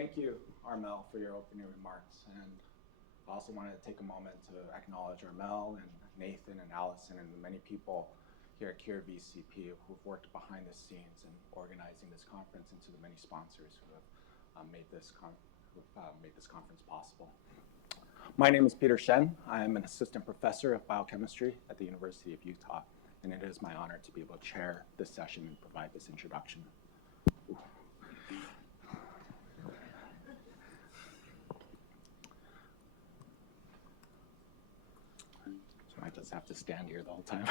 thank you, Armel, for your opening remarks. And I also wanted to take a moment to acknowledge Armel and Nathan and Allison and the many people here at Cure VCP who've worked behind the scenes in organizing this conference, and to the many sponsors who have made this conference possible. My name is Peter Shen. I am an assistant professor of biochemistry at the University of Utah, and it is my honor to be able to chair this session and provide this introduction. So I just have to stand here the whole time.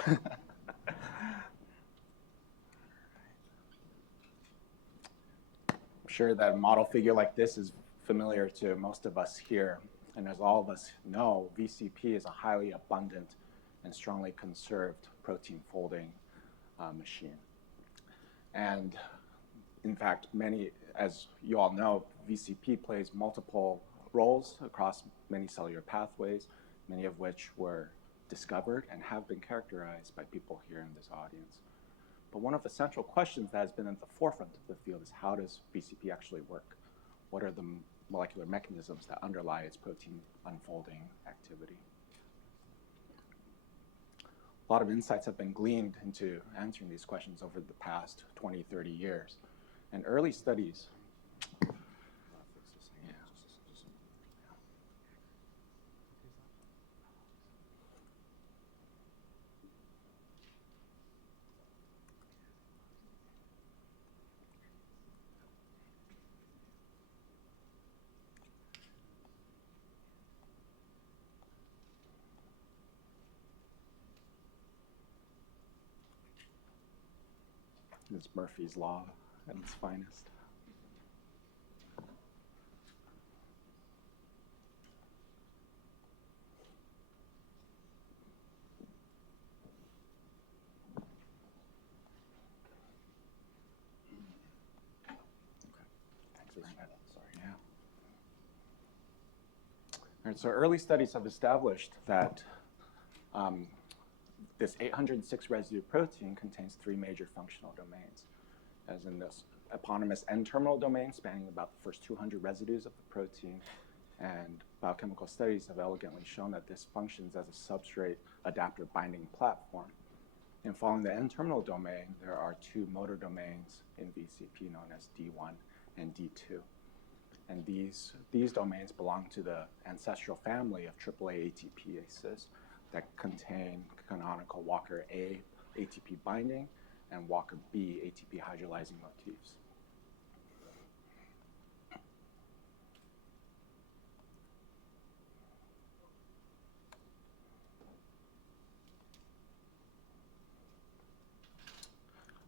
I'm sure that a model figure like this is familiar to most of us here. And as all of us know, VCP is a highly abundant and strongly conserved protein folding machine. And in fact, as you all know, VCP plays multiple roles across many cellular pathways, many of which were discovered and have been characterized by people here in this audience. But one of the central questions that has been at the forefront of the field is, how does VCP actually work? What are the molecular mechanisms that underlie its protein unfolding activity? A lot of insights have been gleaned into answering these questions over the past 20, 30 years. And early studies, It's Murphy's Law at its finest. Thanks for that. Sorry, yeah. All right, so early studies have established that this 806 residue protein contains three major functional domains, as in this eponymous N-terminal domain spanning about the first 200 residues of the protein, and biochemical studies have elegantly shown that this functions as a substrate adaptive binding platform. And following the N-terminal domain, there are two motor domains in VCP known as D1 and D2. And these domains belong to the ancestral family of AAA ATPases that contain canonical Walker A ATP binding and Walker B ATP hydrolyzing motifs.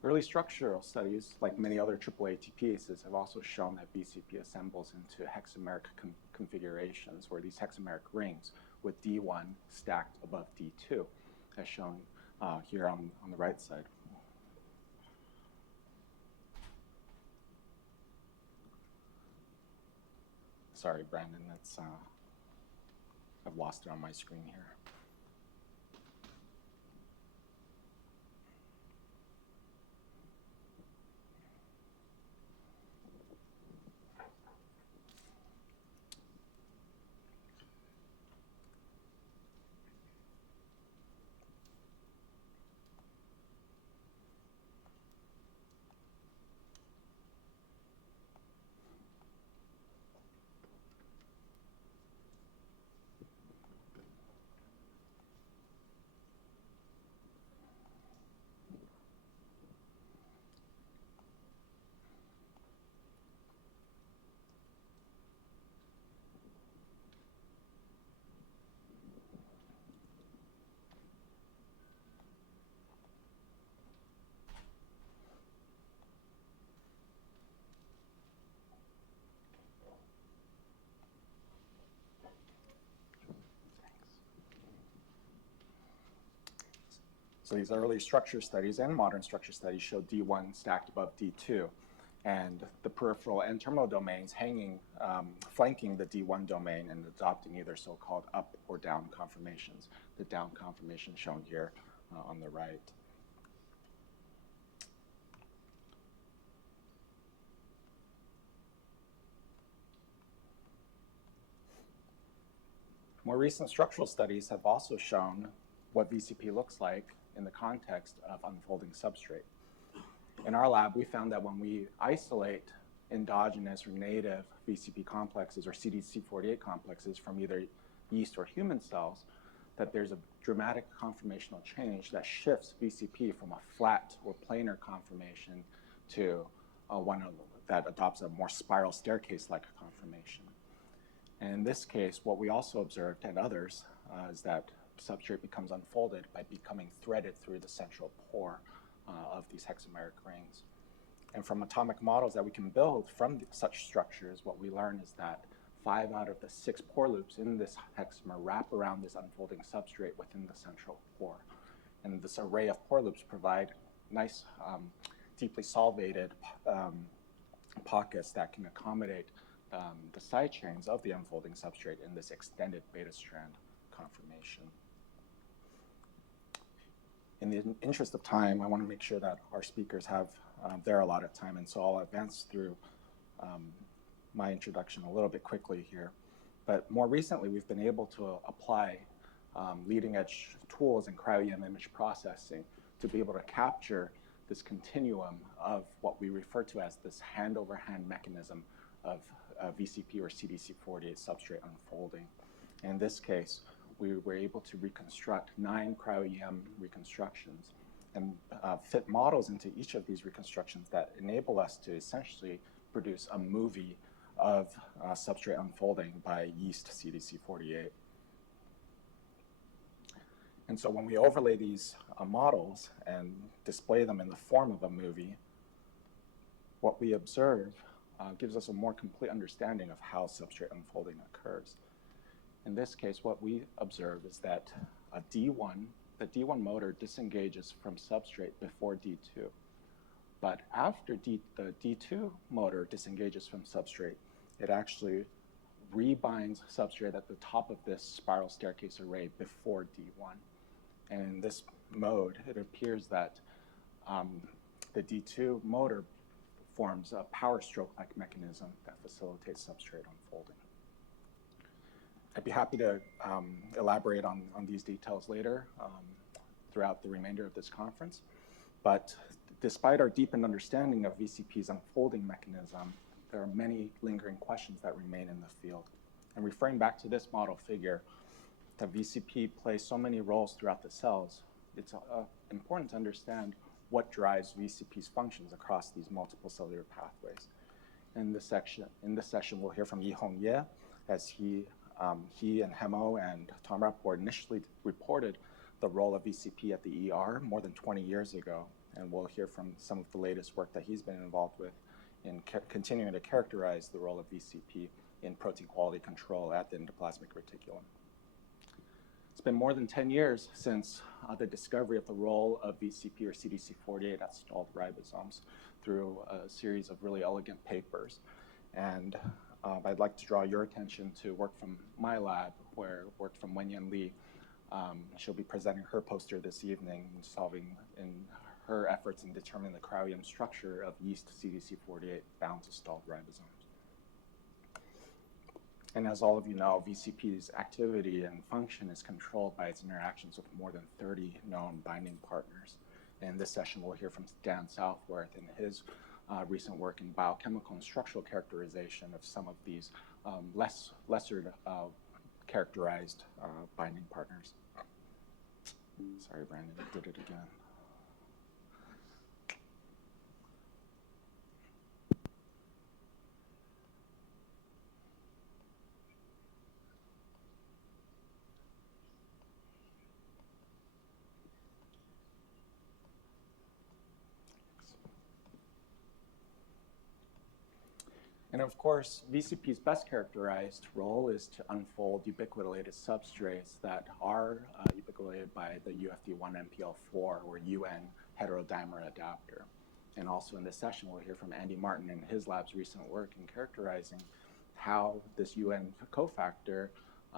Early structural studies, like many other AAA ATPases, have also shown that VCP assembles into hexameric configurations, or these hexameric rings, with D1 stacked above D2, as shown here on the right side. Sorry, Brandon, that's I've lost it on my screen here. So these early structure studies and modern structure studies show D1 stacked above D2, and the peripheral N-terminal domains flanking the D1 domain and adopting either so-called up or down conformations. The down conformation shown here on the right. More recent structural studies have also shown what VCP looks like in the context of unfolding substrate. In our lab, we found that when we isolate endogenous or native VCP complexes or CDC48 complexes from either yeast or human cells, that there's a dramatic conformational change that shifts VCP from a flat or planar conformation to one that adopts a more spiral staircase-like conformation. And in this case, what we also observed, and others, is that substrate becomes unfolded by becoming threaded through the central pore of these hexameric rings. And from atomic models that we can build from such structures, what we learn is that 5 out of the 6 pore loops in this hexamer wrap around this unfolding substrate within the central pore. And this array of pore loops provide nice, deeply solvated pockets that can accommodate the side chains of the unfolding substrate in this extended beta strand conformation. In the interest of time, I want to make sure that our speakers have their allotted time, and so I'll advance through my introduction a little bit quickly here. But more recently, we've been able to apply leading edge tools in cryo-EM image processing to be able to capture this continuum of what we refer to as this hand-over-hand mechanism of VCP or CDC48 substrate unfolding. In this case, we were able to reconstruct 9 cryo-EM reconstructions and fit models into each of these reconstructions that enable us to essentially produce a movie of substrate unfolding by yeast CDC48. And so when we overlay these models and display them in the form of a movie, what we observe gives us a more complete understanding of how substrate unfolding occurs. In this case, what we observe is that the D1 motor disengages from substrate before D2. But after the D2 motor disengages from substrate, it actually rebinds substrate at the top of this spiral staircase array before D1. And in this mode, it appears that the D2 motor forms a power stroke-like mechanism that facilitates substrate unfolding. I'd be happy to elaborate on these details later throughout the remainder of this conference. But despite our deepened understanding of VCP's unfolding mechanism, there are many lingering questions that remain in the field. And referring back to this model figure, that VCP plays so many roles throughout the cells, it's important to understand what drives VCP's functions across these multiple cellular pathways. In this session, we'll hear from Yihong Ye, as he and Hemo and Tom Rapport initially reported the role of VCP at the ER more than 20 years ago. And we'll hear from some of the latest work that he's been involved with in continuing to characterize the role of VCP in protein quality control at the endoplasmic reticulum. It's been more than 10 years since the discovery of the role of VCP or CDC48 at stalled ribosomes through a series of really elegant papers. And I'd like to draw your attention to work from my lab, where work from Wenyan Li. She'll be presenting her poster this evening, solving in her efforts in determining the cryo-EM structure of yeast CDC48 bound to stalled ribosomes. And as all of you know, VCP's activity and function is controlled by its interactions with more than 30 known binding partners. In this session, we'll hear from Dan Southworth and his recent work in biochemical and structural characterization of some of these lesser characterized binding partners. Sorry, Brandon, I did it again. And of course, VCP's best characterized role is to unfold ubiquitinated substrates that are ubiquitinated by the UFD1-MPL4 or UN heterodimer adapter. And also in this session, we'll hear from Andy Martin and his lab's recent work in characterizing how this UN cofactor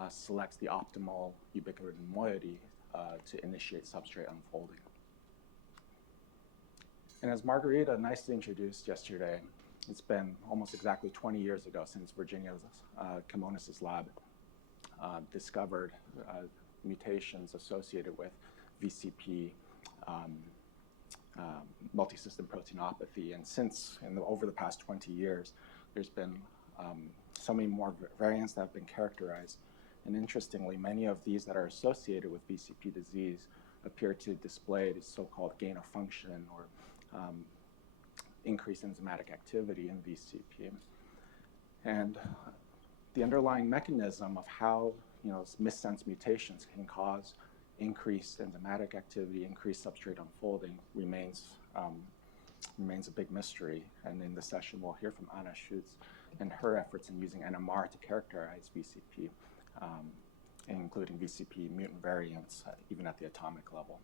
selects the optimal ubiquitin moiety to initiate substrate unfolding. And as Margarita nicely introduced yesterday, it's been almost exactly 20 years ago since Virginia Kimonis' lab discovered mutations associated with VCP multisystem proteinopathy. And since, over the past 20 years, there's been so many more variants that have been characterized. And interestingly, many of these that are associated with VCP disease appear to display this so-called gain of function or increased enzymatic activity in VCP. And the underlying mechanism of how missense mutations can cause increased enzymatic activity, increased substrate unfolding remains a big mystery. And in this session, we'll hear from Anna Schütz and her efforts in using NMR to characterize VCP, including VCP mutant variants, even at the atomic level.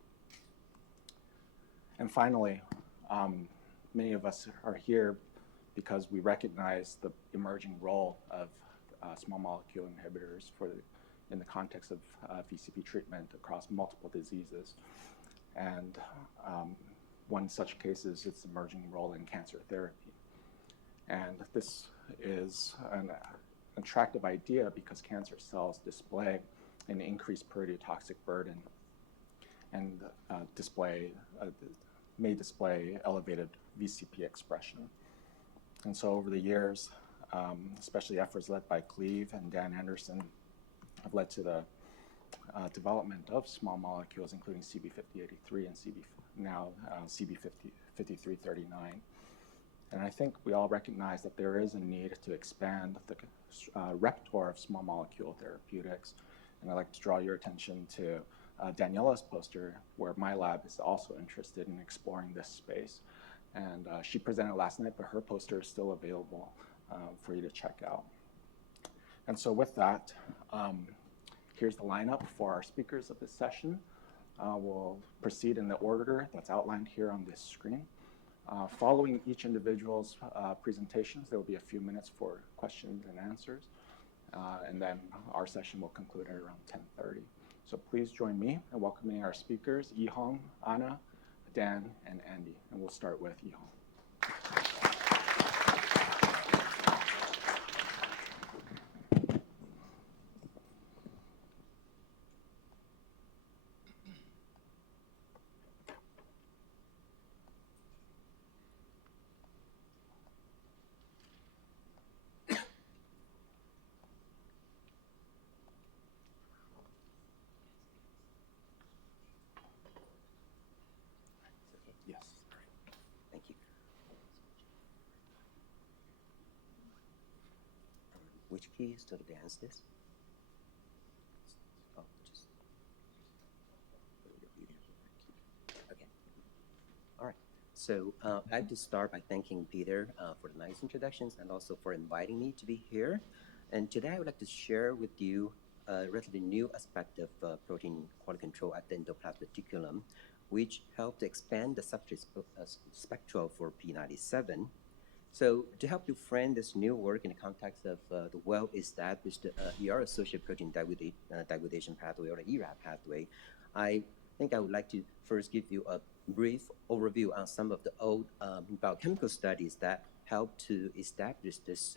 And finally, many of us are here because we recognize the emerging role of small molecule inhibitors in the context of VCP treatment across multiple diseases. And one such case is its emerging role in cancer therapy. And this is an attractive idea because cancer cells display an increased proteotoxic burden and may display elevated VCP expression. And so over the years, especially efforts led by Cleve and Dan Anderson, have led to the development of small molecules, including CB5083 and CB5339. And I think we all recognize that there is a need to expand the repertoire of small molecule therapeutics. And I'd like to draw your attention to Daniela's poster, where my lab is also interested in exploring this space. And she presented last night, but her poster is still available for you to check out. And so with that, here's the lineup for our speakers of this session. We'll proceed in the order that's outlined here on this screen. Following each individual's presentations, there will be a few minutes for questions and answers. And then our session will conclude at around 10:30. So please join me in welcoming our speakers, Yihong, Anna, Dan, and Andy. And we'll start with Yihong. Yes. Thank you. Which key is to advance this? Oh, just. Okay. All right. So I'd like to start by thanking Peter for the nice introductions and also for inviting me to be here. And today I would like to share with you a relatively new aspect of protein quality control at the endoplasmic reticulum, which helped to expand the substrate spectra for P97. So to help you frame this new work in the context of the well-established ER-associated protein degradation pathway, or the ERAP pathway, I think I would like to first give you a brief overview on some of the old biochemical studies that helped to establish this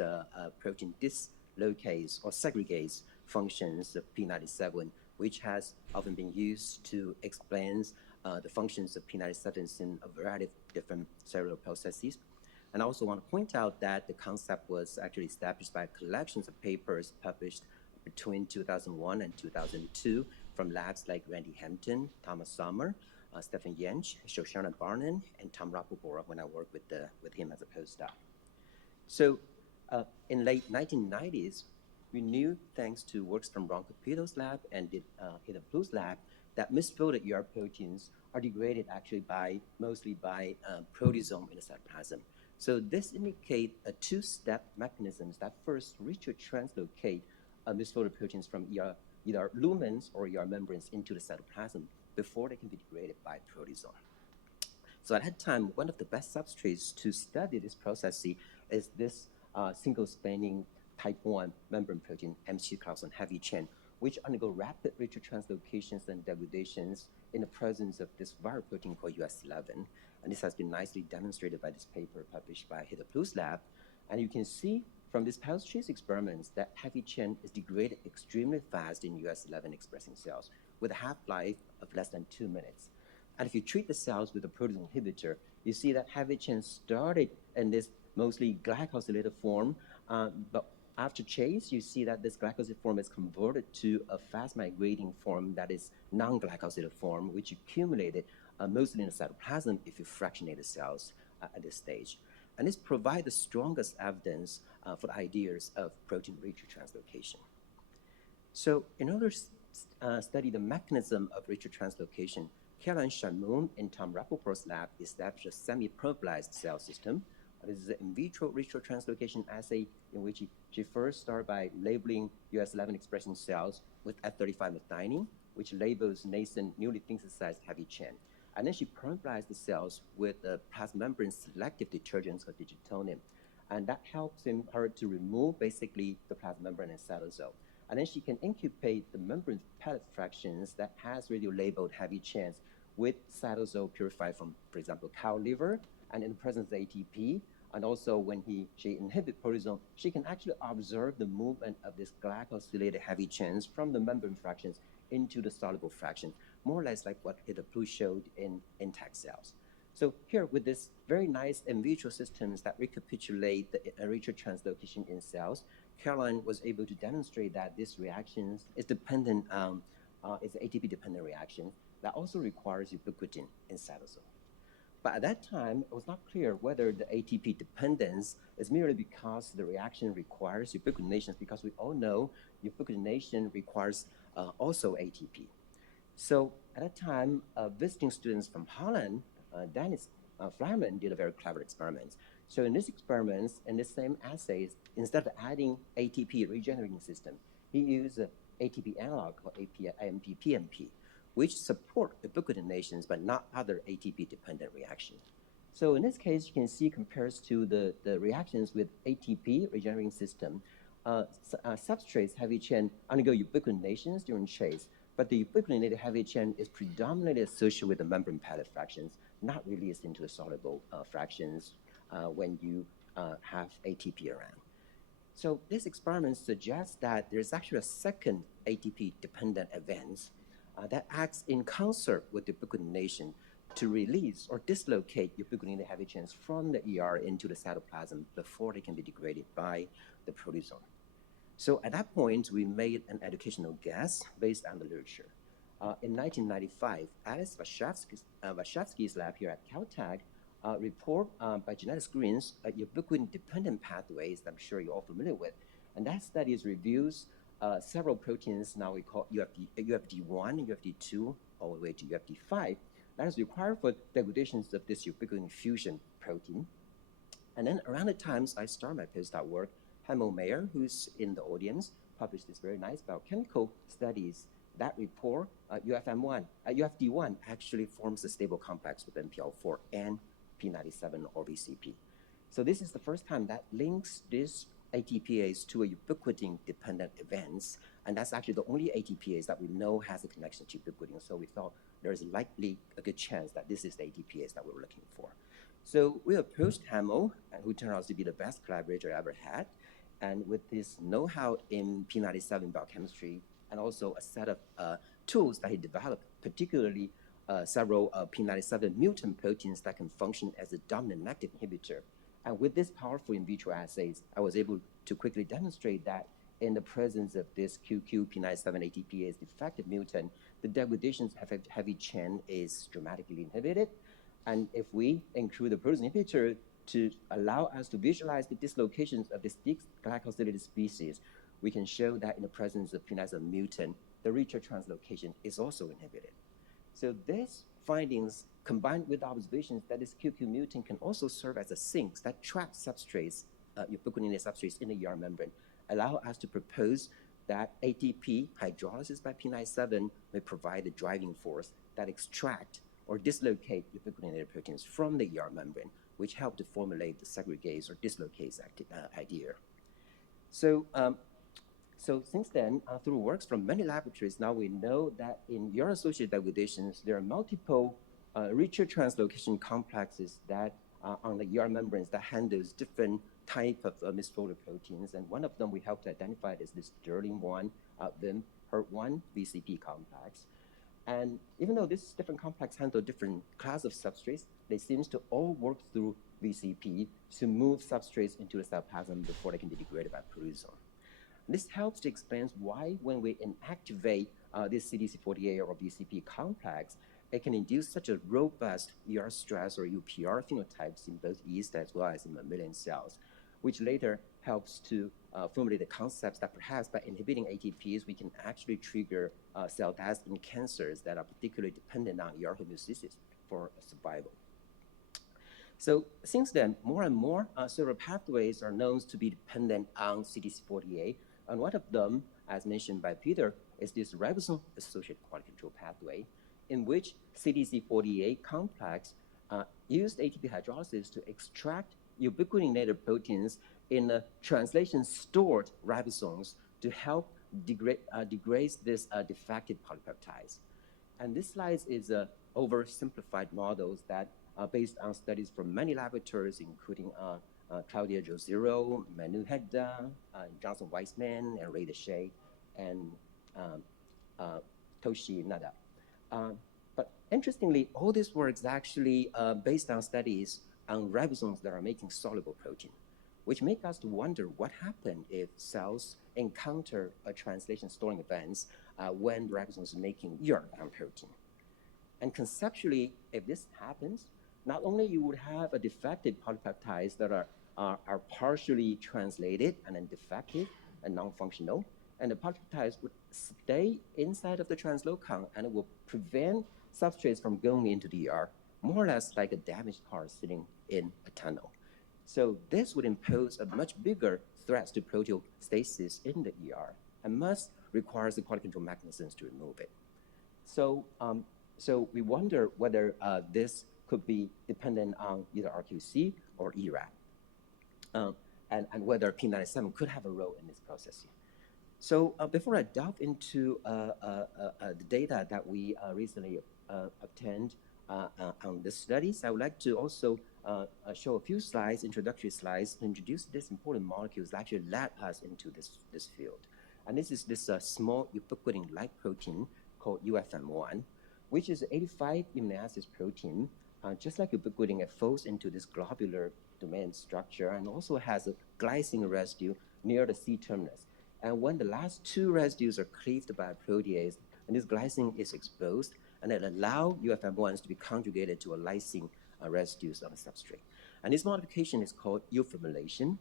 protein dislocates or segregates functions of P97, which has often been used to explain the functions of P97s in a variety of different cellular processes. And I also want to point out that the concept was actually established by collections of papers published between 2001 and 2002 from labs like Randy Hampton, Thomas Sommer, Stefan Jensch, Shoshana Barnon, and Tom Rappaport when I worked with him as a postdoc. So in late 1990s, we knew, thanks to works from Ron Capito's lab and Heather Blue's lab, that misfolded ER proteins are degraded actually mostly by proteasome in the cytoplasm. So this indicates a two-step mechanisms that first retro-translocate misfolded proteins from either lumens or ER membranes into the cytoplasm before they can be degraded by proteasome. So at that time, one of the best substrates to study this process is this single-spanning type 1 membrane protein, MC-class heavy chain, which undergo rapid retrotranslocations and degradations in the presence of this viral protein called US11. And this has been nicely demonstrated by this paper published by Heather Blue's lab. And you can see from these past trace experiments that heavy chain is degraded extremely fast in US11 expressing cells with a half-life of less than 2 minutes. And if you treat the cells with a protease inhibitor, you see that heavy chain started in this mostly glycosylated form, but after chase, you see that this glycosylated form is converted to a fast-migrating form that is non-glycosylated form, which accumulated mostly in the cytoplasm if you fractionate the cells at this stage. And this provides the strongest evidence for the ideas of protein retrotranslocation. So in order to study the mechanism of retrotranslocation, Caroline Chamoun in Tom Rappaport's lab established a semi-probabilized cell system. This is an in vitro retrotranslocation assay in which she first started by labeling US11 expressing cells with F35 methionine, which labels nascent, newly synthesized heavy chain. And then she permeabilized the cells with a plasmembrane selective detergent called digitonin. And that helps her to remove basically the plasmembrane and cytosol. And then she can incubate the membrane pellet fractions that has radio-labeled heavy chains with cytosol purified from, for example, cow liver, and in the presence of ATP. And also when she inhibits proteasome, she can actually observe the movement of these glycosylated heavy chains from the membrane fractions into the soluble fraction, more or less like what Ida Blue showed in intact cells. So here with this very nice in vitro systems that recapitulate the retrotranslocation in cells, Caroline was able to demonstrate that this reaction is dependent, it's an ATP-dependent reaction that also requires ubiquitin in cytosol. But at that time, it was not clear whether the ATP dependence is merely because the reaction requires ubiquitination, because we all know ubiquitination requires also ATP. So at that time, visiting students from Holland, Dennis Flyman, did a very clever experiment. So in this experiment, in the same assays, instead of adding ATP regenerating system, he used an ATP analog called AMP-PMP, which support ubiquitinations but not other ATP-dependent reactions. So in this case, you can see compares to the reactions with ATP regenerating system, substrates heavy chain undergo ubiquitinations during chase, but the ubiquitinated heavy chain is predominantly associated with the membrane pellet fractions, not released into the soluble fractions when you have ATP around. So this experiment suggests that there's actually a second ATP-dependent event that acts in concert with ubiquitination to release or dislocate ubiquitinated heavy chains from the ER into the cytoplasm before they can be degraded by the proteasome. So at that point, we made an educational guess based on the literature. In 1995, Alice Waszewski's lab here at Caltech report by genetic screens ubiquitin-dependent pathways that I'm sure you're all familiar with. And that study reviews several proteins now we call UFD1, UFD2, all the way to UFD5, that is required for degradations of this ubiquitin fusion protein. And then around the times I started my postdoc work, Hemo Mayer, who's in the audience, published this very nice biochemical studies that report UFD1 actually forms a stable complex with MPL4 and P97 or VCP. So this is the first time that links this ATPase to a ubiquitin-dependent events, and that's actually the only ATPase that we know has a connection to ubiquitin. So we thought there's likely a good chance that this is the ATPase that we were looking for. So we approached Hemo, who turned out to be the best collaborator I ever had, and with this know-how in P97 biochemistry, and also a set of tools that he developed, particularly several P97 mutant proteins that can function as a dominant active inhibitor. And with this powerful in vitro assays, I was able to quickly demonstrate that in the presence of this QQ P97 ATPase defective mutant, the degradation of heavy chain is dramatically inhibited. And if we include the protease inhibitor to allow us to visualize the dislocations of this glycosylated species, we can show that in the presence of P97 mutant, the retrotranslocation is also inhibited. So these findings, combined with observations that this QQ mutant can also serve as a sink that traps substrates, ubiquitinated substrates in the ER membrane, allow us to propose that ATP hydrolysis by P97 may provide the driving force that extract or dislocate ubiquitinated proteins from the ER membrane, which help to formulate the segregase or dislocase idea. So, so since then, through works from many laboratories, now we know that in ER-associated degradations, there are multiple retrotranslocation complexes that are on the ER membranes that handles different type of misfolded proteins, and one of them we helped identify is this Sterling-1 HERT1 VCP complex. And even though this different complex handle different class of substrates, they seem to all work through VCP to move substrates into the cytoplasm before they can be degraded by perisome. This helps to explain why when we inactivate this CDC48 or VCP complex, it can induce such a robust ER stress or UPR phenotypes in both yeast as well as in mammalian cells, which later helps to formulate the concepts that perhaps by inhibiting ATPs, we can actually trigger cell death in cancers that are particularly dependent on ER homeostasis for survival. So since then, more and more several pathways are known to be dependent on CDC48, and one of them, as mentioned by Peter, is this ribosome-associated quality control pathway, in which CDC48 complex used ATP hydrolysis to extract ubiquitin-native proteins in the translation-stored ribosomes to help degrade this defective polypeptides. And this slide is oversimplified models that are based on studies from many laboratories, including Claudia Josero, Manu Hedda, Johnson Weissman, and Ray Deshay, and Toshi Nada. But interestingly, all this work is actually based on studies on ribosomes that are making soluble protein, which make us to wonder what happened if cells encounter a translation storing events when the ribosomes are making ER-bound protein. And conceptually, if this happens, not only you would have a defective polypeptides that are partially translated and then defective and non-functional, and the polypeptides would stay inside of the translocon and it will prevent substrates from going into the ER, more or less like a damaged car sitting in a tunnel. So this would impose a much bigger threat to proteostasis in the ER and must require the quality control mechanisms to remove it. So, so we wonder whether this could be dependent on either RQC or ERAT, and whether P97 could have a role in this process. So before I delve into the data that we recently obtained on the studies, I would like to also show a few slides, introductory slides, to introduce this important molecules that actually led us into this field. And this is this small ubiquitin-like protein called UFM1, which is an 85 amino acids protein. Just like ubiquitin, it folds into this globular domain structure and also has a glycine residue near the C terminus. And when the last two residues are cleaved by a protease, and this glycine is exposed, and it allows UFM1s to be conjugated to a lysine residues on the substrate. And this modification is called eufemmylation.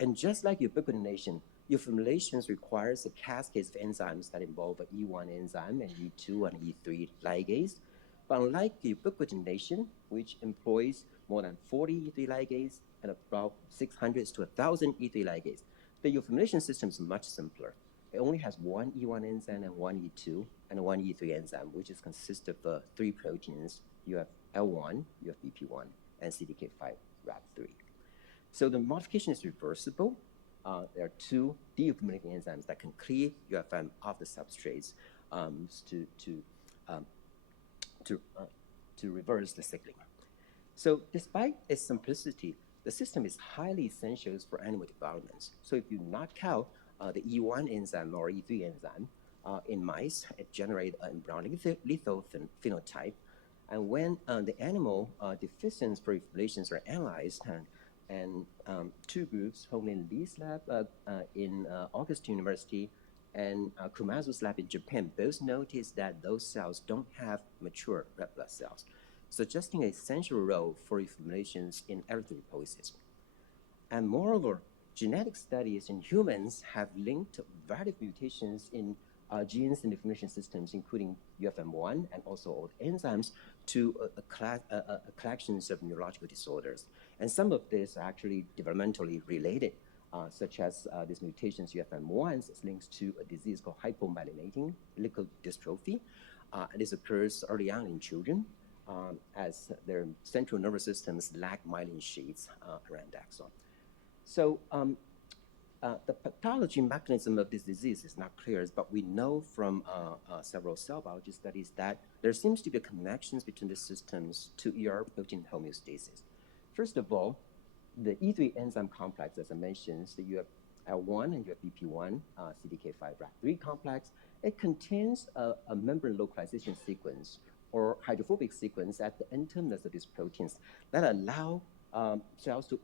And just like ubiquitination, eufemmylation requires a cascade of enzymes that involve an E1 enzyme and E2 and E3 ligase. But unlike ubiquitination, which employs more than 40 E3 ligase and about 600 to 1,000 E3 ligase, the eufemmylation system is much simpler. It only has one E1 enzyme and one E2 and one E3 enzyme, which is consist of three proteins. You have L1, you have BP1, and CDK5-RAP3. So the modification is reversible. There are two deeufemmylating enzymes that can cleave UFM off the substrates to reverse the cycling. So despite its simplicity, the system is highly essential for animal development. So if you knock out the E1 enzyme or E3 enzyme in mice, it generates an embryonic lethal phenotype. And when the animal deficiency proliferations are analyzed, and two groups, Honglin Li's lab in August University and Kumazu's lab in Japan, both noticed that those cells don't have mature red blood cells, suggesting an essential role for eufemmylations in erythropoiesis. And moreover, genetic studies in humans have linked various mutations in genes in eufemmylation systems, including UFM1 and also all the enzymes, to a collections of neurological disorders. And some of these are actually developmentally related, such as these mutations UFM1 is linked to a disease called hypomyelinating leukodystrophy. And this occurs early on in children as their central nervous systems lack myelin sheaths around the axon. So the pathology mechanism of this disease is not clear, but we know from several cell biology studies that there seems to be connections between the systems to ER protein homeostasis. First of all, the E3 enzyme complex, as I mentioned, so you have L1 and you have BP1, CDK5-RAC3 complex. It contains a membrane localization sequence or hydrophobic sequence at the N-terminus of these proteins that allow cells to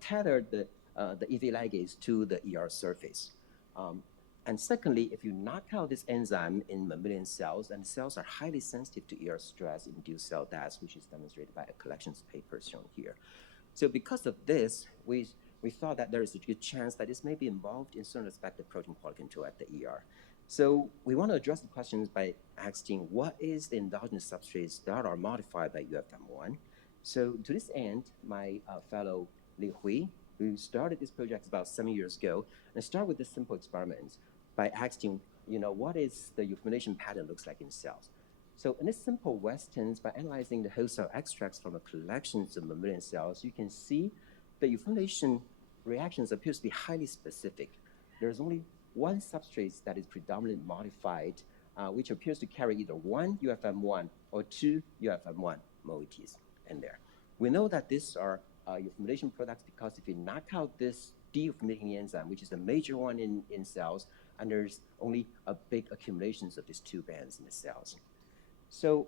tether the E3 ligase to the ER surface. And secondly, if you knock out this enzyme in mammalian cells, and the cells are highly sensitive to ER stress-induced cell death, which is demonstrated by a collection of papers shown here. So because of this, we thought that there is a good chance that this may be involved in certain aspect of protein quality control at the ER. So we want to address the questions by asking what is the endogenous substrates that are modified by UFM1. So to this end, my fellow Li Hui, who started this project about 7 years ago, and start with this simple experiment by asking, what is the eufemulation pattern looks like in cells. So in this simple Western, by analyzing the whole cell extracts from a collection of mammalian cells, you can see the eufemulation reactions appears to be highly specific. There's only one substrate that is predominantly modified, which appears to carry either one UFM1 or two UFM1 moieties in there. We know that these are eufemulation products because if you knock out this de-eufemulating enzyme, which is the major one in cells, and there's only a big accumulations of these two bands in the cells. So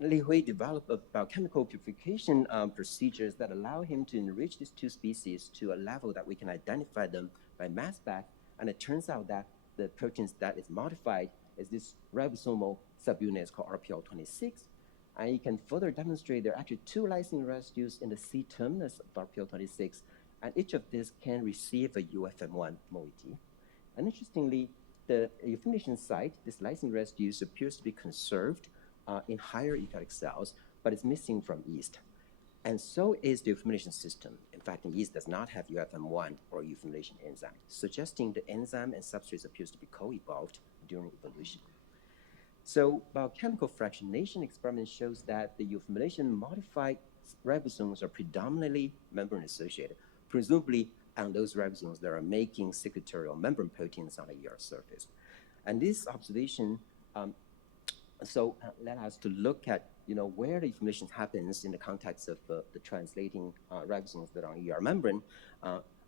Li Hui developed a biochemical purification procedures that allow him to enrich these two species to a level that we can identify them by mass spec, and it turns out that the proteins that is modified is this ribosomal subunit called RPL26, and you can further demonstrate there are actually two lysine residues in the C-terminus of RPL26, and each of these can receive a UFM1 moiety. And interestingly, the eufemulation site, this lysine residues appears to be conserved in higher eukaryotic cells, but it's missing from yeast. And so is the eufemulation system. In fact, yeast does not have UFM1 or eufemulation enzyme, suggesting the enzyme and substrates appears to be co-evolved during evolution. So biochemical fractionation experiment shows that the eufemulation modified ribosomes are predominantly membrane-associated, presumably on those ribosomes that are making secretorial membrane proteins on the ER surface. And this observation led us to look at where the eufemulation happens in the context of the translating ribosomes that are on ER membrane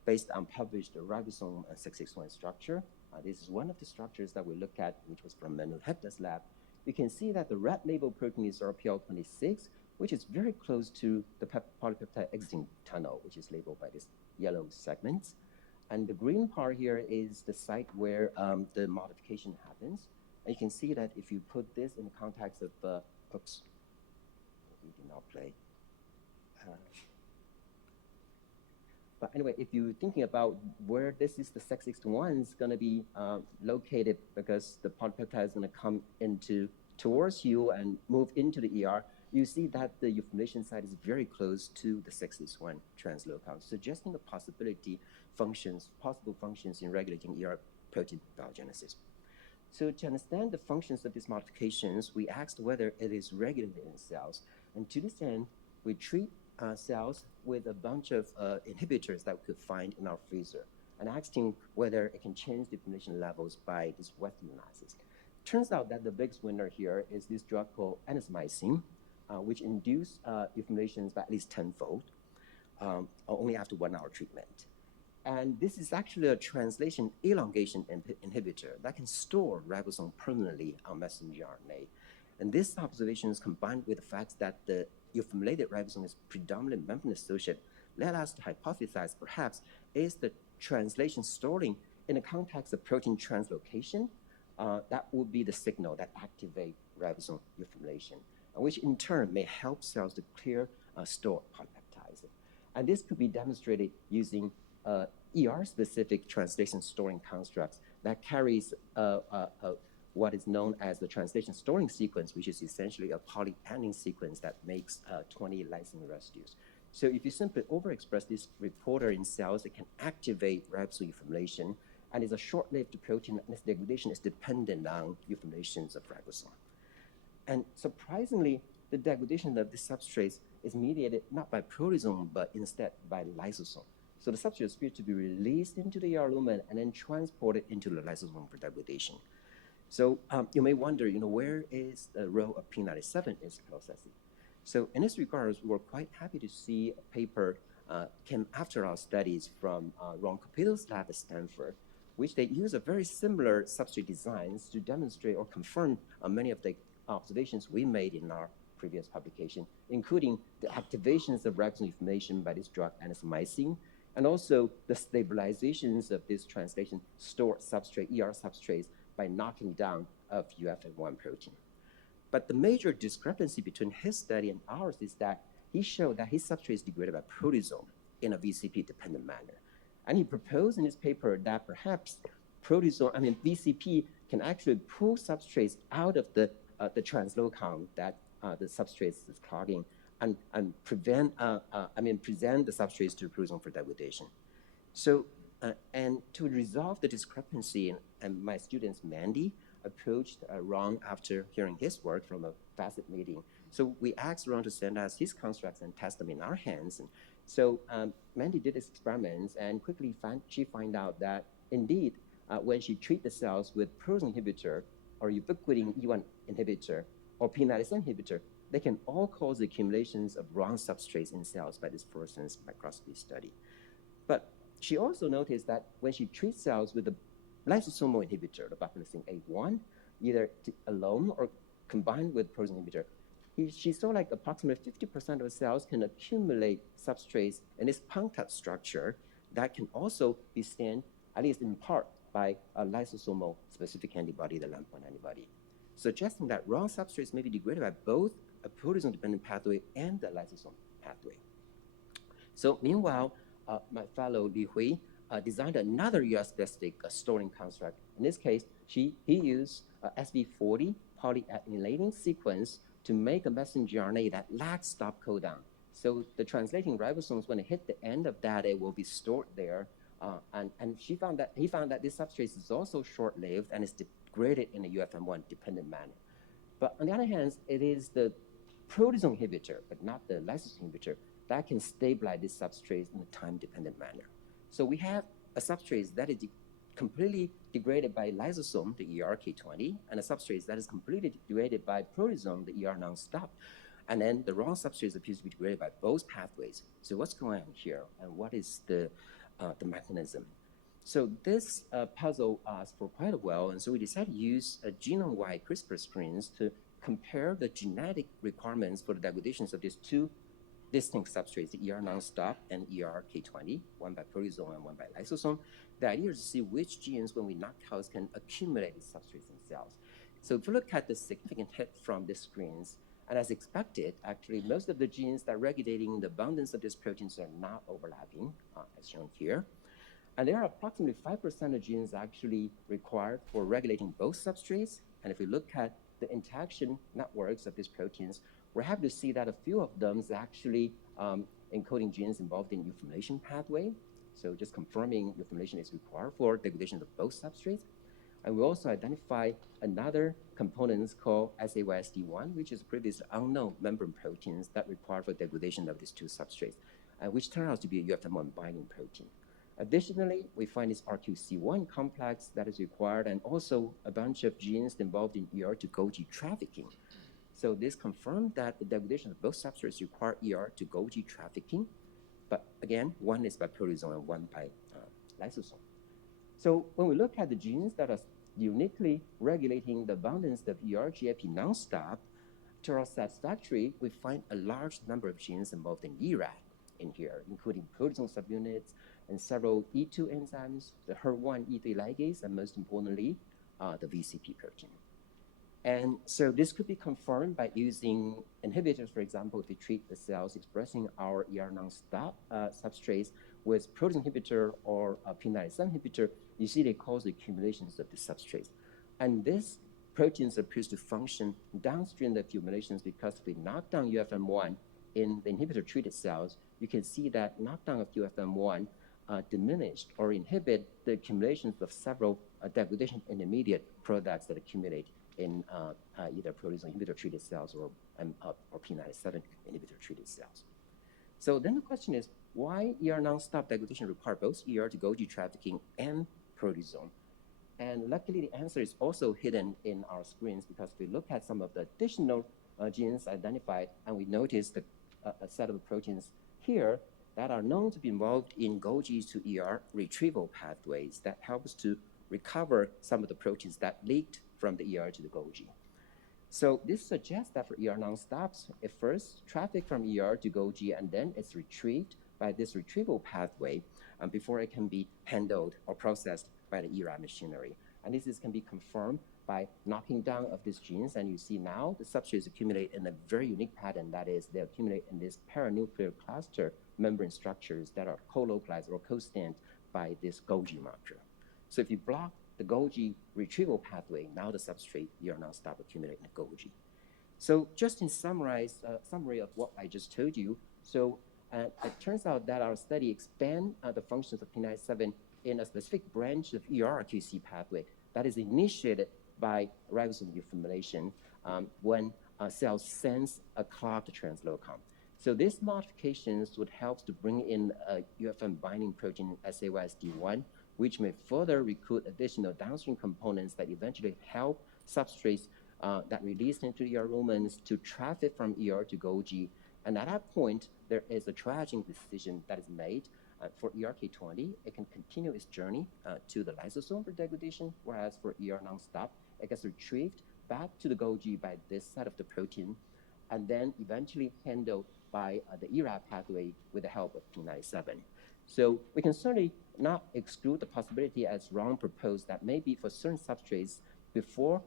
based on published ribosome 661 structure. This is one of the structures that we look at, which was from Manu Hepta's lab. You can see that the red label protein is RPL26, which is very close to the polypeptide exiting tunnel, which is labeled by this yellow segment. And the green part here is the site where the modification happens. And you can see that if you put this in the context of, oops, we did not play. But anyway, if you're thinking about where this is the Sec61 is going to be located because the polypeptide is going to come towards you and move into the ER, you see that the eufemulation site is very close to the Sec61 translocale, suggesting the possible functions in regulating ER protein biogenesis. So to understand the functions of these modifications, we asked whether it is regulated in cells. And to this end, we treat cells with a bunch of inhibitors that we could find in our freezer and asked him whether it can change the eufemulation levels by this Western analysis. Turns out that the biggest winner here is this drug called anismycin, which induced eufemulations by at least 10-fold, only after 1 hour treatment. And this is actually a translation elongation inhibitor that can store ribosome permanently on messenger RNA. And this observation is combined with the fact that the eufemulated ribosome is predominantly membrane-associated, led us to hypothesize perhaps is the translation storing in the context of protein translocation, that would be the signal that activate ribosome eufemulation, which in turn may help cells to clear stored polypeptides. And this could be demonstrated using ER-specific translation storing constructs that carries what is known as the translation storing sequence, which is essentially a polyadenine sequence that makes 20 lysine residues. So if you simply overexpress this reporter in cells, it can activate ribosome eufemulation, and it's a short-lived protein, and its degradation is dependent on eufemulations of ribosome. And surprisingly, the degradation of the substrates is mediated not by proteasome, but instead by lysosome. So the substrate appears to be released into the ER lumen and then transported into the lysosome for degradation. So you may wonder, where is the role of P97 in processing? So in this regard, we're quite happy to see a paper came after our studies from Ron Capello's lab at Stanford, which they use a very similar substrate designs to demonstrate or confirm many of the observations we made in our previous publication, including the activations of ribosome inflammation by this drug anasomycin, and also the stabilizations of this translation stored substrate, ER substrates, by knocking down of UFM1 protein. But the major discrepancy between his study and ours is that he showed that his substrate is degraded by proteasome in a VCP-dependent manner. And he proposed in his paper that perhaps VCP can actually pull substrates out of the translocon that the substrate is clogging and present the substrates to proteasome for degradation. So, and to resolve the discrepancy, and my students, Mandy, approached Ron after hearing his work from a facet meeting. So we asked Ron to send us his constructs and test them in our hands. And so Mandy did this experiments and quickly she found out that indeed, when she treat the cells with proteasome inhibitor or ubiquitin E1 inhibitor or P97 inhibitor, they can all cause the accumulations of wrong substrates in cells by this fluorescence microscopy study. But she also noticed that when she treats cells with the lysosomal inhibitor, the buprenorphine A1, either alone or combined with proteasome inhibitor, she saw like approximately 50% of the cells can accumulate substrates in this punctate structure that can also be stained, at least in part, by a lysosomal specific antibody, the LAMP1 antibody, suggesting that wrong substrates may be degraded by both a proteasome-dependent pathway and the lysosome pathway. So meanwhile, my fellow Li Hui designed another US-specific storing construct. In this case, he used SV40 polyadenylating sequence to make a messenger RNA that lacks stop codon. So the translating ribosomes, when it hit the end of that, it will be stored there. And he found that this substrate is also short-lived and is degraded in a UFM1 dependent manner. But on the other hand, it is the proteasome inhibitor, but not the lysosome inhibitor, that can stabilize this substrate in a time-dependent manner. So we have a substrate that is completely degraded by lysosome, the ERK20, and a substrate that is completely degraded by proteasome, the ER non-stop. And then the wrong substrate appears to be degraded by both pathways. So what's going on here, and what is the mechanism? So this puzzled us for quite a while, and so we decided to use a genome-wide CRISPR screens to compare the genetic requirements for the degradations of these two distinct substrates, the ER non-stop and ERK20, one by proteasome and one by lysosome. The idea is to see which genes, when we knock out, can accumulate these substrates in cells. So if you look at the significant hit from these screens, and as expected, actually, most of the genes that are regulating the abundance of these proteins are not overlapping, as shown here. And there are approximately 5% of genes actually required for regulating both substrates. And if we look at the interaction networks of these proteins, we're happy to see that a few of them is actually encoding genes involved in euformylation pathway. So just confirming euformylation is required for degradation of both substrates. And we also identify another component called SAYSD1, which is previously unknown membrane proteins that require for degradation of these two substrates, which turns out to be a UFM1 binding protein. Additionally, we find this RQC1 complex that is required, and also a bunch of genes involved in ER to Golgi trafficking. So this confirmed that the degradation of both substrates require ER to Golgi trafficking. But again, one is by proteasome and one by lysosome. So when we look at the genes that are uniquely regulating the abundance of ER-GIP nonstop, to our satisfactory, we find a large number of genes involved in ERAD in here, including proteasome subunits and several E2 enzymes, the HER1 E3 ligase, and most importantly, the VCP protein. And so this could be confirmed by using inhibitors, for example, to treat the cells expressing our ER nonstop substrates with proteasome inhibitor or a P97 inhibitor. You see they cause the accumulations of the substrates. And this proteins appears to function downstream the accumulations because if we knock down UFM1 in the inhibitor-treated cells, you can see that knockdown of UFM1 diminished or inhibit the accumulations of several degradation intermediate products that accumulate in either proteasome inhibitor-treated cells or P97 inhibitor-treated cells. So then the question is, why ER nonstop degradation require both ER to Golgi trafficking and proteasome? And luckily, the answer is also hidden in our screens because we look at some of the additional genes identified, and we notice a set of proteins here that are known to be involved in Golgi to ER retrieval pathways that helps to recover some of the proteins that leaked from the ER to the Golgi. So this suggests that for ER non-stops, it first traffic from ER to Golgi, and then it's retrieved by this retrieval pathway before it can be handled or processed by the ERA machinery. And this can be confirmed by knocking down of these genes, and you see now the substrates accumulate in a very unique pattern. That is, they accumulate in this paranuclear cluster membrane structures that are co-localized or co-stamped by this Golgi marker. So if you block the Golgi retrieval pathway, now the substrate ER non-stop accumulate in the Golgi. So just in summary of what I just told you, so it turns out that our study expand the functions of P97 in a specific branch of ER QC pathway that is initiated by ribosome reformulation when cells sense a clogged translocon. So these modifications would help to bring in a UFM binding protein SAYSD1, which may further recruit additional downstream components that eventually help substrates that release into ER lumens to traffic from ER to Golgi. And at that point, there is a triaging decision that is made. For ERK20, it can continue its journey to the lysosome for degradation, whereas for ER non-stop, it gets retrieved back to the Golgi by this side of the protein, and then eventually handled by the ERA pathway with the help of P97. So we can certainly not exclude the possibility, as Ron proposed, that maybe for certain substrates, before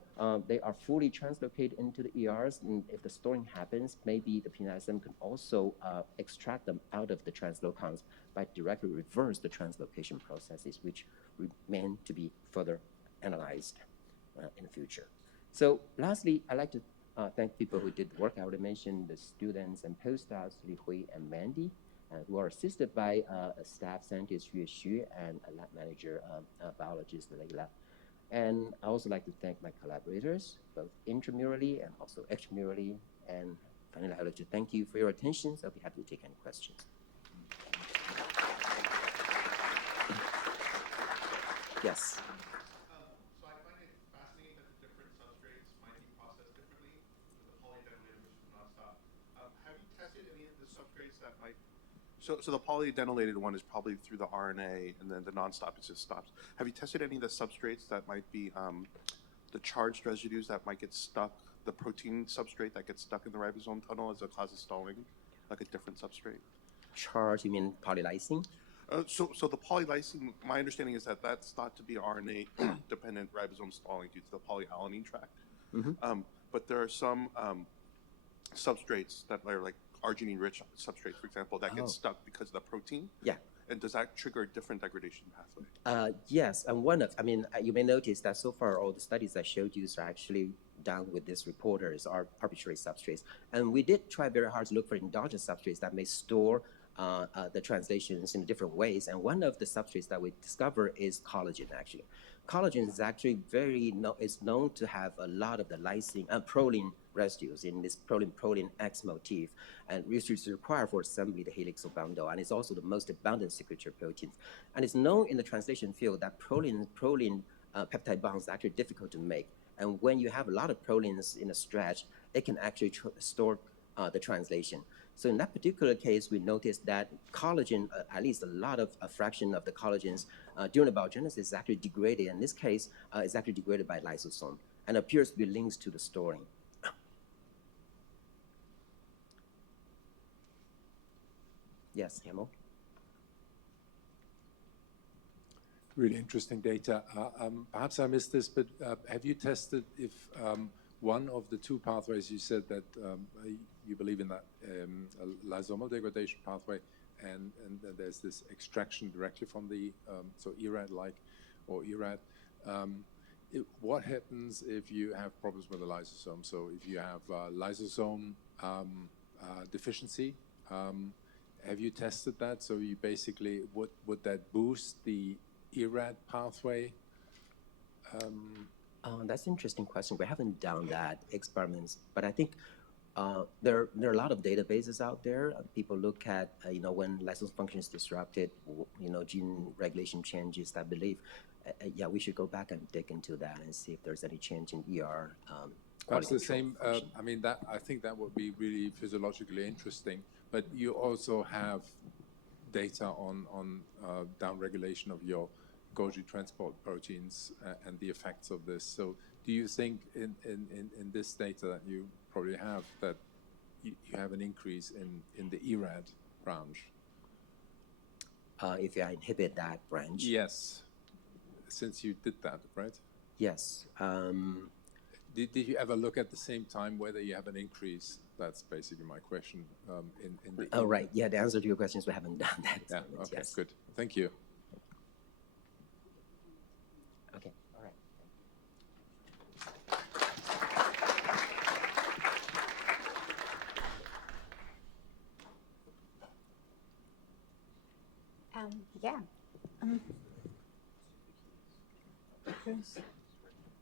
they are fully translocated into the ERs, and if the storing happens, maybe the P97 can also extract them out of the translocons by directly reverse the translocation processes, which remain to be further analyzed in the future. So lastly, I'd like to thank people who did the work. I already mentioned the students and postdocs, Li Hui and Mandy, who are assisted by a staff scientist, Yue Xu, and a lab manager, biologist, Leila. And I also like to thank my collaborators, both intramurally and also extramurally. And finally, I'd like to thank you for your attention. So I'll be happy to take any questions. Yes. So I find it fascinating that the different substrates might be processed differently with the polyadenylated versus non-stop. Have you tested any of the substrates that might? So the polyadenylated one is probably through the RNA, and then the non-stop is just stops. Have you tested any of the substrates that might be the charged residues that might get stuck, the protein substrate that gets stuck in the ribosome tunnel as a cause of stalling, like a different substrate? Charge, you mean polylysine? So the polylysine, my understanding is that that's thought to be RNA-dependent ribosome stalling due to the polyalanine tract. Mm-hmm. But there are some substrates that are like arginine-rich substrates, for example, that get stuck because of the protein. Yeah. And does that trigger a different degradation pathway? Yes, and you may notice that so far all the studies I showed you are actually done with these reporters or arbitrary substrates. And we did try very hard to look for endogenous substrates that may store the translations in different ways. And one of the substrates that we discover is collagen, actually. Collagen is actually is known to have a lot of the lysine and proline residues in this proline X motif, and which is required for assembly the helixal bundle, and it's also the most abundant signature protein. And it's known in the translation field that proline peptide bonds are actually difficult to make. And when you have a lot of prolines in a stretch, it can actually store the translation. So in that particular case, we noticed that collagen, at least a fraction of the collagens during the biogenesis is actually degraded. In this case, it's actually degraded by lysosome and appears to be linked to the storing. Yes, Hemo? Really interesting data. Perhaps I missed this, but have you tested if one of the two pathways you said that you believe in that lysomal degradation pathway, and there's this extraction directly from the so ERAD-like or ERAD. What happens if you have problems with the lysosome? So if you have lysosome deficiency, have you tested that? So you basically would that boost the ERAD pathway? That's an interesting question. We haven't done that experiments, but I think there are a lot of databases out there. People look at when lysosome function is disrupted, gene regulation changes. I believe, we should go back and dig into that and see if there's any change in ER. Perhaps the same. I think that would be really physiologically interesting. But you also have data on downregulation of your Golgi transport proteins and the effects of this. So do you think in this data that you probably have that you have an increase in the ERAD branch? If I inhibit that branch? Yes, since you did that, right? Yes. Did you ever look at the same time whether you have an increase? That's basically my question. In the Oh, right. Yeah, the answer to your question is we haven't done that. Yeah, okay, yes. good. Thank you. Okay, all right. Yeah.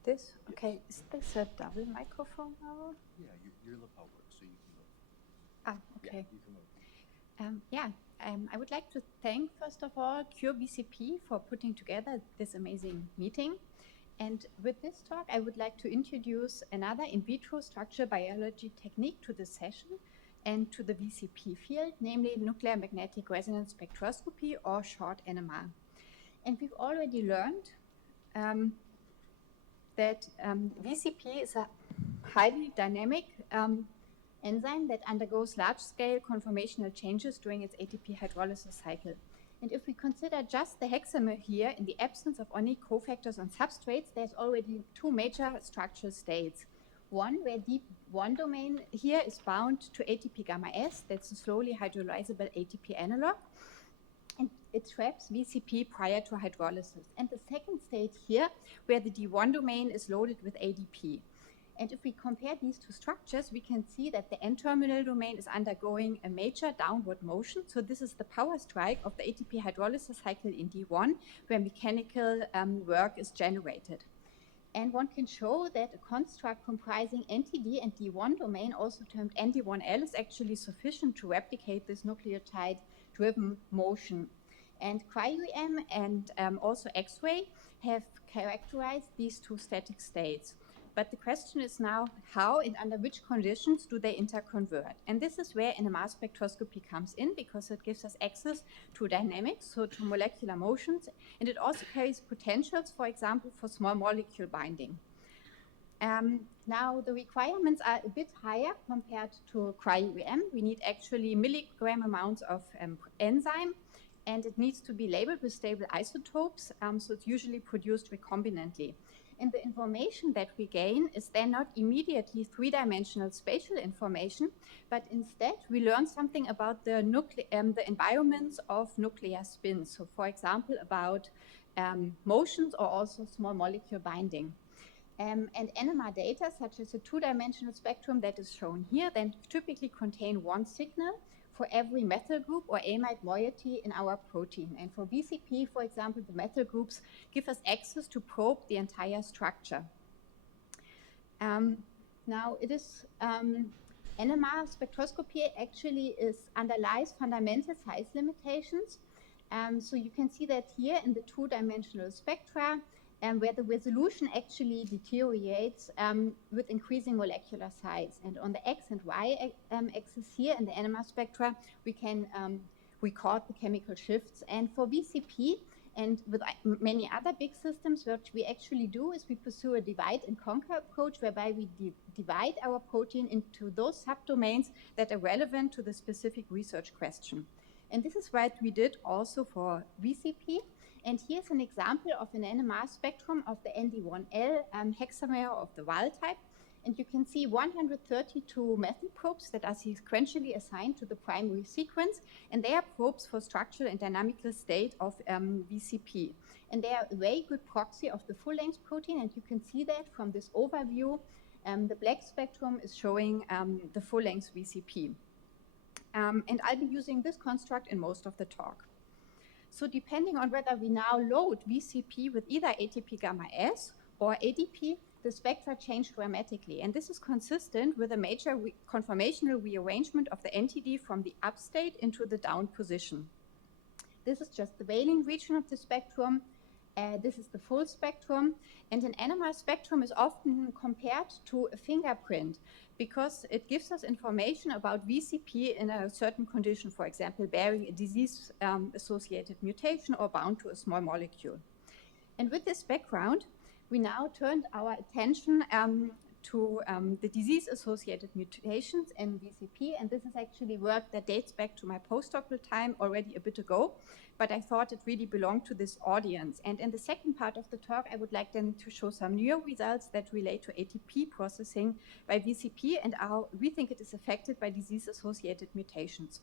This? Okay, is this a double microphone now? Yeah, your lapel works, so you can move. Ah, okay. Yeah, you can move. I would like to thank, first of all, Cure VCP for putting together this amazing meeting. And with this talk, I would like to introduce another in vitro structural biology technique to the session and to the VCP field, namely nuclear magnetic resonance spectroscopy, or short NMR. And we've already learned that VCP is a highly dynamic enzyme that undergoes large-scale conformational changes during its ATP hydrolysis cycle. And if we consider just the hexamer here, in the absence of any cofactors on substrates, there's already two major structural states. One, where D1 domain here is bound to ATP gamma S, that's a slowly hydrolyzable ATP analog, and it traps VCP prior to hydrolysis. And the second state here, where the D1 domain is loaded with ADP. And if we compare these two structures, we can see that the N-terminal domain is undergoing a major downward motion. So this is the power strike of the ATP hydrolysis cycle in D1, where mechanical work is generated. And one can show that a construct comprising NTD and D1 domain, also termed ND1L, is actually sufficient to replicate this nucleotide-driven motion. And Cryo-EM and also X-ray have characterized these two static states. But the question is now, how and under which conditions do they interconvert? And this is where NMR spectroscopy comes in, because it gives us access to dynamics, so to molecular motions, and it also carries potentials, for example, for small molecule binding. Now, the requirements are a bit higher compared to Cryo-EM. We need actually milligram amounts of enzyme, and it needs to be labeled with stable isotopes, so it's usually produced recombinantly. And the information that we gain is then not immediately three-dimensional spatial information, but instead we learn something about the environments of nuclear spins. So, for example, about motions or also small molecule binding. And NMR data, such as a two-dimensional spectrum that is shown here, then typically contain one signal for every methyl group or amide moiety in our protein. And for VCP, for example, the methyl groups give us access to probe the entire structure. Now, it is NMR spectroscopy actually underlies fundamental size limitations. So you can see that here in the two-dimensional spectra, where the resolution actually deteriorates with increasing molecular size. And on the X and Y axis here in the NMR spectra, we can record the chemical shifts. And for VCP, and with many other big systems, what we actually do is we pursue a divide and conquer approach, whereby we divide our protein into those subdomains that are relevant to the specific research question. And this is what we did also for VCP. And here's an example of an NMR spectrum of the ND1L hexamer of the wild type. And you can see 132 methyl probes that are sequentially assigned to the primary sequence. And they are probes for structural and dynamical state of VCP. And they are a very good proxy of the full-length protein. And you can see that from this overview. The black spectrum is showing the full-length VCP. And I'll be using this construct in most of the talk. So depending on whether we now load VCP with either ATP gamma S or ADP, the spectra change dramatically. And this is consistent with a major conformational rearrangement of the NTD from the up state into the down position. This is just the Weyling region of the spectrum. This is the full spectrum, and an NMR spectrum is often compared to a fingerprint because it gives us information about VCP in a certain condition, for example, bearing a disease-associated mutation or bound to a small molecule. And with this background, we now turned our attention to the disease-associated mutations in VCP, and this is actually work that dates back to my postdoctoral time already a bit ago, but I thought it really belonged to this audience. And in the second part of the talk, I would like then to show some new results that relate to ATP processing by VCP and how we think it is affected by disease-associated mutations.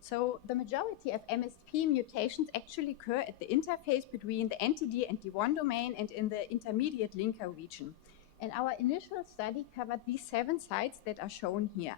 So the majority of MSP mutations actually occur at the interface between the NTD and D1 domain and in the intermediate linker region. And our initial study covered these 7 sites that are shown here.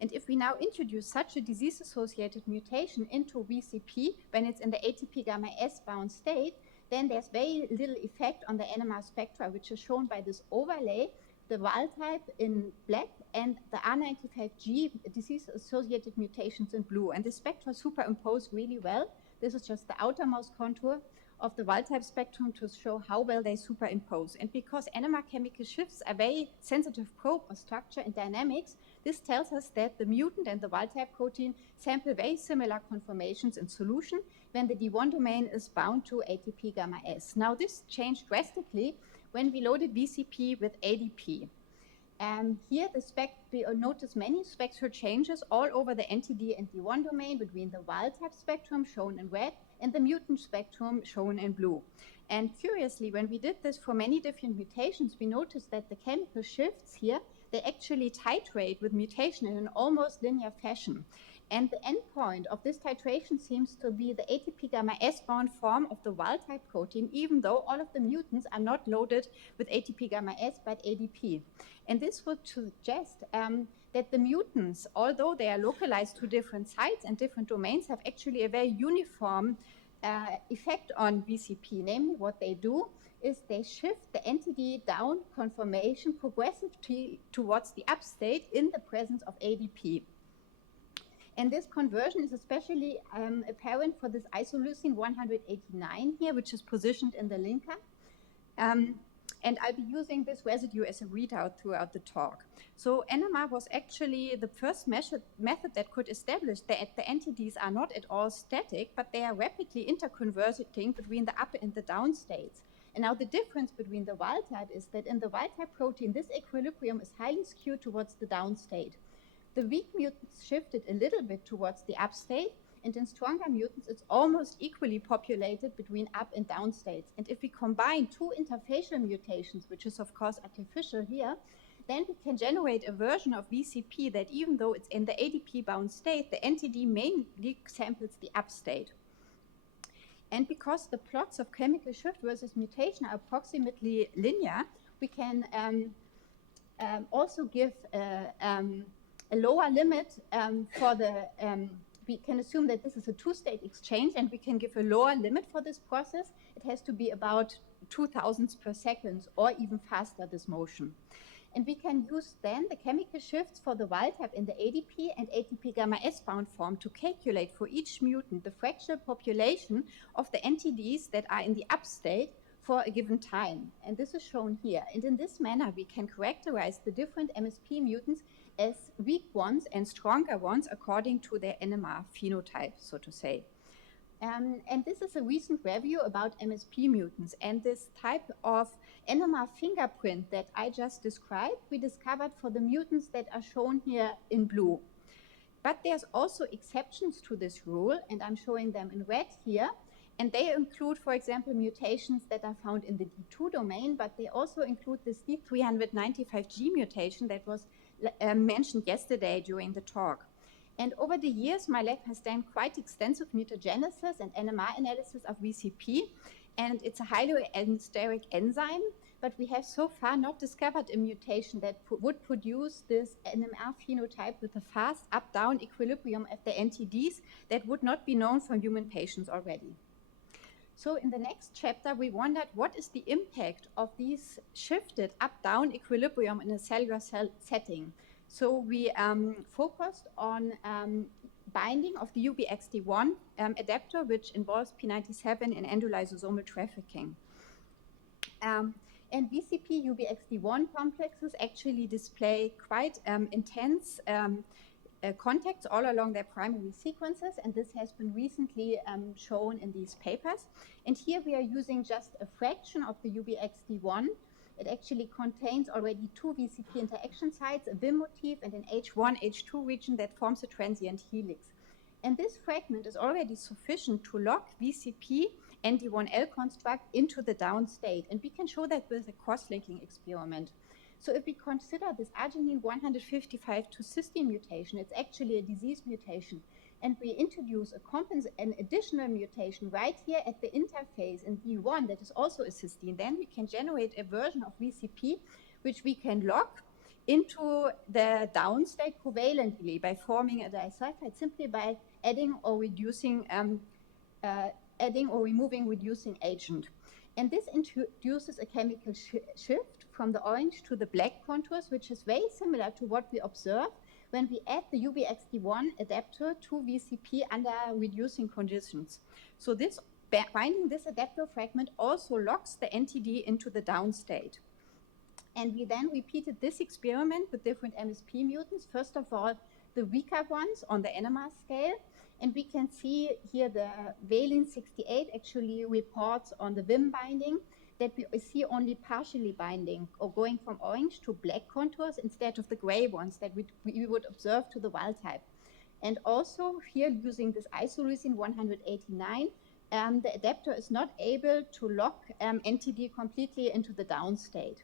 And if we now introduce such a disease-associated mutation into VCP when it's in the ATP gamma S bound state, then there's very little effect on the NMR spectra, which is shown by this overlay, the wild type in black and the R95G disease-associated mutations in blue. And the spectra superimpose really well. This is just the outermost contour of the wild-type spectrum to show how well they superimpose. And because NMR chemical shifts are very sensitive probe of structure and dynamics, this tells us that the mutant and the wild-type protein sample very similar conformations in solution when the D1 domain is bound to ATP gamma S. Now this changed drastically when we loaded VCP with ADP. Here we notice many spectral changes all over the NTD and D1 domain between the wild-type spectrum shown in red and the mutant spectrum shown in blue. And curiously, when we did this for many different mutations, we noticed that the chemical shifts here, they actually titrate with mutation in an almost linear fashion. And the endpoint of this titration seems to be the ATP gamma S bound form of the wild-type protein, even though all of the mutants are not loaded with ATP gamma S but ADP. And this would suggest that the mutants, although they are localized to different sites and different domains, have actually a very uniform effect on VCP. Namely, what they do is they shift the NTD down conformation progressively towards the up state in the presence of ADP. And this conversion is especially apparent for this isoleucine 189 here, which is positioned in the linker. And I'll be using this residue as a readout throughout the talk. So NMR was actually the first method that could establish that the NTDs are not at all static, but they are rapidly interconverting between the up and the down states. And now the difference between the wild type is that in the wild type protein, this equilibrium is highly skewed towards the down state. The weak mutants shifted a little bit towards the up state, and in stronger mutants, it's almost equally populated between up and down states. And if we combine 2 interfacial mutations, which is of course artificial here, then we can generate a version of VCP that even though it's in the ADP bound state, the NTD mainly samples the up state. And because the plots of chemical shift versus mutation are approximately linear, we can also give a lower limit for the, we can assume that this is a 2-state exchange, and we can give a lower limit for this process. It has to be about 2,000 per second or even faster, this motion. And we can use then the chemical shifts for the wild type in the ADP and ATP gamma S bound form to calculate for each mutant the fractional population of the NTDs that are in the up state for a given time. And this is shown here. And in this manner, we can characterize the different MSP mutants as weak ones and stronger ones according to their NMR phenotype, so to say. And this is a recent review about MSP mutants. And this type of NMR fingerprint that I just described, we discovered for the mutants that are shown here in blue. But there's also exceptions to this rule, and I'm showing them in red here. And they include, for example, mutations that are found in the D2 domain, but they also include this D395G mutation that was mentioned yesterday during the talk. And over the years, my lab has done quite extensive mutagenesis and NMR analysis of VCP, and it's a highly allosteric enzyme, but we have so far not discovered a mutation that would produce this NMR phenotype with a fast up-down equilibrium of the NTDs that would not be known from human patients already. So in the next chapter, we wondered what is the impact of these shifted up-down equilibrium in a cellular cell setting. So we focused on binding of the Ubxd1 adapter, which involves P97 in endolysosomal trafficking. And VCP Ubxd1 complexes actually display quite intense contacts all along their primary sequences, and this has been recently shown in these papers. And here we are using just a fraction of the Ubxd1. It actually contains already 2 VCP interaction sites, a VIM motif, and an H1, H2 region that forms a transient helix. And this fragment is already sufficient to lock VCP ND1L construct into the down state. And we can show that with a cross-linking experiment. So if we consider this arginine 155 to cysteine mutation, it's actually a disease mutation, and we introduce an additional mutation right here at the interface in D1 that is also a cysteine, then we can generate a version of VCP which we can lock into the downstate covalently by forming a disulfide simply by adding or removing reducing agent. And this introduces a chemical shift from the orange to the black contours, which is very similar to what we observe when we add the Ubxd1 adapter to VCP under reducing conditions. So this binding this adapter fragment also locks the NTD into the downstate. And we then repeated this experiment with different MSP mutants. First of all, the weaker ones on the NMR scale. And we can see here the valene 68 actually reports on the VIM binding that we see only partially binding or going from orange to black contours instead of the gray ones that we would observe to the wild type. And also here using this isoleucine 189, the adapter is not able to lock NTD completely into the downstate.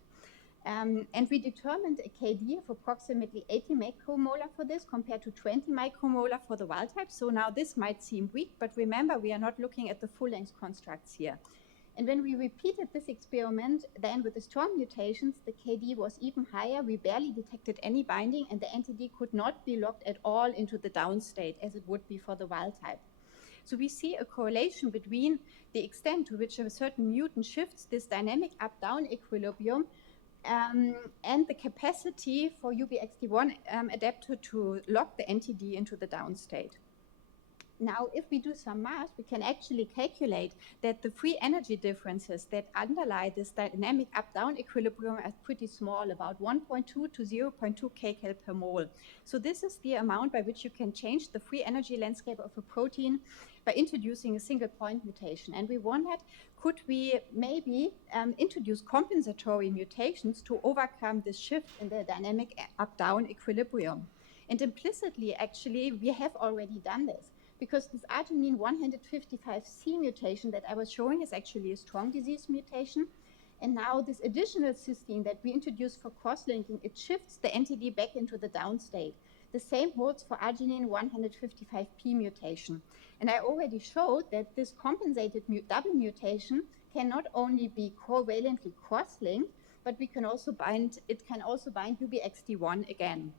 And we determined a KD of approximately 80 micromolar for this compared to 20 micromolar for the wild type. So now this might seem weak, but remember we are not looking at the full-length constructs here. And when we repeated this experiment, then with the strong mutations, the KD was even higher. We barely detected any binding, and the NTD could not be locked at all into the downstate as it would be for the wild type. So we see a correlation between the extent to which a certain mutant shifts this dynamic up-down equilibrium and the capacity for Ubxd1 adapter to lock the NTD into the downstate. Now, if we do some math, we can actually calculate that the free energy differences that underlie this dynamic up-down equilibrium are pretty small, about 1.2 to 0.2 kcal per mole. So this is the amount by which you can change the free energy landscape of a protein by introducing a single point mutation. And we wondered, could we maybe introduce compensatory mutations to overcome this shift in the dynamic up-down equilibrium? And implicitly, actually, we have already done this, because this arginine 155C mutation that I was showing is actually a strong disease mutation. And now this additional cysteine that we introduced for cross-linking, it shifts the NTD back into the downstate. The same holds for arginine 155P mutation. And I already showed that this compensated double mutation can not only be covalently cross-linked, but it can also bind Ubxd1 again.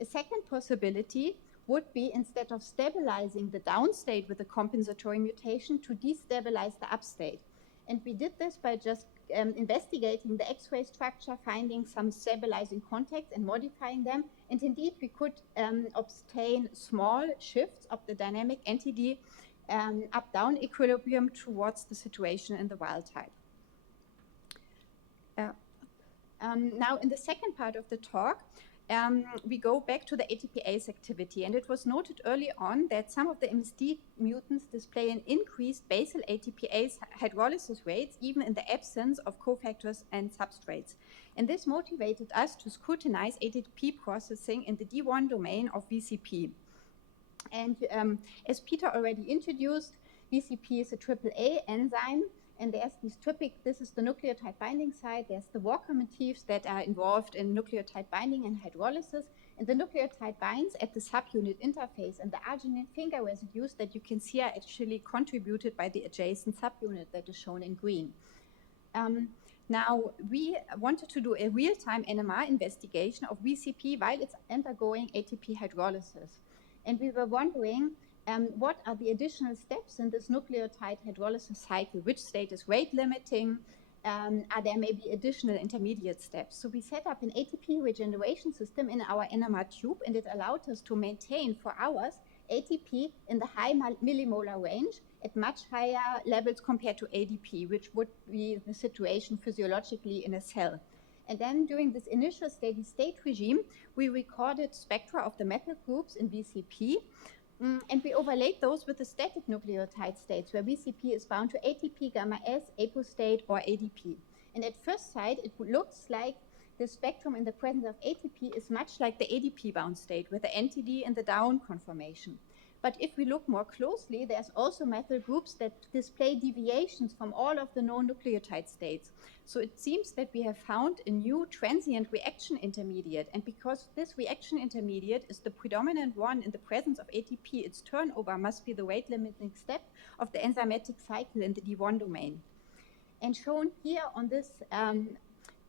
A second possibility would be, instead of stabilizing the downstate with a compensatory mutation, to destabilize the upstate. And we did this by just investigating the X-ray structure, finding some stabilizing contacts and modifying them. And indeed, we could obtain small shifts of the dynamic NTD up-down equilibrium towards the situation in the wild type. Now, in the second part of the talk, we go back to the ATPase activity, and it was noted early on that some of the MSD mutants display an increased basal ATPase hydrolysis rates even in the absence of cofactors and substrates. And this motivated us to scrutinize ATP processing in the D1 domain of VCP. And as Peter already introduced, VCP is a AAA enzyme. And there's this is the nucleotide binding site. There's the Walker motifs that are involved in nucleotide binding and hydrolysis. And the nucleotide binds at the subunit interface. And the arginine finger residues that you can see are actually contributed by the adjacent subunit that is shown in green. Now, we wanted to do a real-time NMR investigation of VCP while it's undergoing ATP hydrolysis. And we were wondering, what are the additional steps in this nucleotide hydrolysis cycle? Which state is rate limiting? Are there maybe additional intermediate steps? So we set up an ATP regeneration system in our NMR tube, and it allowed us to maintain for hours ATP in the high millimolar range at much higher levels compared to ADP, which would be the situation physiologically in a cell. And then during this initial steady state regime, we recorded spectra of the methyl groups in VCP, and we overlaid those with the static nucleotide states where VCP is bound to ATP, gamma S, apostate, or ADP. And at first sight, it looks like the spectrum in the presence of ATP is much like the ADP bound state with the NTD and the down conformation. But if we look more closely, there's also methyl groups that display deviations from all of the known nucleotide states. So it seems that we have found a new transient reaction intermediate. And because this reaction intermediate is the predominant one in the presence of ATP, its turnover must be the rate limiting step of the enzymatic cycle in the D1 domain. And shown here on this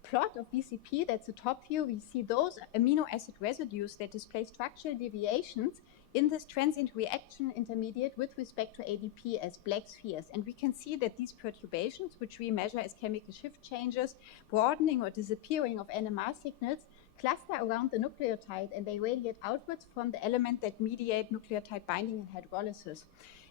plot of VCP, that's the top view, we see those amino acid residues that display structural deviations in this transient reaction intermediate with respect to ADP as black spheres. And we can see that these perturbations, which we measure as chemical shift changes, broadening or disappearing of NMR signals, cluster around the nucleotide and they radiate outwards from the element that mediate nucleotide binding and hydrolysis.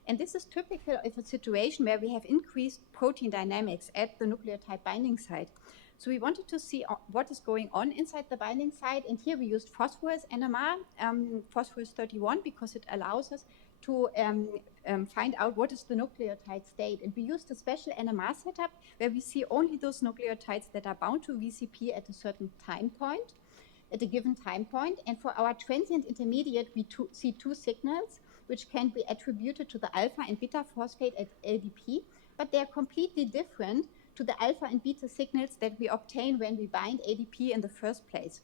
And this is typical of a situation where we have increased protein dynamics at the nucleotide binding site. So we wanted to see what is going on inside the binding site, and here we used phosphorus NMR, phosphorus 31, because it allows us to find out what is the nucleotide state. And we used a special NMR setup where we see only those nucleotides that are bound to VCP at a certain time point, at a given time point. And for our transient intermediate, we see two signals, which can be attributed to the alpha and beta phosphate at ADP, but they are completely different to the alpha and beta signals that we obtain when we bind ADP in the first place.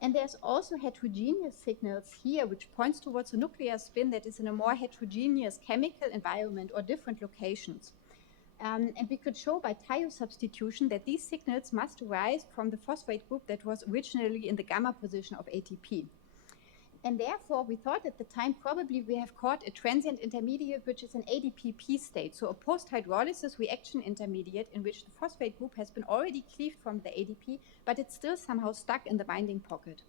And there's also heterogeneous signals here, which points towards a nuclear spin that is in a more heterogeneous chemical environment or different locations. And we could show by thiosubstitution that these signals must arise from the phosphate group that was originally in the gamma position of ATP. And therefore, we thought at the time probably we have caught a transient intermediate, which is an ADP-P state, so a post-hydrolysis reaction intermediate in which the phosphate group has been already cleaved from the ADP, but it's still somehow stuck in the binding pocket.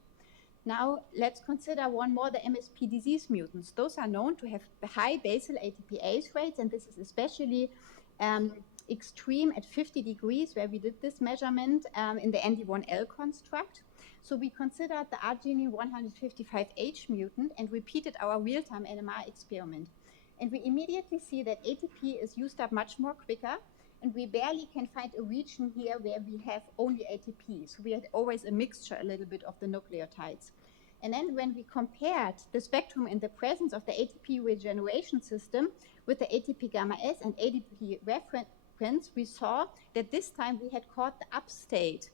Now, let's consider one more, the MSP disease mutants. Those are known to have high basal ATPase rates, and this is especially extreme at 50 degrees, where we did this measurement in the ND1L construct. So we considered the arginine 155H mutant and repeated our real-time NMR experiment. And we immediately see that ATP is used up much more quicker, and we barely can find a region here where we have only ATP. So we had always a mixture a little bit of the nucleotides. And then when we compared the spectrum in the presence of the ATP regeneration system with the ATP gamma S and ADP reference, we saw that this time we had caught the up state,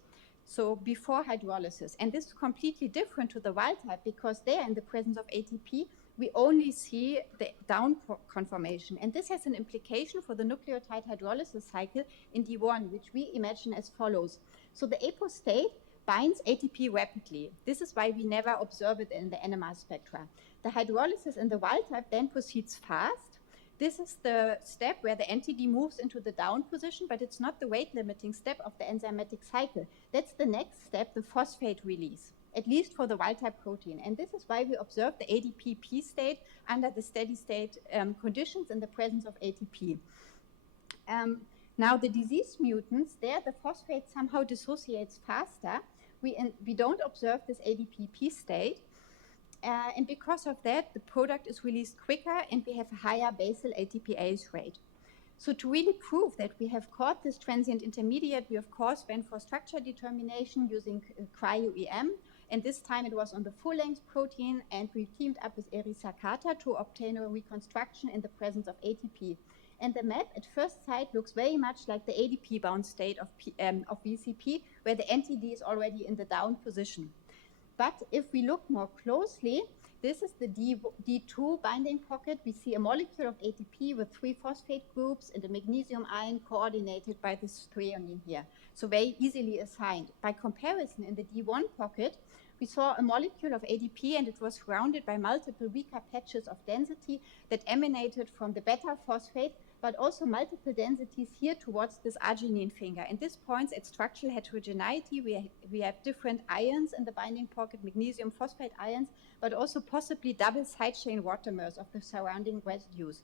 so before hydrolysis. And this is completely different to the wild type, because there in the presence of ATP, we only see the down conformation. And this has an implication for the nucleotide hydrolysis cycle in D1, which we imagine as follows. So the apostate binds ATP rapidly. This is why we never observe it in the NMR spectra. The hydrolysis in the wild type then proceeds fast. This is the step where the NTD moves into the down position, but it's not the rate limiting step of the enzymatic cycle. That's the next step, the phosphate release, at least for the wild type protein. And this is why we observe the ADP-P state under the steady state conditions in the presence of ATP. Now the disease mutants, there the phosphate somehow dissociates faster. We don't observe this ADP-P state. And because of that, the product is released quicker and we have a higher basal ATPase rate. So to really prove that we have caught this transient intermediate, we of course went for structure determination using Cryo-EM. And this time it was on the full-length protein, and we teamed up with Eri Sakata to obtain a reconstruction in the presence of ATP. And the map at first sight looks very much like the ADP-bound state of VCP, where the NTD is already in the down position. But if we look more closely, this is the D2 binding pocket. We see a molecule of ATP with 3 phosphate groups and a magnesium ion coordinated by this threonine here. So very easily assigned. By comparison, in the D1 pocket, we saw a molecule of ADP, and it was surrounded by multiple weaker patches of density that emanated from the beta phosphate, but also multiple densities here towards this arginine finger. And this points at structural heterogeneity. We have different ions in the binding pocket, magnesium phosphate ions, but also possibly double side chain watermers of the surrounding residues.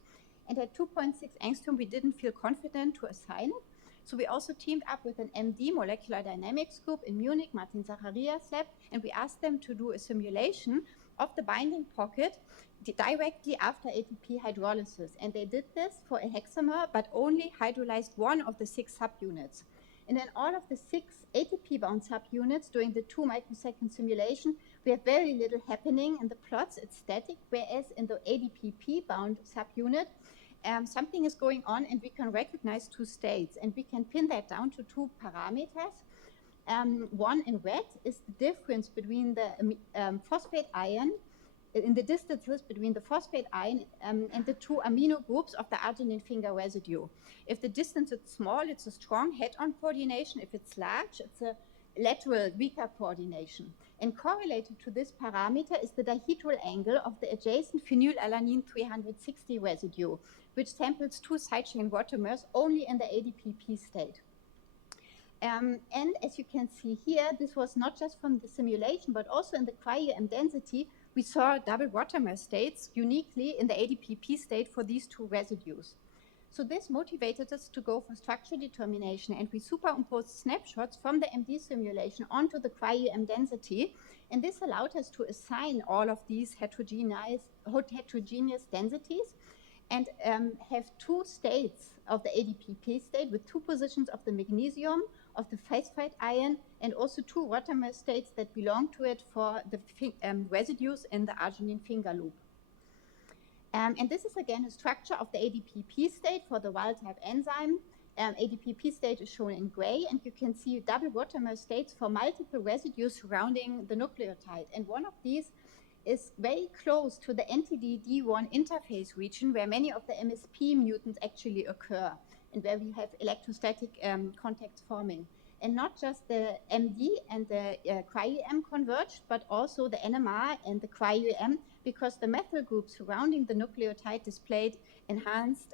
And at 2.6 angstrom, we didn't feel confident to assign it. So we also teamed up with an MD molecular dynamics group in Munich, Martin Zacharias' lab, and we asked them to do a simulation of the binding pocket directly after ATP hydrolysis. And they did this for a hexamer, but only hydrolyzed one of the 6 subunits. And in all of the 6 ATP-bound subunits during the 2 microsecond simulation, we have very little happening in the plots. It's static, whereas in the ADPP-bound subunit, something is going on, and we can recognize 2 states, and we can pin that down to 2 parameters. One in red is the difference between the phosphate ion, in the distances between the phosphate ion and the 2 amino groups of the arginine finger residue. If the distance is small, it's a strong head-on coordination. If it's large, it's a lateral, weaker coordination. And correlated to this parameter is the dihedral angle of the adjacent phenylalanine 360 residue, which samples 2 side chain watermers only in the ADPP state. And as you can see here, this was not just from the simulation, but also in the Cryo-EM density, we saw double watermer states uniquely in the ADPP state for these 2 residues. So this motivated us to go for structure determination, and we superimposed snapshots from the MD simulation onto the Cryo-EM density, and this allowed us to assign all of these heterogeneous densities and have 2 states of the ADPP state with 2 positions of the magnesium, of the phosphate ion, and also 2 watermer states that belong to it for the residues in the arginine finger loop. And this is again a structure of the ADPP state for the wild-type enzyme. ADPP state is shown in gray, and you can see double watermer states for multiple residues surrounding the nucleotide. And one of these is very close to the NTD-D1 interface region, where many of the MSP mutants actually occur, and where we have electrostatic contacts forming. And not just the MD and the Cryo-EM converged, but also the NMR and the Cryo-EM, because the methyl group surrounding the nucleotide displayed enhanced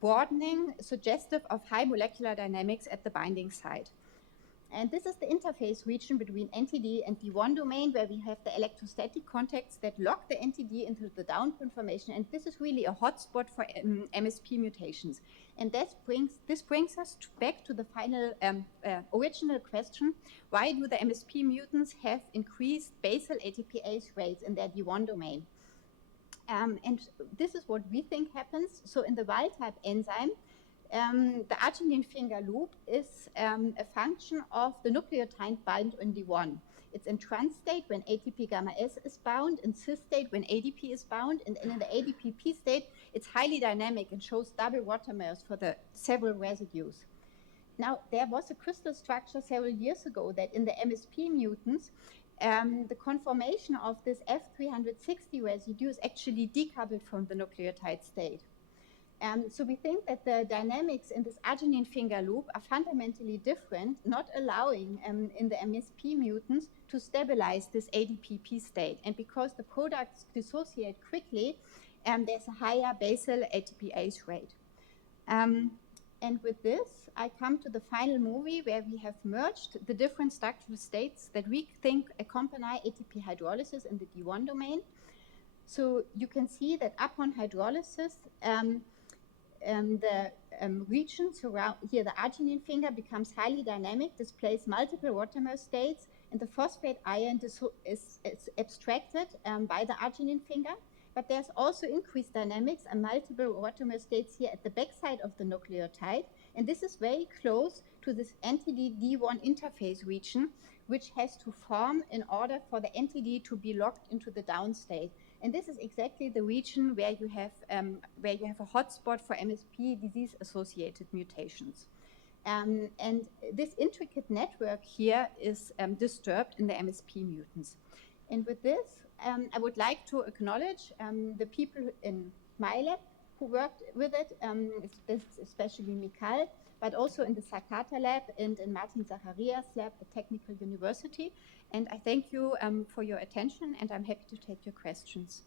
broadening, suggestive of high molecular dynamics at the binding site. And this is the interface region between NTD and D1 domain, where we have the electrostatic contacts that lock the NTD into the down conformation. And this is really a hotspot for MSP mutations. And this brings us back to the final original question: why do the MSP mutants have increased basal ATPase rates in their D1 domain? And this is what we think happens. So in the wild-type enzyme, the arginine finger loop is a function of the nucleotide bound in D1. It's in trans state when ATP gamma S is bound, in cis state when ADP is bound, and in the ADPP state, it's highly dynamic and shows double watermers for the several residues. Now, there was a crystal structure several years ago that in the MSP mutants, the conformation of this F360 residue is actually decoupled from the nucleotide state. So we think that the dynamics in this arginine finger loop are fundamentally different, not allowing in the MSP mutants to stabilize this ADPP state. And because the products dissociate quickly, there's a higher basal ATPase rate. And with this, I come to the final movie where we have merged the different structural states that we think accompany ATP hydrolysis in the D1 domain. So you can see that upon hydrolysis, the regions around here, the arginine finger becomes highly dynamic, displays multiple watermer states, and the phosphate ion is abstracted by the arginine finger. But there's also increased dynamics and multiple watermer states here at the backside of the nucleotide. And this is very close to this NTD-D1 interface region, which has to form in order for the NTD to be locked into the down state. And this is exactly the region where you have a hotspot for MSP disease-associated mutations. And this intricate network here is disturbed in the MSP mutants. And with this, I would like to acknowledge the people in my lab who worked with it, especially Mikal, but also in the Sakata lab and in Martin Zacharias' lab at Technical University. And I thank you for your attention, and I'm happy to take your questions.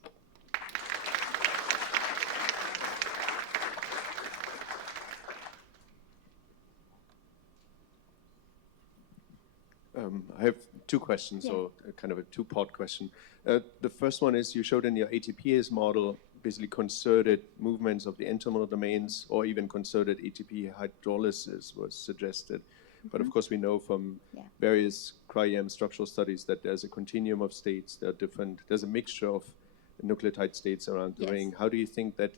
I have two questions, so kind of a two-part question. The first one is you showed in your ATPase model basically concerted movements of the N-terminal domains or even concerted ATP hydrolysis was suggested. But of course, we know from various Cryo-EM structural studies that there's a continuum of states. There are different, there's a mixture of nucleotide states around the ring. How do you think that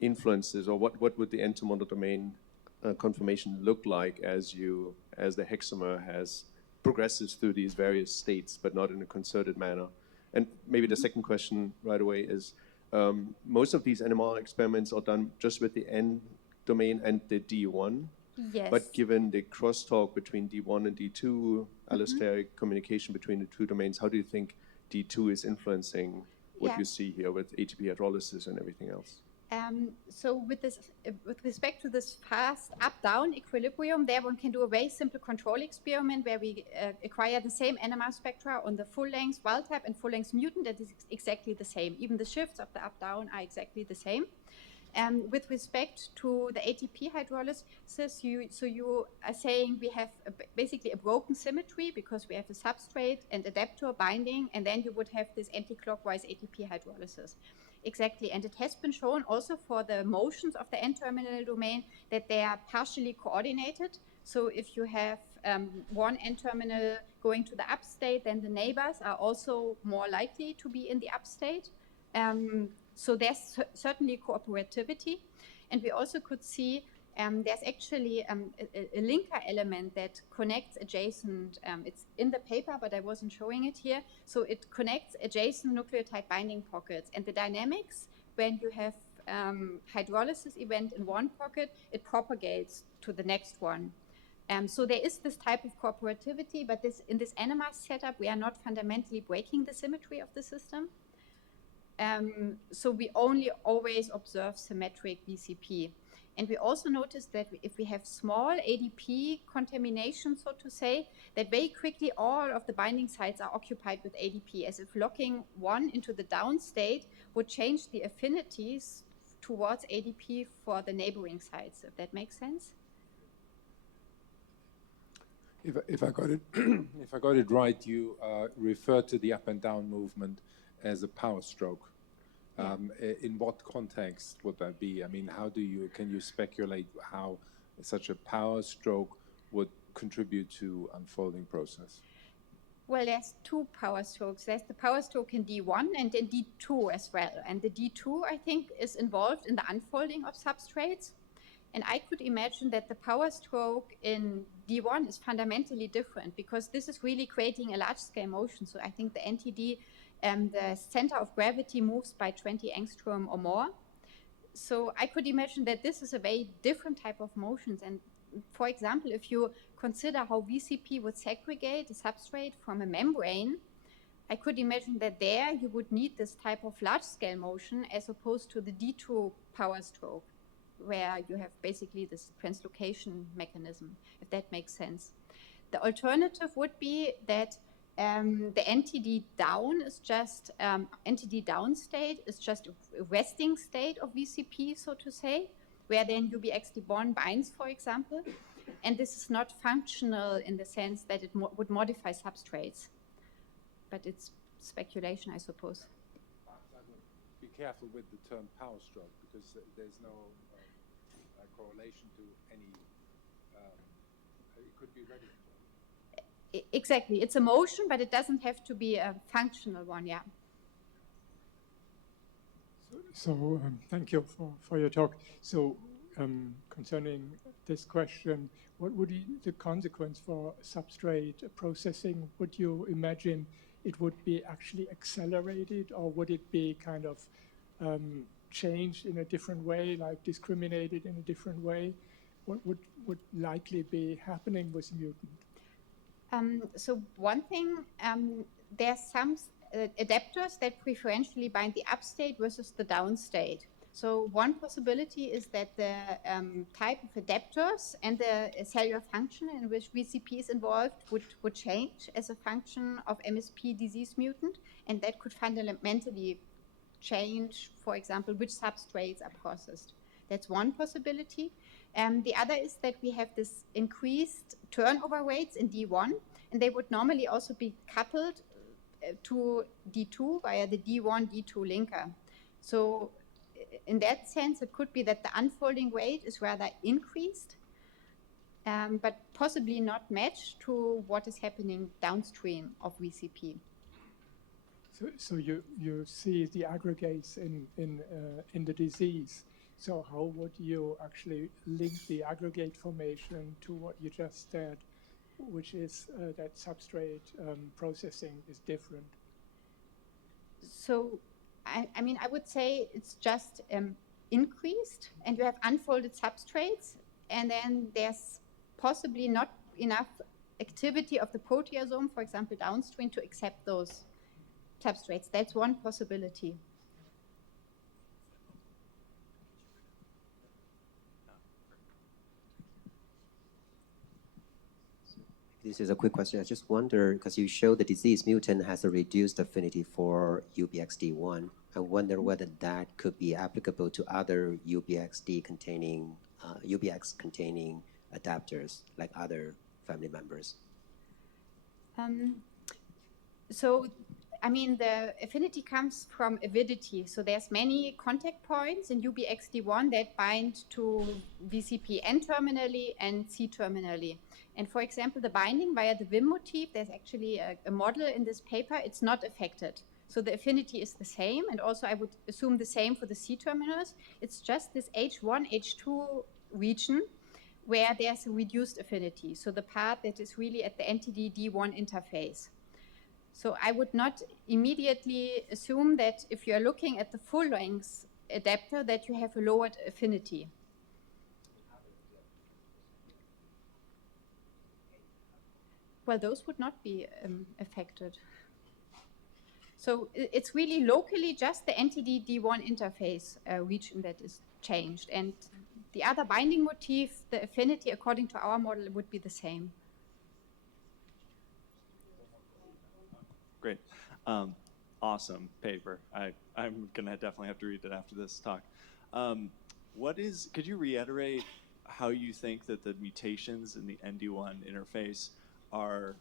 influences, or what would the N-terminal domain conformation look like as the hexamer progresses through these various states, but not in a concerted manner? And maybe the second question right away is, most of these NMR experiments are done just with the N domain and the D1. Yes. But given the crosstalk between D1 and D2, allosteric communication between the two domains, how do you think D2 is influencing what you see here with ATP hydrolysis and everything else? So with respect to this fast up-down equilibrium, there one can do a very simple control experiment where we acquire the same NMR spectra on the full-length wild-type and full-length mutant. That is exactly the same. Even the shifts of the up-down are exactly the same. With respect to the ATP hydrolysis, you are saying we have basically a broken symmetry because we have a substrate and adapter binding, and then you would have this anti-clockwise ATP hydrolysis. Exactly, and it has been shown also for the motions of the N-terminal domain that they are partially coordinated. So if you have one N-terminal going to the up state, then the neighbors are also more likely to be in the up state. So there's certainly cooperativity. And we also could see there's actually a linker element that connects adjacent, it's in the paper, but I wasn't showing it here. So it connects adjacent nucleotide binding pockets. And the dynamics, when you have hydrolysis event in one pocket, it propagates to the next one. So there is this type of cooperativity, but in this NMR setup, we are not fundamentally breaking the symmetry of the system. So we only always observe symmetric VCP. And we also noticed that if we have small ADP contamination, so to say, that very quickly all of the binding sites are occupied with ADP, as if locking one into the down state would change the affinities towards ADP for the neighboring sites, if that makes sense. If I got it, if I got it right, you referred to the up and down movement as a power stroke. In what context would that be? I mean, can you speculate how such a power stroke would contribute to unfolding process? Well, there's two power strokes. There's the power stroke in D1 and in D2 as well. And the D2, I think, is involved in the unfolding of substrates. And I could imagine that the power stroke in D1 is fundamentally different because this is really creating a large-scale motion. So I think the NTD, the center of gravity moves by 20 angstrom or more. So I could imagine that this is a very different type of motions. And for example, if you consider how VCP would segregate a substrate from a membrane, I could imagine that there you would need this type of large-scale motion as opposed to the D2 power stroke, where you have basically this translocation mechanism, if that makes sense. The alternative would be that the NTD down is just, NTD down state is just a resting state of VCP, so to say, where then Ubxd1 binds, for example. And this is not functional in the sense that it would modify substrates. But it's speculation, I suppose. I would be careful with the term power stroke because there's no correlation to any, it could be regulatory. Exactly, it's a motion, but it doesn't have to be a functional one, yeah. So thank you for your talk. So concerning this question, what would be the consequence for substrate processing? Would you imagine it would be actually accelerated, or would it be kind of changed in a different way, like discriminated in a different way? What would likely be happening with mutant? So one thing, there's some adapters that preferentially bind the up state versus the down state. So one possibility is that the type of adapters and the cellular function in which VCP is involved would change as a function of MSP disease mutant, and that could fundamentally change, for example, which substrates are processed. That's one possibility. The other is that we have this increased turnover rates in D1, and they would normally also be coupled to D2 via the D1, D2 linker. So in that sense, it could be that the unfolding rate is rather increased, but possibly not matched to what is happening downstream of VCP. So you see the aggregates in the disease. So how would you actually link the aggregate formation to what you just said, which is that substrate processing is different? So, I mean, I would say it's just increased, and you have unfolded substrates, and then there's possibly not enough activity of the proteasome, for example, downstream, to accept those substrates. That's one possibility. This is a quick question. I just wonder, because you show the disease mutant has a reduced affinity for Ubxd1. I wonder whether that could be applicable to other Ubx containing adapters, like other family members. So, I mean, the affinity comes from avidity. So there's many contact points in Ubxd1 that bind to VCP N-terminally and C-terminally. And for example, the binding via the Wim motif, there's actually a model in this paper, it's not affected. So the affinity is the same, and also I would assume the same for the C-terminals. It's just this H1, H2 region where there's a reduced affinity. So the part that is really at the NTD-D1 interface. So I would not immediately assume that if you're looking at the full-length adapter that you have a lowered affinity. Well, those would not be affected. So it's really locally just the NTD-D1 interface region that is changed. And the other binding motif, the affinity according to our model would be the same. Great. Awesome paper. I'm going to definitely have to read it after this talk. Could you reiterate how you think that the mutations in the ND1 interface are,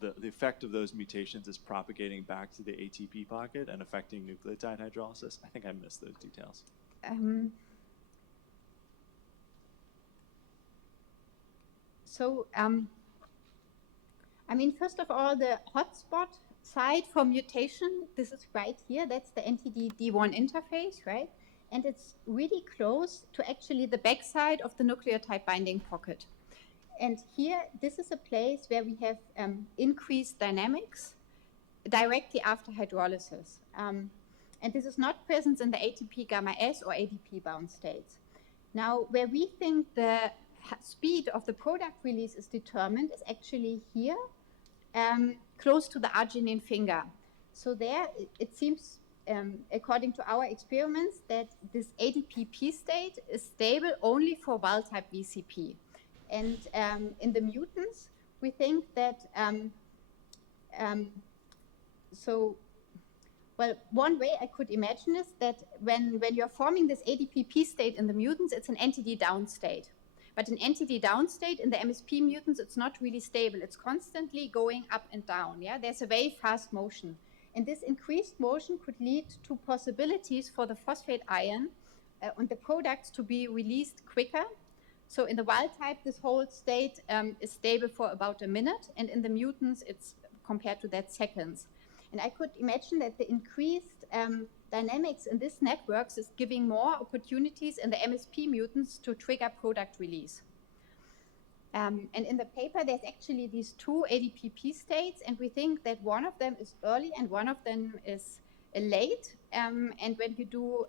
the effect of those mutations is propagating back to the ATP pocket and affecting nucleotide hydrolysis? I think I missed those details. I mean, first of all, the hotspot site for mutation, this is right here, that's the NTD-D1 interface, right? And it's really close to actually the backside of the nucleotide binding pocket. And here, this is a place where we have increased dynamics directly after hydrolysis. And this is not present in the ATP gamma S or ADP bound states. Now, where we think the speed of the product release is determined is actually here, close to the arginine finger. So there, it seems, according to our experiments, that this ADP state is stable only for wild-type VCP. And in the mutants, we think that, well, one way I could imagine is that when you're forming this ADP state in the mutants, it's an NTD down state. But an NTD down state in the MSP mutants, it's not really stable. It's constantly going up and down. Yeah, there's a very fast motion. And this increased motion could lead to possibilities for the phosphate ion and the products to be released quicker. So in the wild type, this whole state is stable for about a minute, and in the mutants, it's compared to that seconds. And I could imagine that the increased dynamics in this networks is giving more opportunities in the MSP mutants to trigger product release. And in the paper, there's actually these two ADPP states, and we think that one of them is early and one of them is late. And when you do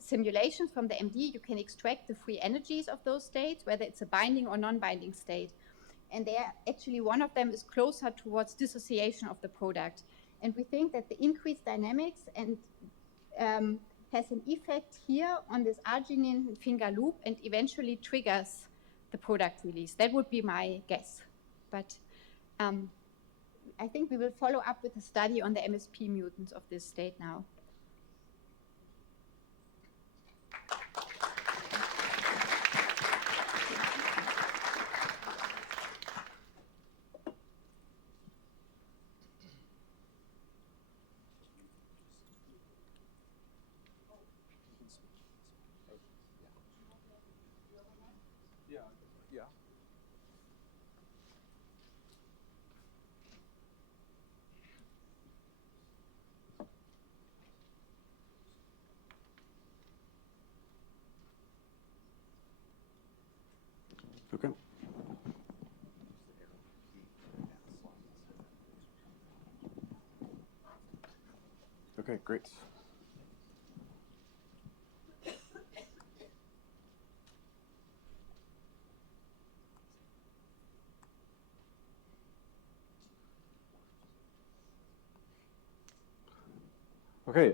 simulations from the MD, you can extract the free energies of those states, whether it's a binding or non-binding state. And there, actually, one of them is closer towards dissociation of the product. And we think that the increased dynamics and has an effect here on this arginine finger loop and eventually triggers the product release. That would be my guess. But I think we will follow up with a study on the MSP mutants of this state now. Yeah. Okay. Okay, great. Okay,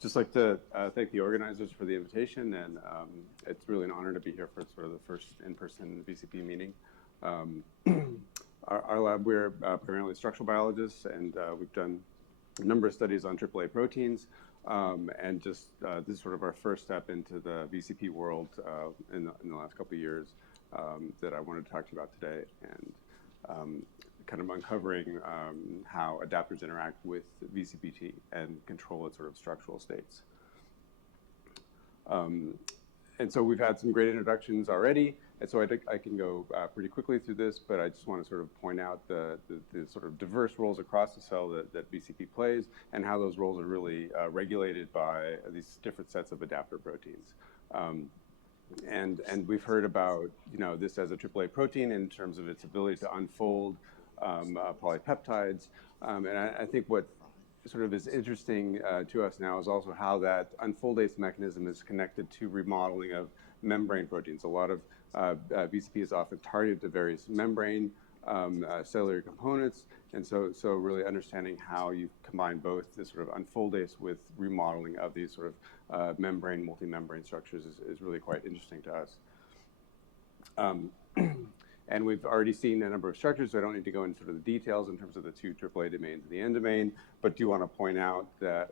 just like to thank the organizers for the invitation, and it's really an honor to be here for sort of the first in-person VCP meeting. Our lab, we're primarily structural biologists, and we've done a number of studies on AAA proteins, and just this is sort of our first step into the VCP world in the last couple of years that I wanted to talk to you about today, and kind of uncovering how adapters interact with VCPT and control its sort of structural states. And so we've had some great introductions already, and so I think I can go pretty quickly through this, but I just want to sort of point out the sort of diverse roles across the cell that VCP plays, and how those roles are really regulated by these different sets of adapter proteins. And we've heard about, you know, this as a AAA protein in terms of its ability to unfold polypeptides, and I think what sort of is interesting to us now is also how that unfoldase mechanism is connected to remodeling of membrane proteins. A lot of VCP is often targeted to various membrane cellular components, and so really understanding how you combine both this sort of unfoldase with remodeling of these sort of membrane, multi-membrane structures is really quite interesting to us. And we've already seen a number of structures, so I don't need to go into sort of the details in terms of the two AAA domains and the end domain, but do want to point out that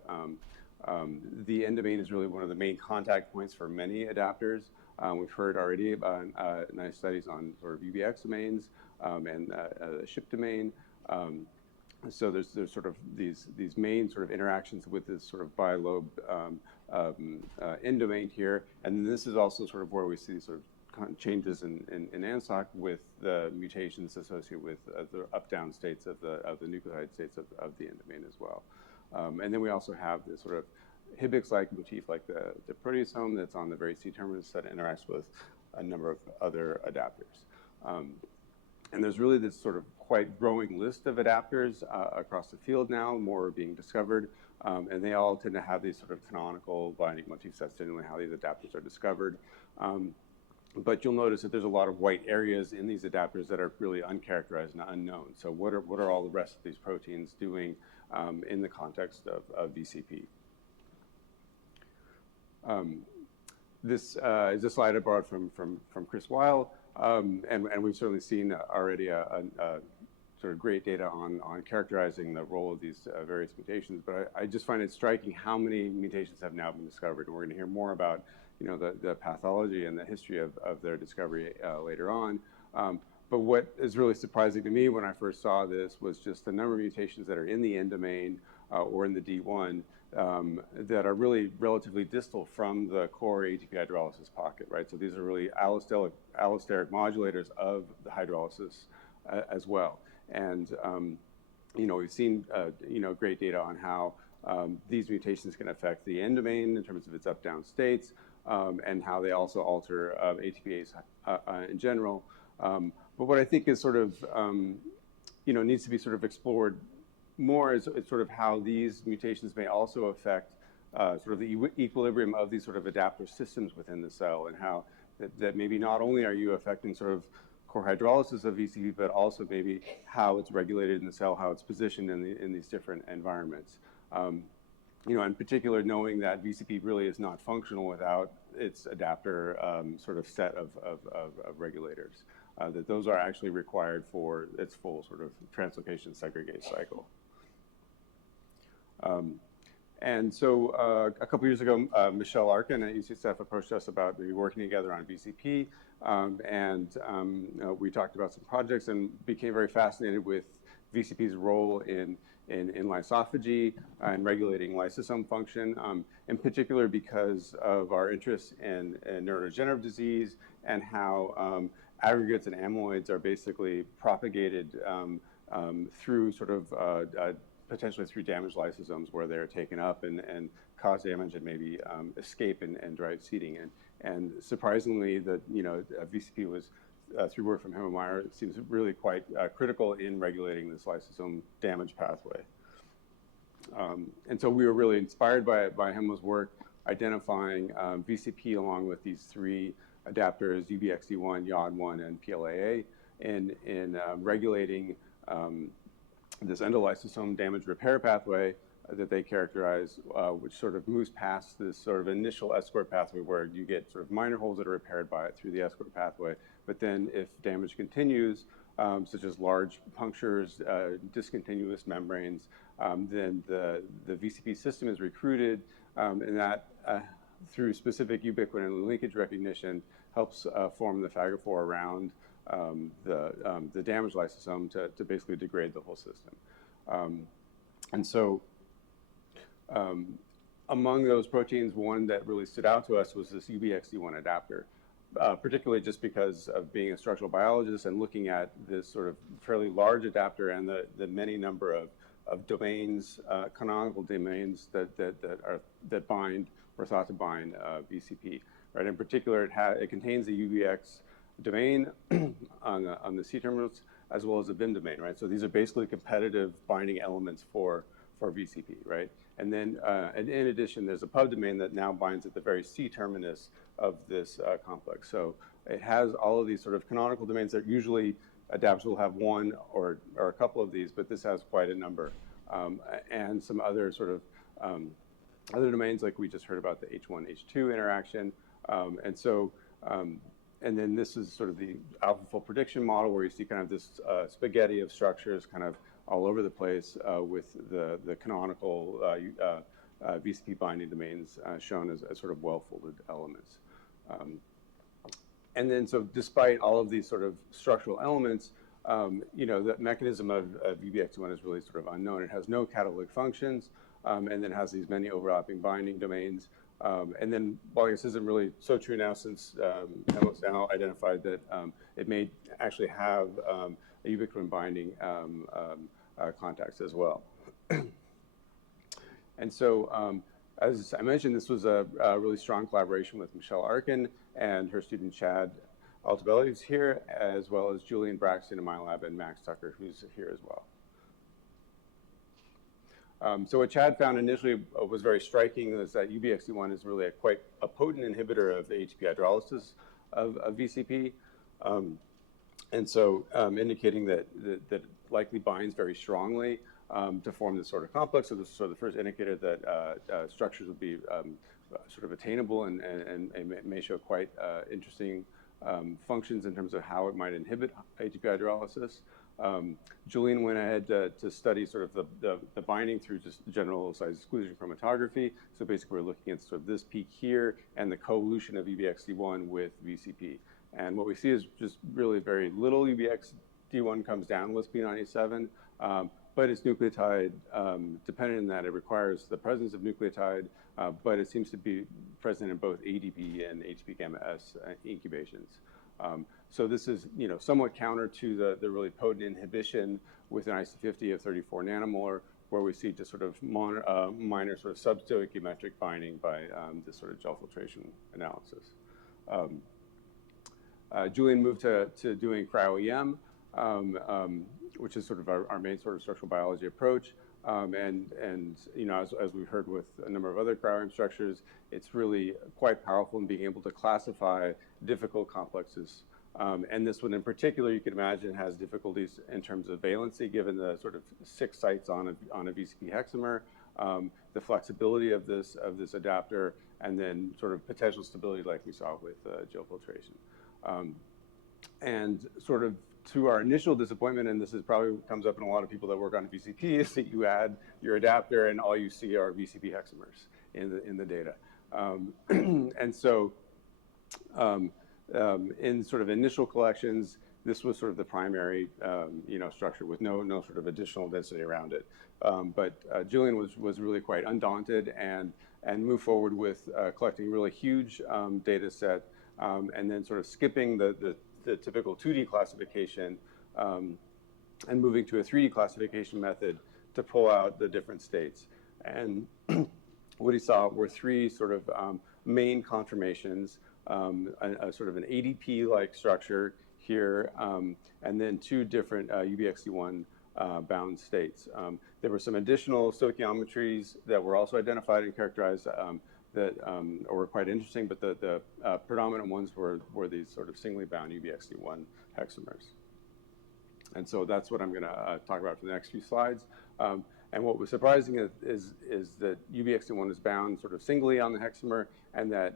the end domain is really one of the main contact points for many adapters. We've heard already about nice studies on sort of Ubxd domains and the SHIP domain. So there's sort of these main sort of interactions with this sort of bilobe end domain here, and this is also sort of where we see sort of changes in ANSOC with the mutations associated with the up-down states of the nucleotide states of the end domain as well. And then we also have this sort of Hibix-like motif, like the proteasome that's on the very C-terminus that interacts with a number of other adapters. And there's really this sort of quite growing list of adapters across the field now, more are being discovered, and they all tend to have these sort of canonical binding motifs. That's generally how these adapters are discovered. But you'll notice that there's a lot of white areas in these adapters that are really uncharacterized and unknown. So what are all the rest of these proteins doing in the context of VCP? This is a slide I borrowed from Chris Weil, and we've certainly seen already a sort of great data on characterizing the role of these various mutations. But I just find it striking how many mutations have now been discovered, and we're going to hear more about, you know, the pathology and the history of their discovery later on. But what is really surprising to me when I first saw this was just the number of mutations that are in the end domain or in the D1 that are really relatively distal from the core ATP hydrolysis pocket, right? So these are really allosteric modulators of the hydrolysis as well. And, you know, we've seen, you know, great data on how these mutations can affect the end domain in terms of its up-down states, and how they also alter ATPase in general. But what I think is sort of, you know, needs to be sort of explored more is sort of how these mutations may also affect sort of the equilibrium of these sort of adaptive systems within the cell, and how that maybe not only are you affecting sort of core hydrolysis of VCP, but also maybe how it's regulated in the cell, how it's positioned in these different environments. You know, in particular, knowing that VCP really is not functional without its adapter sort of set of regulators, that those are actually required for its full sort of translocation segregate cycle. And so a couple years ago, Michelle Arkin at UCSF approached us about maybe working together on VCP, and we talked about some projects and became very fascinated with VCP's role in in lysophagy and regulating lysosome function, in particular because of our interest in neurodegenerative disease and how aggregates and amyloids are basically propagated through sort of potentially through damaged lysosomes where they're taken up and cause damage and maybe escape and drive seeding. And surprisingly, VCP was, through work from Hemmemeyer, it seems really quite critical in regulating this lysosome damage pathway. And so we were really inspired by Hemme's work, identifying VCP along with these three adapters, Ubxd1, YOD1, and PLAA, in regulating this endolysosome damage repair pathway that they characterize, which sort of moves past this sort of initial escort pathway where you get sort of minor holes that are repaired by it through the escort pathway. But then if damage continues, such as large punctures, discontinuous membranes, then the VCP system is recruited, and that through specific ubiquitin linkage recognition helps form the phagophore around the damaged lysosome to basically degrade the whole system. And so among those proteins, one that really stood out to us was this Ubxd1 adapter, particularly just because of being a structural biologist and looking at this sort of fairly large adapter and the many number of domains, canonical domains that bind or thought to bind VCP. Right? In particular, it contains the UBX domain on the C terminals as well as a VIM domain. Right? So these are basically competitive binding elements for VCP. Right? And then, and in addition, there's a pub domain that now binds at the very C terminus of this complex. So it has all of these sort of canonical domains that usually adapters will have one or a couple of these, but this has quite a number. And some other sort of other domains, like we just heard about the H1, H2 interaction. And so, and then this is sort of the AlphaFold prediction model where you see kind of this spaghetti of structures kind of all over the place with the canonical VCP binding domains shown as sort of well-folded elements. And then, so despite all of these sort of structural elements, the mechanism of Ubxd1 is really sort of unknown. It has no catalytic functions, and then has these many overlapping binding domains. And then, while this isn't really so true now, since Hemme's now identified that it may actually have a ubiquitin binding contacts as well. And so, as I mentioned, this was a really strong collaboration with Michelle Arkin and her student Chad Altabelli, who's here, as well as Julian Braxton in my lab and Max Tucker, who's here as well. So what Chad found initially was very striking is that Ubxd1 is really quite a potent inhibitor of the ATP hydrolysis of VCP. And so indicating that it likely binds very strongly to form this sort of complex. So this is sort of the first indicator that structures would be sort of attainable and may show quite interesting functions in terms of how it might inhibit ATP hydrolysis. Julian went ahead to study sort of the binding through just general size exclusion chromatography. So basically we're looking at sort of this peak here and the coevolution of Ubxd1 with VCP. And what we see is just really very little Ubxd1 comes down with P97, but it's nucleotide dependent in that it requires the presence of nucleotide, but it seems to be present in both ADP and ATP gamma S incubations. So this is, somewhat counter to the really potent inhibition with an IC50 of 34 nanomolar, where we see just sort of minor sort of substoichiometric binding by this sort of gel filtration analysis. Julian moved to doing Cryo-EM, which is sort of our main sort of structural biology approach. And as we've heard with a number of other cryo-EM structures, it's really quite powerful in being able to classify difficult complexes. And this one in particular, you can imagine, has difficulties in terms of valency, given the sort of 6 sites on a VCP hexamer, the flexibility of this adapter, and then sort of potential stability like we saw with gel filtration. And sort of to our initial disappointment, and this is probably comes up in a lot of people that work on VCP, is that you add your adapter and all you see are VCP hexamers in the data. And so in sort of initial collections, this was sort of the primary, structure with no sort of additional density around it. But Julian was really quite undaunted and moved forward with collecting really huge data set, and then sort of skipping the typical 2D classification and moving to a 3D classification method to pull out the different states. And what he saw were three sort of main conformations, a sort of an ADP-like structure here, and then two different Ubxd1 bound states. There were some additional stoichiometries that were also identified and characterized that were quite interesting, but the predominant ones were these sort of singly bound Ubxd1 hexamers. And so that's what I'm going to talk about for the next few slides. And what was surprising is that Ubxd1 is bound sort of singly on the hexamer, and that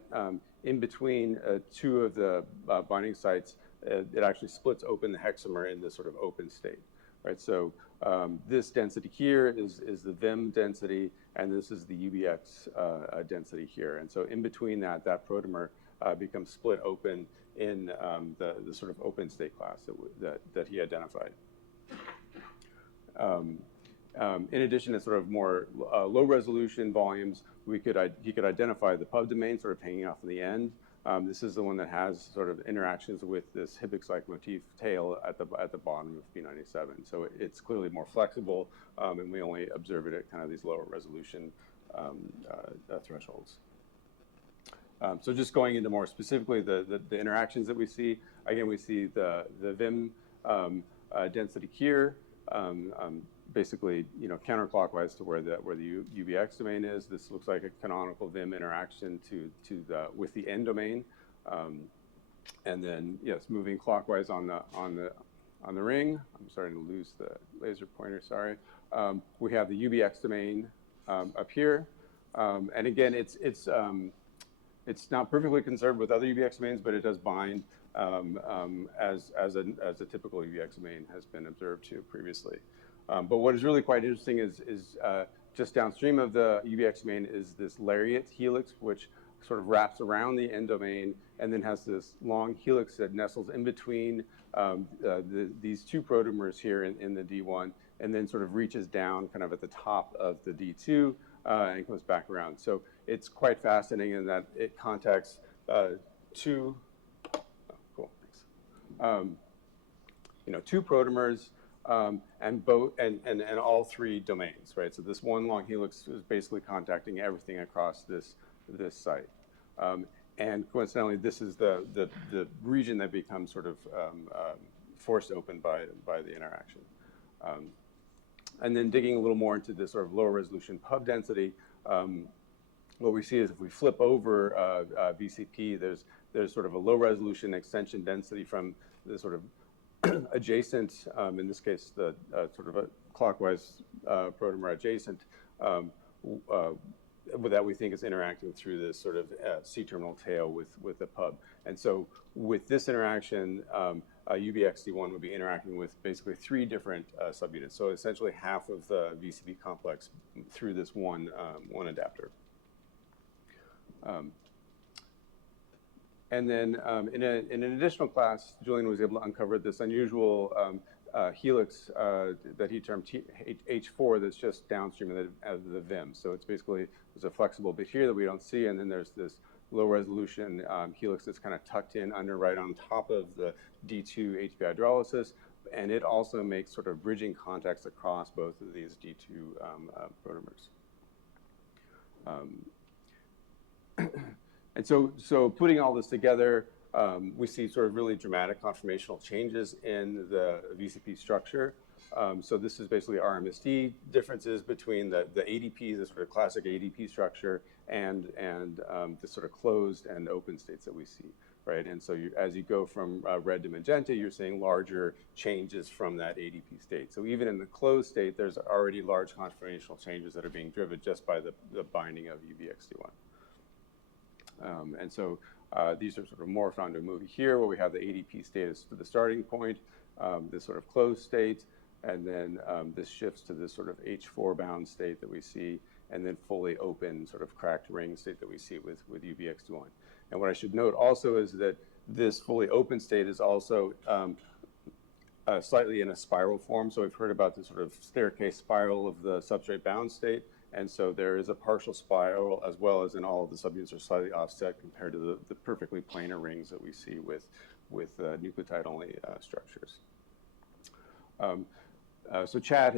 in between two of the binding sites, it actually splits open the hexamer in this sort of open state. Right, so this density here is the Vim density, and this is the UBX density here. And so in between that protomer becomes split open in the sort of open state class that he identified. In addition to sort of more low resolution volumes, he could identify the pub domain sort of hanging off in the end. This is the one that has sort of interactions with this Hibix-like motif tail at the bottom of P97. So it's clearly more flexible, and we only observe it at kind of these lower resolution thresholds. So just going into more specifically the interactions that we see, again, we see the Vim density here, basically, counterclockwise to where the UBX domain is. This looks like a canonical Vim interaction with the N domain, and then yes, moving clockwise on the ring. I'm starting to lose the laser pointer. Sorry. We have the UBX domain up here, and again, it's not perfectly conserved with other UBX domains, but it does bind as a typical UBX domain has been observed to previously. But what is really quite interesting is just downstream of the UBX domain is this lariat helix, which sort of wraps around the end domain and then has this long helix that nestles in between these two protomers here in the D1, and then sort of reaches down kind of at the top of the D2 and goes back around. So it's quite fascinating in that it contacts two protomers. And all three domains, right? So this one long helix is basically contacting everything across this site. And coincidentally, this is the region that becomes sort of forced open by the interaction. And then digging a little more into this sort of lower resolution pub density, what we see is if we flip over VCP, there's sort of a low resolution extension density from the sort of adjacent, in this case, the sort of a clockwise protomer adjacent, that we think is interacting through this sort of C-terminal tail with the pub. And so with this interaction, Ubxd1 would be interacting with basically three different subunits. So essentially half of the VCP complex through this one adapter. And then in an additional class, Julian was able to uncover this unusual helix that he termed H4 that's just downstream of the Vim. So it's basically, there's a flexible bit here that we don't see, and then there's this low resolution helix that's kind of tucked in under right on top of the D2 HB hydrolysis, and it also makes sort of bridging contacts across both of these D2 protomers. And so putting all this together, we see sort of really dramatic conformational changes in the VCP structure. So this is basically RMSD differences between the ADP, the sort of classic ADP structure, and the sort of closed and open states that we see, right? And so as you go from red to magenta, you're seeing larger changes from that ADP state. So even in the closed state, there's already large conformational changes that are being driven just by the binding of Ubxd1. And so these are sort of morphed onto a movie here where we have the ADP state as the starting point, this sort of closed state, and then this shifts to this sort of H4 bound state that we see, and then fully open sort of cracked ring state that we see with Ubxd1. And what I should note also is that this fully open state is also slightly in a spiral form. So we've heard about the sort of staircase spiral of the substrate bound state. And so there is a partial spiral, as well as in all of the subunits are slightly offset compared to the perfectly planar rings that we see with nucleotide-only structures. So Chad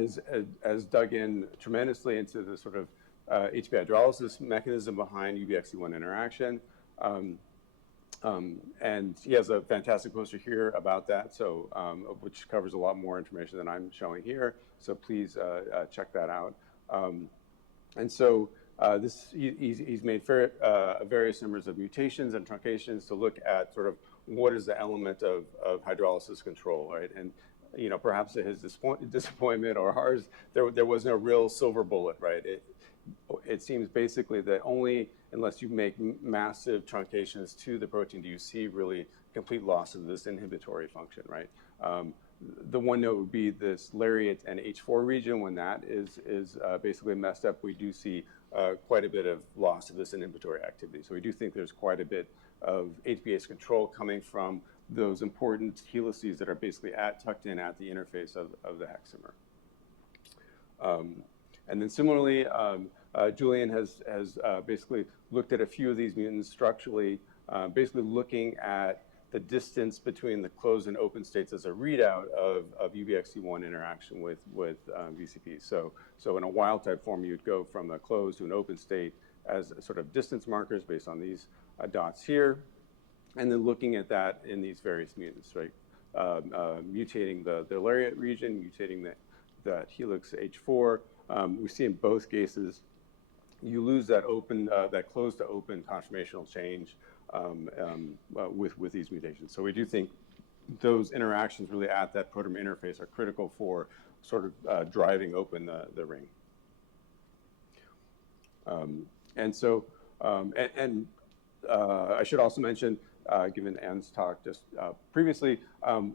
has dug in tremendously into the sort of ATP hydrolysis mechanism behind UBXD1 interaction. And he has a fantastic poster here about that, so which covers a lot more information than I'm showing here. So please check that out. And so he's made various numbers of mutations and truncations to look at sort of what is the element of hydrolysis control, right? And perhaps to his disappointment or ours, there was no real silver bullet, right? It seems basically that only unless you make massive truncations to the protein do you see really complete loss of this inhibitory function, right? The one note would be this lariat and H4 region. When that is basically messed up, we do see quite a bit of loss of this inhibitory activity. So we do think there's quite a bit of ATPase control coming from those important helices that are basically tucked in at the interface of the hexamer. And then similarly, Julian has basically looked at a few of these mutants structurally, basically looking at the distance between the closed and open states as a readout of UBXD1 interaction with VCP. So in a wild type form, you'd go from a closed to an open state as sort of distance markers based on these dots here, and then looking at that in these various mutants, right? Mutating the lariat region, mutating that helix H4. We see in both cases, you lose that closed to open conformational change with these mutations. So we do think those interactions really at that protein interface are critical for sort of driving open the ring. I should also mention, given Anne's talk just previously,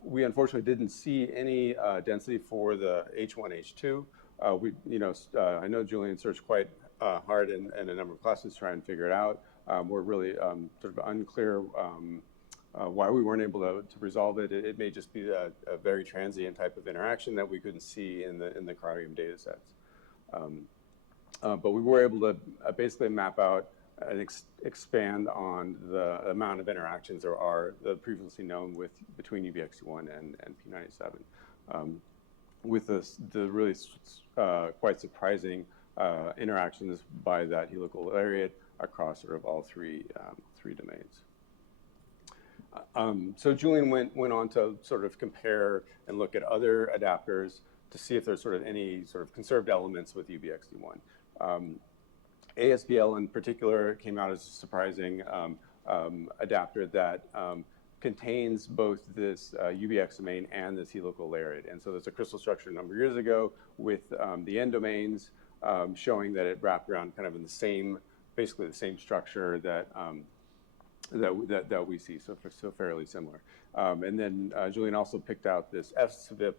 we unfortunately didn't see any density for the H1, H2. I know Julian searched quite hard in a number of classes to try and figure it out. We're really sort of unclear why we weren't able to resolve it. It may just be a very transient type of interaction that we couldn't see in the Cryo-EM data sets. But we were able to basically map out and expand on the amount of interactions there are previously known between UBXD1 and P97, with the really quite surprising interactions by that helical lariat across sort of all three domains. So Julian went on to sort of compare and look at other adapters to see if there's sort of any sort of conserved elements with UBXD1. ASBL in particular came out as a surprising adapter that contains both this UBX domain and this helical lariat. And so there's a crystal structure a number of years ago with the end domains showing that it wrapped around kind of in the same, basically the same structure that we see, so fairly similar. And then Julian also picked out this SVIP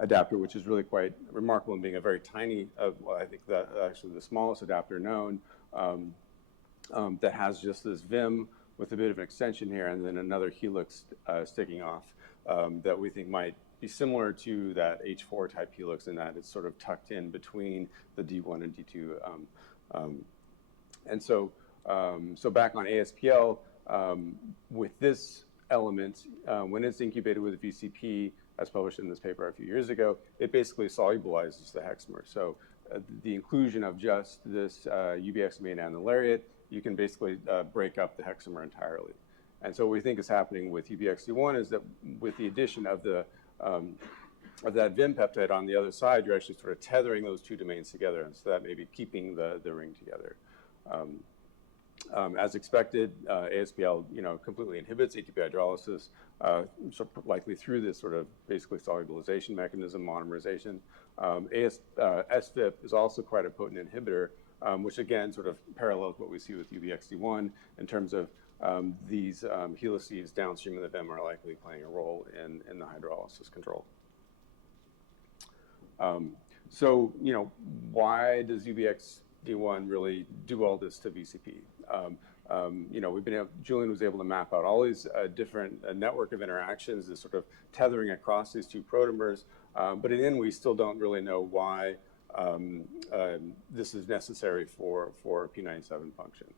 adapter, which is really quite remarkable in being a very tiny, I think that actually the smallest adapter known, that has just this VIM with a bit of an extension here and then another helix sticking off that we think might be similar to that H4 type helix in that it's sort of tucked in between the D1 and D2. And so back on ASPL, with this element, when it's incubated with VCP, as published in this paper a few years ago, it basically solubilizes the hexamer. So the inclusion of just this UBX domain and the lariat, you can basically break up the hexamer entirely. And so what we think is happening with UBXD1 is that with the addition of that VIM peptide on the other side, you're actually sort of tethering those two domains together, and so that may be keeping the ring together. As expected, ASPL completely inhibits ATP hydrolysis, so likely through this sort of basically solubilization mechanism, monomerization. SVIP is also quite a potent inhibitor, which again sort of parallels what we see with UBXD1 in terms of these helices downstream of the VIM are likely playing a role in the hydrolysis control. So why does UBXD1 really do all this to VCP? Julian was able to map out all these different network of interactions, this sort of tethering across these two protomers. But in the end, we still don't really know why this is necessary for P97 function.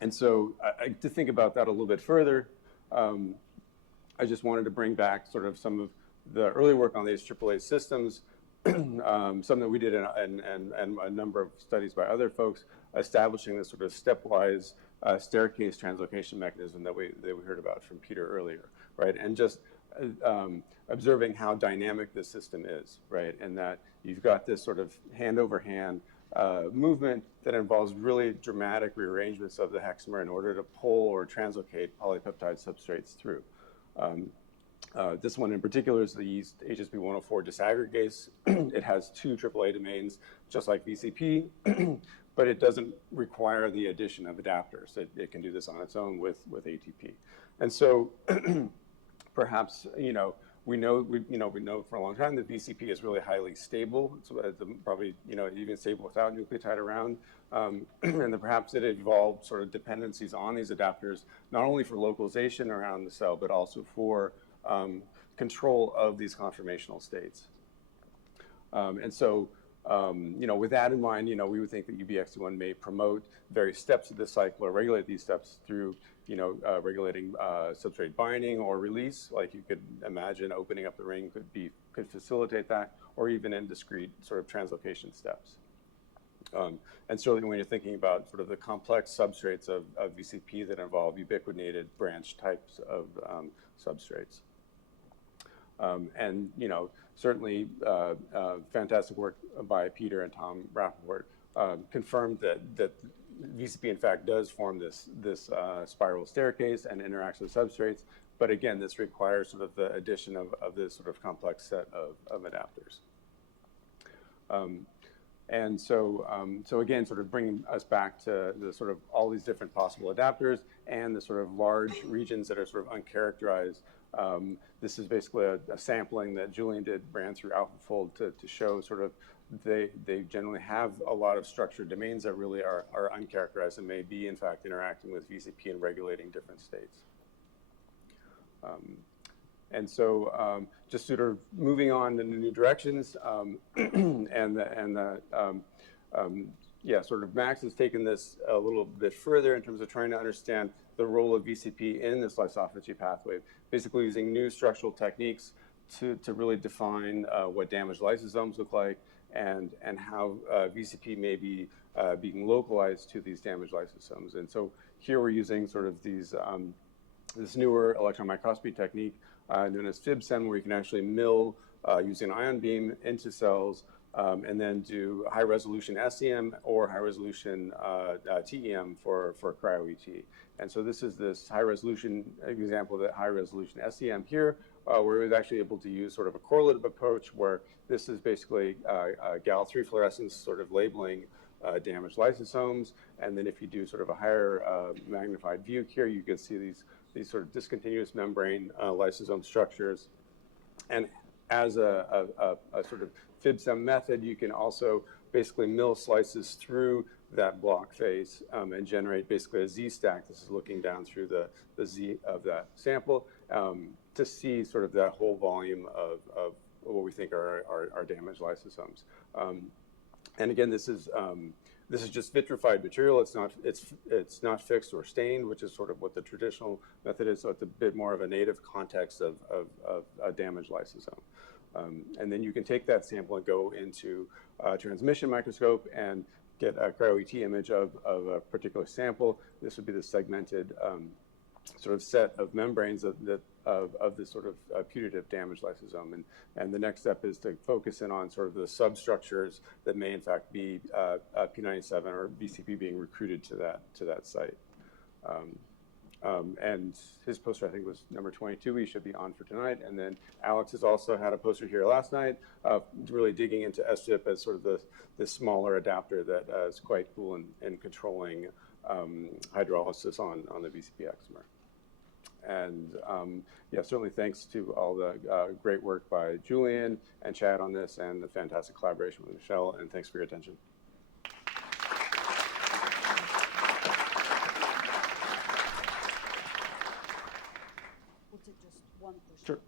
And so to think about that a little bit further, I just wanted to bring back sort of some of the early work on these AAA systems, some that we did and a number of studies by other folks, establishing this sort of stepwise staircase translocation mechanism that we heard about from Peter earlier, right? And just observing how dynamic this system is, right? And that you've got this sort of hand-over-hand movement that involves really dramatic rearrangements of the hexamer in order to pull or translocate polypeptide substrates through. This one in particular is the yeast HSP104 disaggregase. It has two AAA domains, just like VCP, but it doesn't require the addition of adapters. It can do this on its own with ATP. And so perhaps, we know for a long time that VCP is really highly stable. It's probably, even stable without nucleotide around. And then perhaps it evolved sort of dependencies on these adapters, not only for localization around the cell, but also for control of these conformational states. And so, with that in mind, we would think that Ubxd1 may promote various steps of this cycle or regulate these steps through, regulating substrate binding or release. Like you could imagine opening up the ring could facilitate that, or even in discrete sort of translocation steps. And certainly when you're thinking about sort of the complex substrates of VCP that involve ubiquitinated branch types of substrates. And, certainly fantastic work by Peter and Tom Rappaport confirmed that VCP in fact does form this spiral staircase and interacts with substrates. But again, this requires sort of the addition of this sort of complex set of adapters. And so, again, sort of bringing us back to the sort of all these different possible adapters and the sort of large regions that are sort of uncharacterized. This is basically a sampling that Julian ran through AlphaFold to show sort of they generally have a lot of structured domains that really are uncharacterized and may be in fact interacting with VCP and regulating different states. And so just sort of moving on in new directions, sort of Max has taken this a little bit further in terms of trying to understand the role of VCP in this lysophagy pathway, basically using new structural techniques to really define what damaged lysosomes look like and how VCP may be being localized to these damaged lysosomes. And so here we're using sort of these this newer electron microscopy technique known as FibSem, where you can actually mill using an ion beam into cells and then do high resolution SEM or high resolution TEM for Cryo-ET. And so this is this high resolution example of that high resolution SEM here, where we're actually able to use sort of a correlative approach where this is basically Gal-3 fluorescence sort of labeling damaged lysosomes. And then if you do sort of a higher magnified view here, you can see these sort of discontinuous membrane lysosome structures. And as a sort of FibSem method, you can also basically mill slices through that block face and generate basically a Z stack. This is looking down through the Z of that sample to see sort of that whole volume of what we think are damaged lysosomes. And again, this is just vitrified material. It's not fixed or stained, which is sort of what the traditional method is. So it's a bit more of a native context of a damaged lysosome. And then you can take that sample and go into a transmission microscope and get a Cryo-ET image of a particular sample. This would be the segmented sort of set of membranes of this sort of putative damaged lysosome. And the next step is to focus in on sort of the substructures that may in fact be P97 or VCP being recruited to that site. And his poster, I think, was number 22. He should be on for tonight. And then Alex has also had a poster here last night, really digging into SGIP as sort of this smaller adapter that is quite cool in controlling hydrolysis on the VCP hexamer. And certainly thanks to all the great work by Julian and Chad on this and the fantastic collaboration with Michelle. And thanks for your attention. one question. Sure.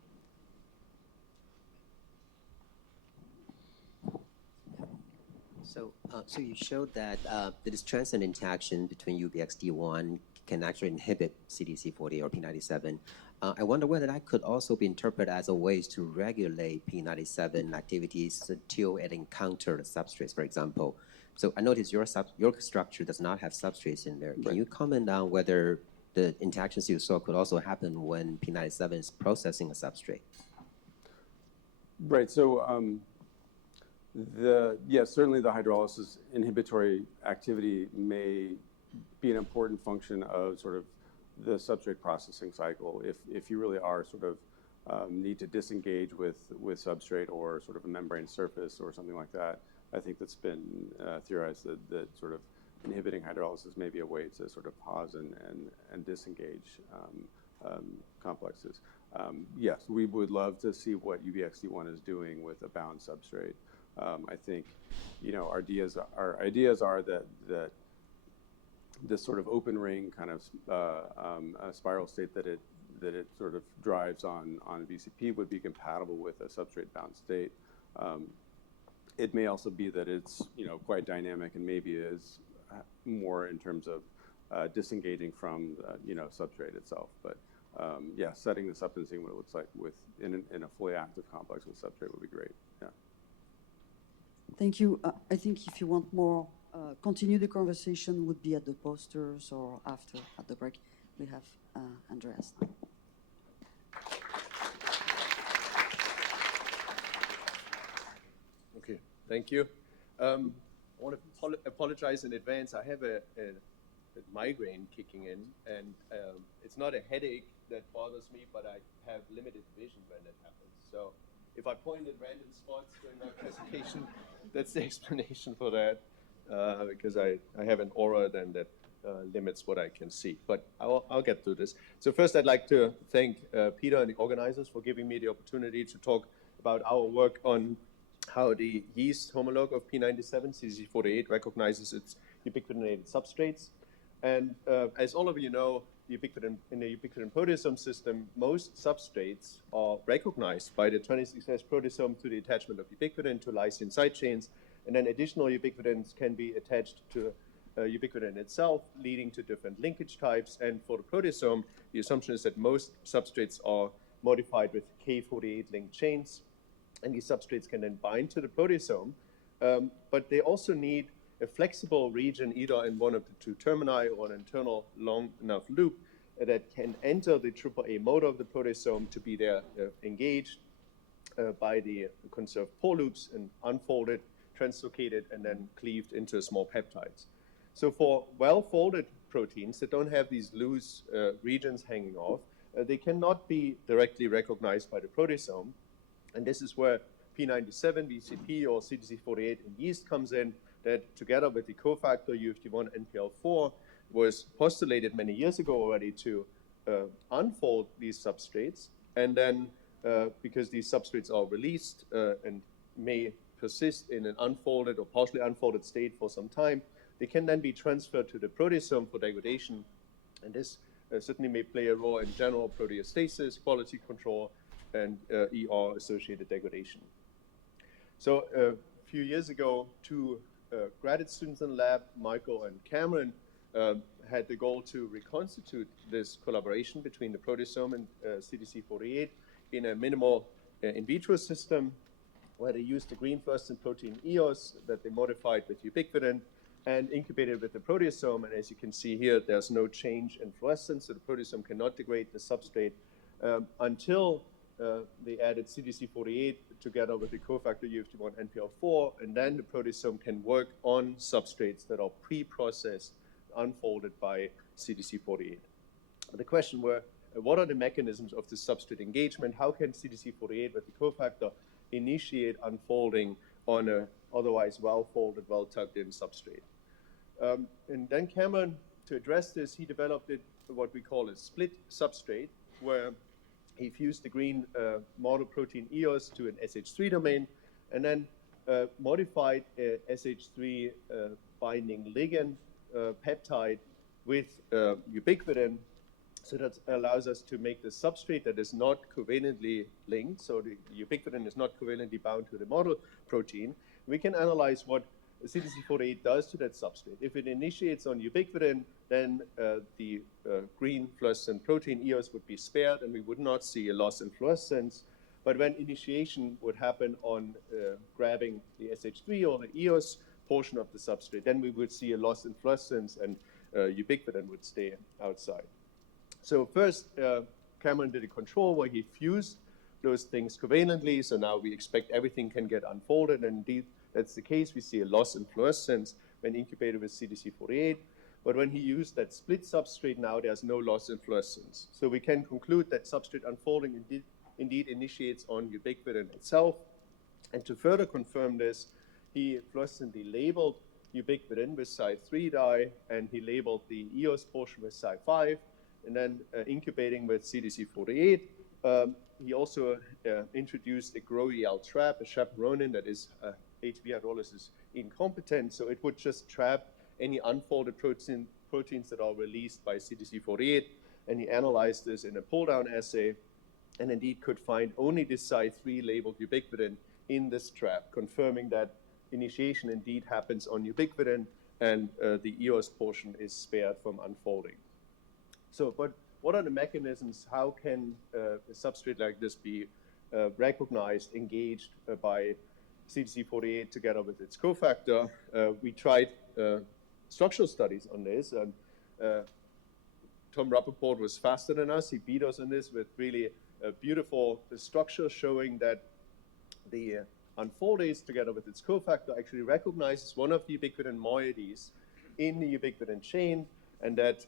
So you showed that the transient interaction between Ubxd1 can actually inhibit CDC40 or P97. I wonder whether that could also be interpreted as a way to regulate P97 activities until it encounters substrates, for example. So I noticed your structure does not have substrates in there. Can you comment on whether the interactions you saw could also happen when P97 is processing a substrate? Right. So yes, certainly the hydrolysis inhibitory activity may be an important function of sort of the substrate processing cycle. If you really are sort of need to disengage with substrate or sort of a membrane surface or something like that, I think that's been theorized that sort of inhibiting hydrolysis may be a way to sort of pause and disengage complexes. Yes, we would love to see what Ubxd1 is doing with a bound substrate. I think, our ideas are that this sort of open ring kind of spiral state that it sort of drives on VCP would be compatible with a substrate bound state. It may also be that it's quite dynamic and maybe is more in terms of disengaging from substrate itself. But yeah, setting this up and seeing what it looks like in a fully active complex with substrate would be great. Yeah. Thank you. I think if you want more, continue the conversation would be at the posters or after at the break. We have Andreas now. Okay, thank you. I want to apologize in advance. I have a migraine kicking in, and it's not a headache that bothers me, but I have limited vision when it happens. So if I point at random spots during my presentation, that's the explanation for that, because I have an aura then that limits what I can see. But I'll get through this. So first, I'd like to thank Peter and the organizers for giving me the opportunity to talk about our work on how the yeast homologue of P97, CDC48, recognizes its ubiquitinated substrates. And as all of you know, in the ubiquitin proteasome system, most substrates are recognized by the 26S proteasome through the attachment of ubiquitin to lysine side chains, and then additional ubiquitins can be attached to ubiquitin itself, leading to different linkage types. And for the proteasome, the assumption is that most substrates are modified with K48 linked chains, and these substrates can then bind to the proteasome, but they also need a flexible region either in one of the two termini or an internal long enough loop that can enter the AAA mode of the proteasome to be there engaged by the conserved pore loops and unfolded, translocated, and then cleaved into small peptides. So for well-folded proteins that don't have these loose regions hanging off, they cannot be directly recognized by the proteasome. And this is where P97, VCP, or CDC48 in yeast comes in, that together with the cofactor UFD1 NPL4 was postulated many years ago already to unfold these substrates. And then because these substrates are released and may persist in an unfolded or partially unfolded state for some time, they can then be transferred to the proteasome for degradation. And this certainly may play a role in general proteostasis, quality control, and ER-associated degradation. So a few years ago, two graduate students in the lab, Michael and Cameron, had the goal to reconstitute this collaboration between the proteasome and CDC48 in a minimal in vitro system where they used the green fluorescent protein EOS that they modified with ubiquitin and incubated with the proteasome. And as you can see here, there's no change in fluorescence, so the proteasome cannot degrade the substrate until they added CDC48 together with the cofactor UFD1 NPL4, and then the proteasome can work on substrates that are pre-processed, unfolded by CDC48. The question were, what are the mechanisms of the substrate engagement? How can CDC48 with the cofactor initiate unfolding on a otherwise well-folded, well-tucked-in substrate? And then Cameron, to address this, he developed what we call a split substrate, where he fused the green model protein EOS to an SH3 domain, and then modified a SH3 binding ligand peptide with ubiquitin So that allows us to make the substrate that is not covalently linked, so the ubiquitin is not covalently bound to the model protein. We can analyze what CDC48 does to that substrate. If it initiates on ubiquitin, then the green fluorescent protein EOS would be spared and we would not see a loss in fluorescence. But when initiation would happen on grabbing the SH3 or the EOS portion of the substrate, then we would see a loss in fluorescence and ubiquitin would stay outside. So first, Cameron did a control where he fused those things covalently. So now we expect everything can get unfolded. And indeed, that's the case. We see a loss in fluorescence when incubated with CDC48. But when he used that split substrate, now there's no loss in fluorescence. So we can conclude that substrate unfolding indeed initiates on ubiquitin itself. And to further confirm this, he fluorescently labeled ubiquitin with Cy3 dye, and he labeled the EOS portion with Cy5. And then incubating with CDC48, he also introduced a GROW-EL trap, a chaperonin that is ATP hydrolysis incompetent, so it would just trap any unfolded proteins that are released by CDC48. And he analyzed this in a pull-down assay, and indeed could find only this Cy3 labeled ubiquitin in this trap, confirming that initiation indeed happens on ubiquitin, and the EOS portion is spared from unfolding. So, but what are the mechanisms? How can a substrate like this be recognized, engaged by CDC48 together with its cofactor? We tried structural studies on this, and Tom Rappaport was faster than us. He beat us on this with really beautiful structure showing that the unfoldase together with its cofactor actually recognizes one of the ubiquitin moieties in the ubiquitin chain, and that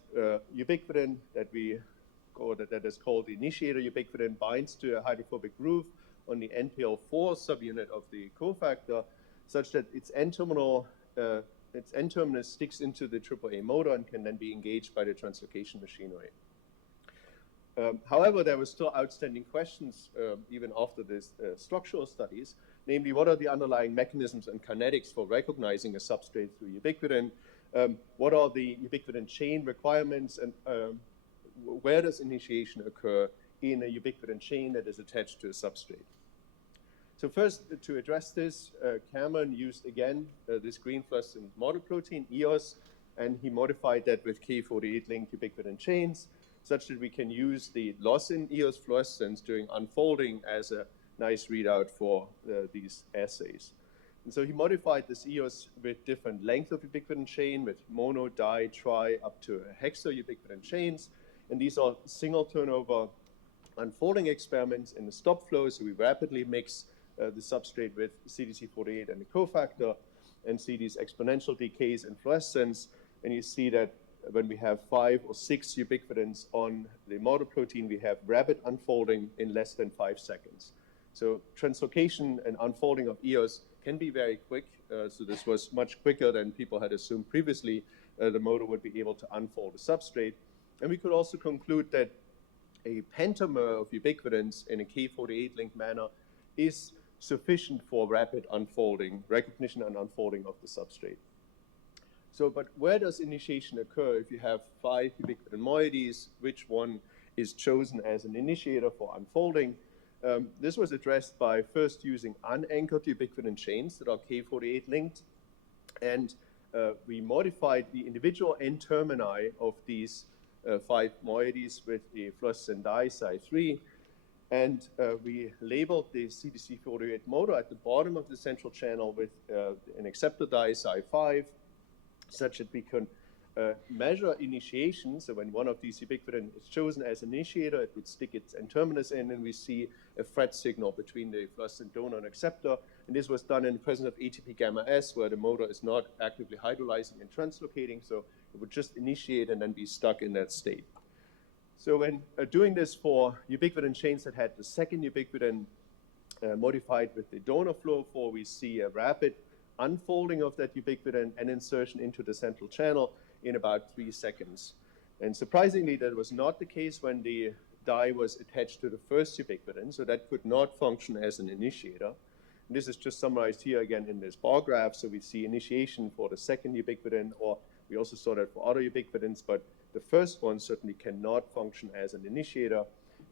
ubiquitin that is called the initiator ubiquitin binds to a hydrophobic groove on the NPL4 subunit of the cofactor, such that its N-terminus sticks into the AAA motor and can then be engaged by the translocation machinery. However, there were still outstanding questions even after these structural studies, namely what are the underlying mechanisms and kinetics for recognizing a substrate through ubiquitin? What are the ubiquitin chain requirements, and where does initiation occur in a ubiquitin chain that is attached to a substrate? So first, to address this, Cameron used again this green fluorescent model protein, EOS, and he modified that with K48 linked ubiquitin chains, such that we can use the loss in EOS fluorescence during unfolding as a nice readout for these assays. And so he modified this EOS with different length of ubiquitin chain, with mono, di, tri, up to hexa ubiquitin chains. And these are single turnover unfolding experiments in the stop flow. So we rapidly mix the substrate with CDC48 and the cofactor and see these exponential decays in fluorescence. And you see that when we have 5 or 6 ubiquitins on the model protein, we have rapid unfolding in less than 5 seconds. So translocation and unfolding of EOS can be very quick. So this was much quicker than people had assumed previously. The motor would be able to unfold a substrate. And we could also conclude that a pentamer of ubiquitins in a K48 linked manner is sufficient for rapid unfolding, recognition and unfolding of the substrate. So, but where does initiation occur if you have 5 ubiquitin moieties? Which one is chosen as an initiator for unfolding? This was addressed by first using unanchored ubiquitin chains that are K48 linked, and we modified the individual N-termini of these 5 moieties with a fluorescent dye Cy3, and we labeled the CDC48 motor at the bottom of the central channel with an acceptor dye Cy5, such that we can measure initiation. So when one of these ubiquitin is chosen as initiator, it would stick its N-terminus in, and we see a FRET signal between the fluorescent donor and acceptor. And this was done in the presence of ATP gamma S, where the motor is not actively hydrolyzing and translocating, so it would just initiate and then be stuck in that state. So when doing this for ubiquitin chains that had the second ubiquitin modified with the donor fluorophore, we see a rapid unfolding of that ubiquitin and insertion into the central channel in about 3 seconds. And surprisingly, that was not the case when the dye was attached to the first ubiquitin, so that could not function as an initiator. And this is just summarized here again in this bar graph. So we see initiation for the second ubiquitin, or we also saw that for other ubiquitins, but the first one certainly cannot function as an initiator.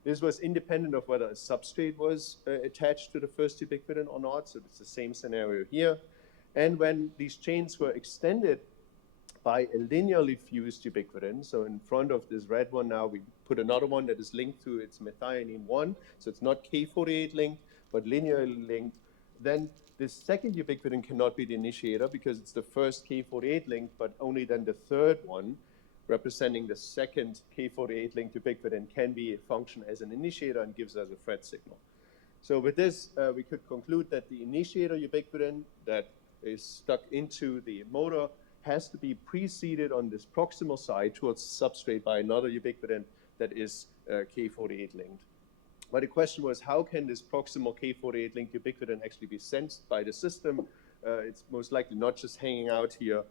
This was independent of whether a substrate was attached to the first ubiquitin or not, so it's the same scenario here. And when these chains were extended by a linearly fused ubiquitin, so in front of this red one now we put another one that is linked to its methionine 1, so it's not K48 linked, but linearly linked, then this second ubiquitin cannot be the initiator because it's the first K48 link, but only then the third one, representing the second K48 linked ubiquitin, can be function as an initiator and gives us a threat signal. So with this, we could conclude that the initiator ubiquitin that is stuck into the motor has to be preceded on this proximal side towards the substrate by another ubiquitin that is K48 linked. But the question was, how can this proximal K48 linked ubiquitin actually be sensed by the system? It's most likely not just hanging out here,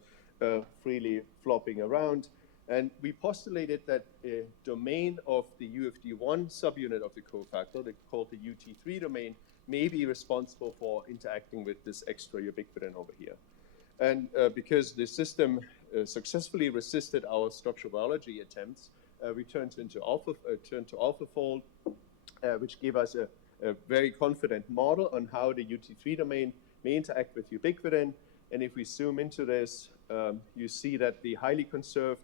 freely flopping around. And we postulated that a domain of the UFD1 subunit of the cofactor, called the UT3 domain, may be responsible for interacting with this extra ubiquitin over here. And because the system successfully resisted our structural biology attempts, we turned to AlphaFold, which gave us a very confident model on how the UT3 domain may interact with ubiquitin. And if we zoom into this, you see that the highly conserved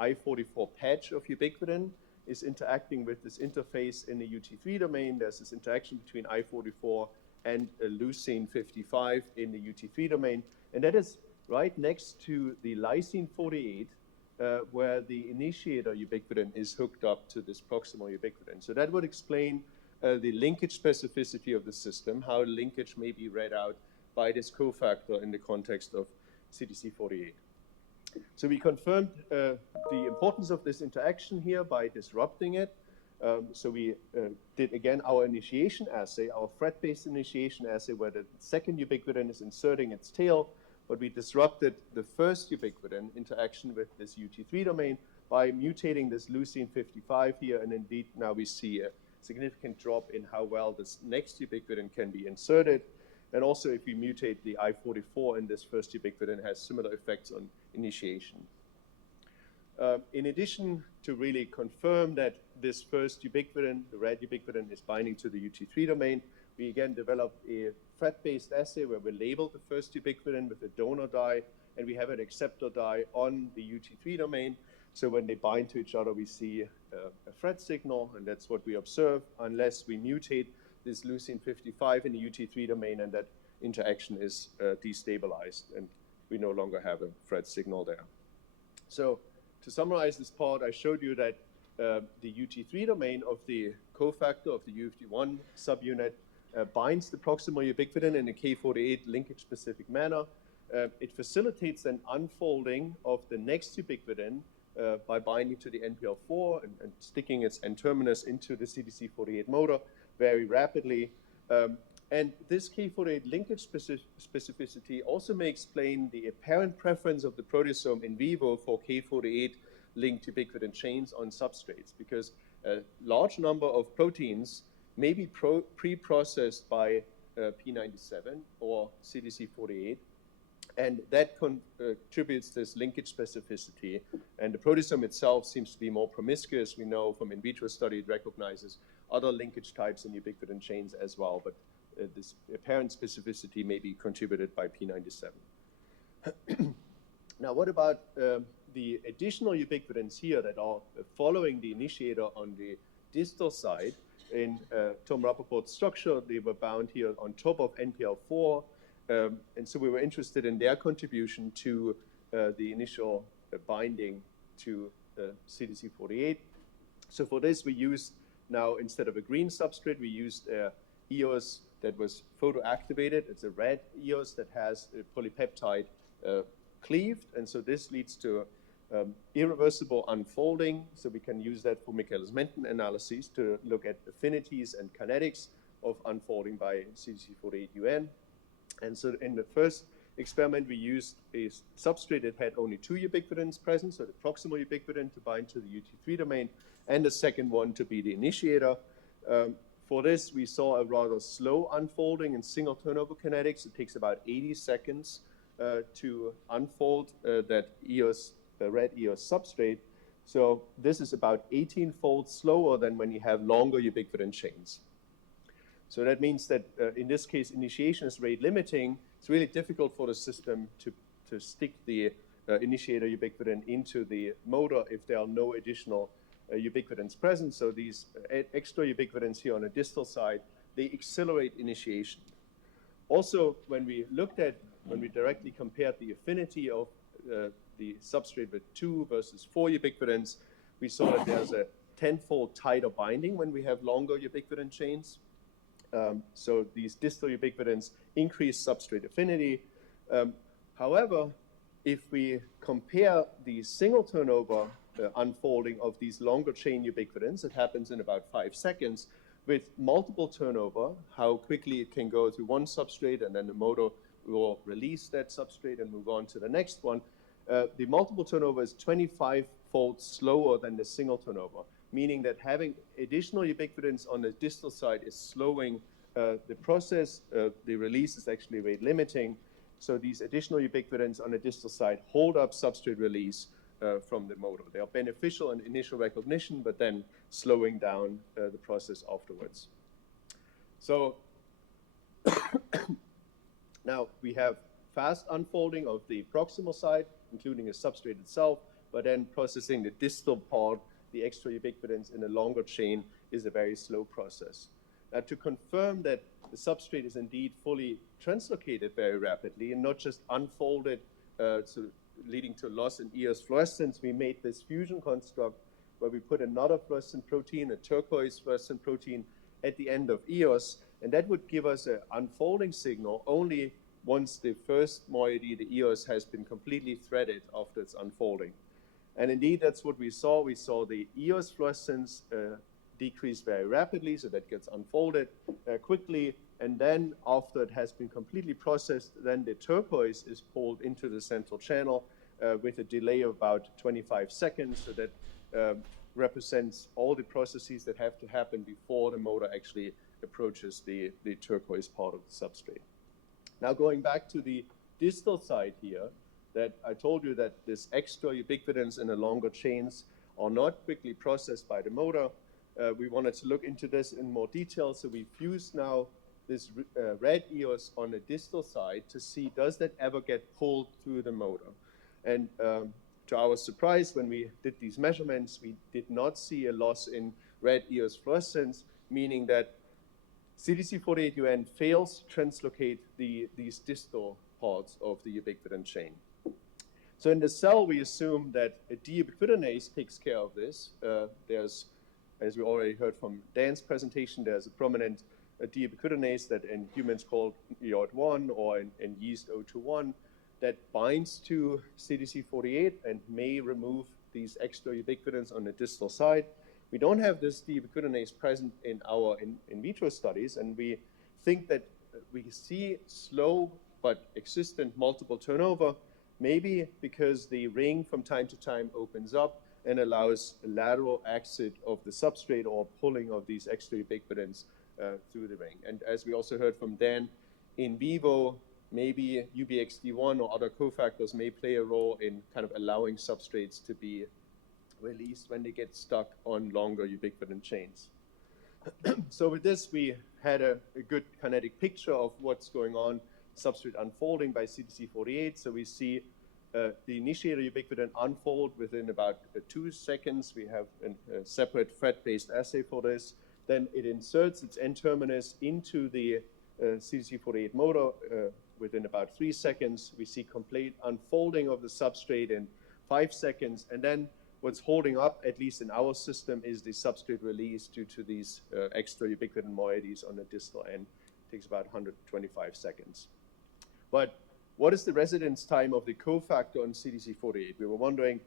I44 patch of ubiquitin is interacting with this interface in the UT3 domain. There's this interaction between I44 and leucine 55 in the UT3 domain. And that is right next to the lysine 48, where the initiator ubiquitin is hooked up to this proximal ubiquitin. So that would explain the linkage specificity of the system, how linkage may be read out by this cofactor in the context of CDC48. So we confirmed the importance of this interaction here by disrupting it. So we did again our initiation assay, our thread-based initiation assay, where the second ubiquitin is inserting its tail, but we disrupted the first ubiquitin interaction with this UT3 domain by mutating this leucine 55 here, and indeed now we see a significant drop in how well this next ubiquitin can be inserted. And also if we mutate the I44 in this first ubiquitin, has similar effects on initiation. In addition, to really confirm that this first ubiquitin, the red ubiquitin, is binding to the UT3 domain, we again developed a thread-based assay where we labeled the first ubiquitin with a donor dye, and we have an acceptor dye on the UT3 domain. So when they bind to each other, we see a thread signal, and that's what we observe, unless we mutate this leucine 55 in the UT3 domain, and that interaction is destabilized, and we no longer have a thread signal there. So to summarize this part, I showed you that the UT3 domain of the cofactor of the UFD1 subunit binds the proximal ubiquitin in a K48 linkage-specific manner. It facilitates an unfolding of the next ubiquitin by binding to the NPL4 and sticking its N-terminus into the CDC48 motor very rapidly. And this K48 linkage specificity also may explain the apparent preference of the proteasome in vivo for K48 linked ubiquitin chains on substrates, because a large number of proteins may be pre-processed by P97 or CDC48, and that contributes this linkage specificity. And the proteasome itself seems to be more promiscuous. We know from in vitro study it recognizes other linkage types in ubiquitin chains as well, but this apparent specificity may be contributed by P97. Now, what about the additional ubiquitins here that are following the initiator on the distal side? In Tom Rappaport's structure, they were bound here on top of NPL4, and so we were interested in their contribution to the initial binding to CDC48. So for this, we used now, instead of a green substrate, we used EOS that was photoactivated. It's a red EOS that has a polypeptide cleaved, and so this leads to irreversible unfolding. So we can use that for Michaelis-Menten analyses to look at affinities and kinetics of unfolding by CDC48-UN. And so in the first experiment, we used a substrate that had only two ubiquitins present, so the proximal ubiquitin to bind to the UT3 domain, and the second one to be the initiator. For this, we saw a rather slow unfolding in single turnover kinetics. It takes about 80 seconds to unfold that EOS, red EOS substrate. So this is about 18-fold slower than when you have longer ubiquitin chains. So that means that in this case, initiation is rate limiting. It's really difficult for the system to stick the initiator ubiquitin into the motor if there are no additional ubiquitins present. So these extra ubiquitins here on the distal side, they accelerate initiation. Also, when we directly compared the affinity of the substrate with 2 versus 4 ubiquitins, we saw that there's a 10-fold tighter binding when we have longer ubiquitin chains. So these distal ubiquitins increase substrate affinity. However, if we compare the single turnover unfolding of these longer chain ubiquitins, it happens in about 5 seconds, with multiple turnover, how quickly it can go to one substrate and then the motor will release that substrate and move on to the next one. The multiple turnover is 25-fold slower than the single turnover, meaning that having additional ubiquitins on the distal side is slowing the process. The release is actually rate limiting. So these additional ubiquitins on the distal side hold up substrate release from the motor. They are beneficial in initial recognition, but then slowing down the process afterwards. So now we have fast unfolding of the proximal side, including the substrate itself, but then processing the distal part, the extra ubiquitins in a longer chain, is a very slow process. Now, to confirm that the substrate is indeed fully translocated very rapidly and not just unfolded, leading to loss in EOS fluorescence, we made this fusion construct where we put another fluorescent protein, a turquoise fluorescent protein, at the end of EOS, and that would give us an unfolding signal only once the first moiety, the EOS, has been completely threaded after its unfolding. And indeed, that's what we saw. We saw the EOS fluorescence decrease very rapidly, so that gets unfolded quickly, and then after it has been completely processed, then the turquoise is pulled into the central channel with a delay of about 25 seconds, so that represents all the processes that have to happen before the motor actually approaches the turquoise part of the substrate. Now, going back to the distal side here, that I told you that this extra ubiquitins in the longer chains are not quickly processed by the motor. We wanted to look into this in more detail, so we fused now this red EOS on the distal side to see, does that ever get pulled through the motor? And to our surprise, when we did these measurements, we did not see a loss in red EOS fluorescence, meaning that CDC48UN fails to translocate these distal parts of the ubiquitin chain. So in the cell, we assume that a deubiquitinase takes care of this. There's, as we already heard from Dan's presentation, there's a prominent deubiquitinase that in humans called Ubxd1 or in yeast O21 that binds to CDC48 and may remove these extra ubiquitins on the distal side. We don't have this deubiquitinase present in our in vitro studies, and we think that we see slow but existent multiple turnover, maybe because the ring from time to time opens up and allows a lateral exit of the substrate or pulling of these extra ubiquitins through the ring. And as we also heard from Dan, in vivo, maybe Ubxd1 or other cofactors may play a role in kind of allowing substrates to be released when they get stuck on longer ubiquitin chains. So with this, we had a good kinetic picture of what's going on, substrate unfolding by CDC48. So we see the initiator ubiquitin unfold within about 2 seconds. We have a separate thread-based assay for this. Then it inserts its N-terminus into the CDC48 motor within about 3 seconds. We see complete unfolding of the substrate in 5 seconds. And then what's holding up, at least in our system, is the substrate release due to these extra ubiquitin moieties on the distal end. It takes about 125 seconds. But what is the residence time of the cofactor on CDC48? We were wondering,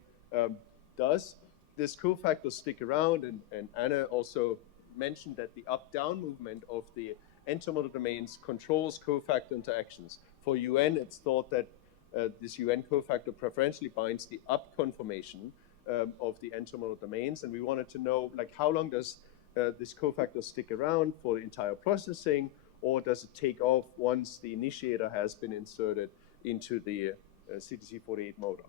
does this cofactor stick around? And Anna also mentioned that the up-down movement of the entomotor domains controls cofactor interactions. For UN, it's thought that this UN cofactor preferentially binds the up conformation of the entomotor domains, and we wanted to know, like, how long does this cofactor stick around for the entire processing, or does it take off once the initiator has been inserted into the CDC48 motor?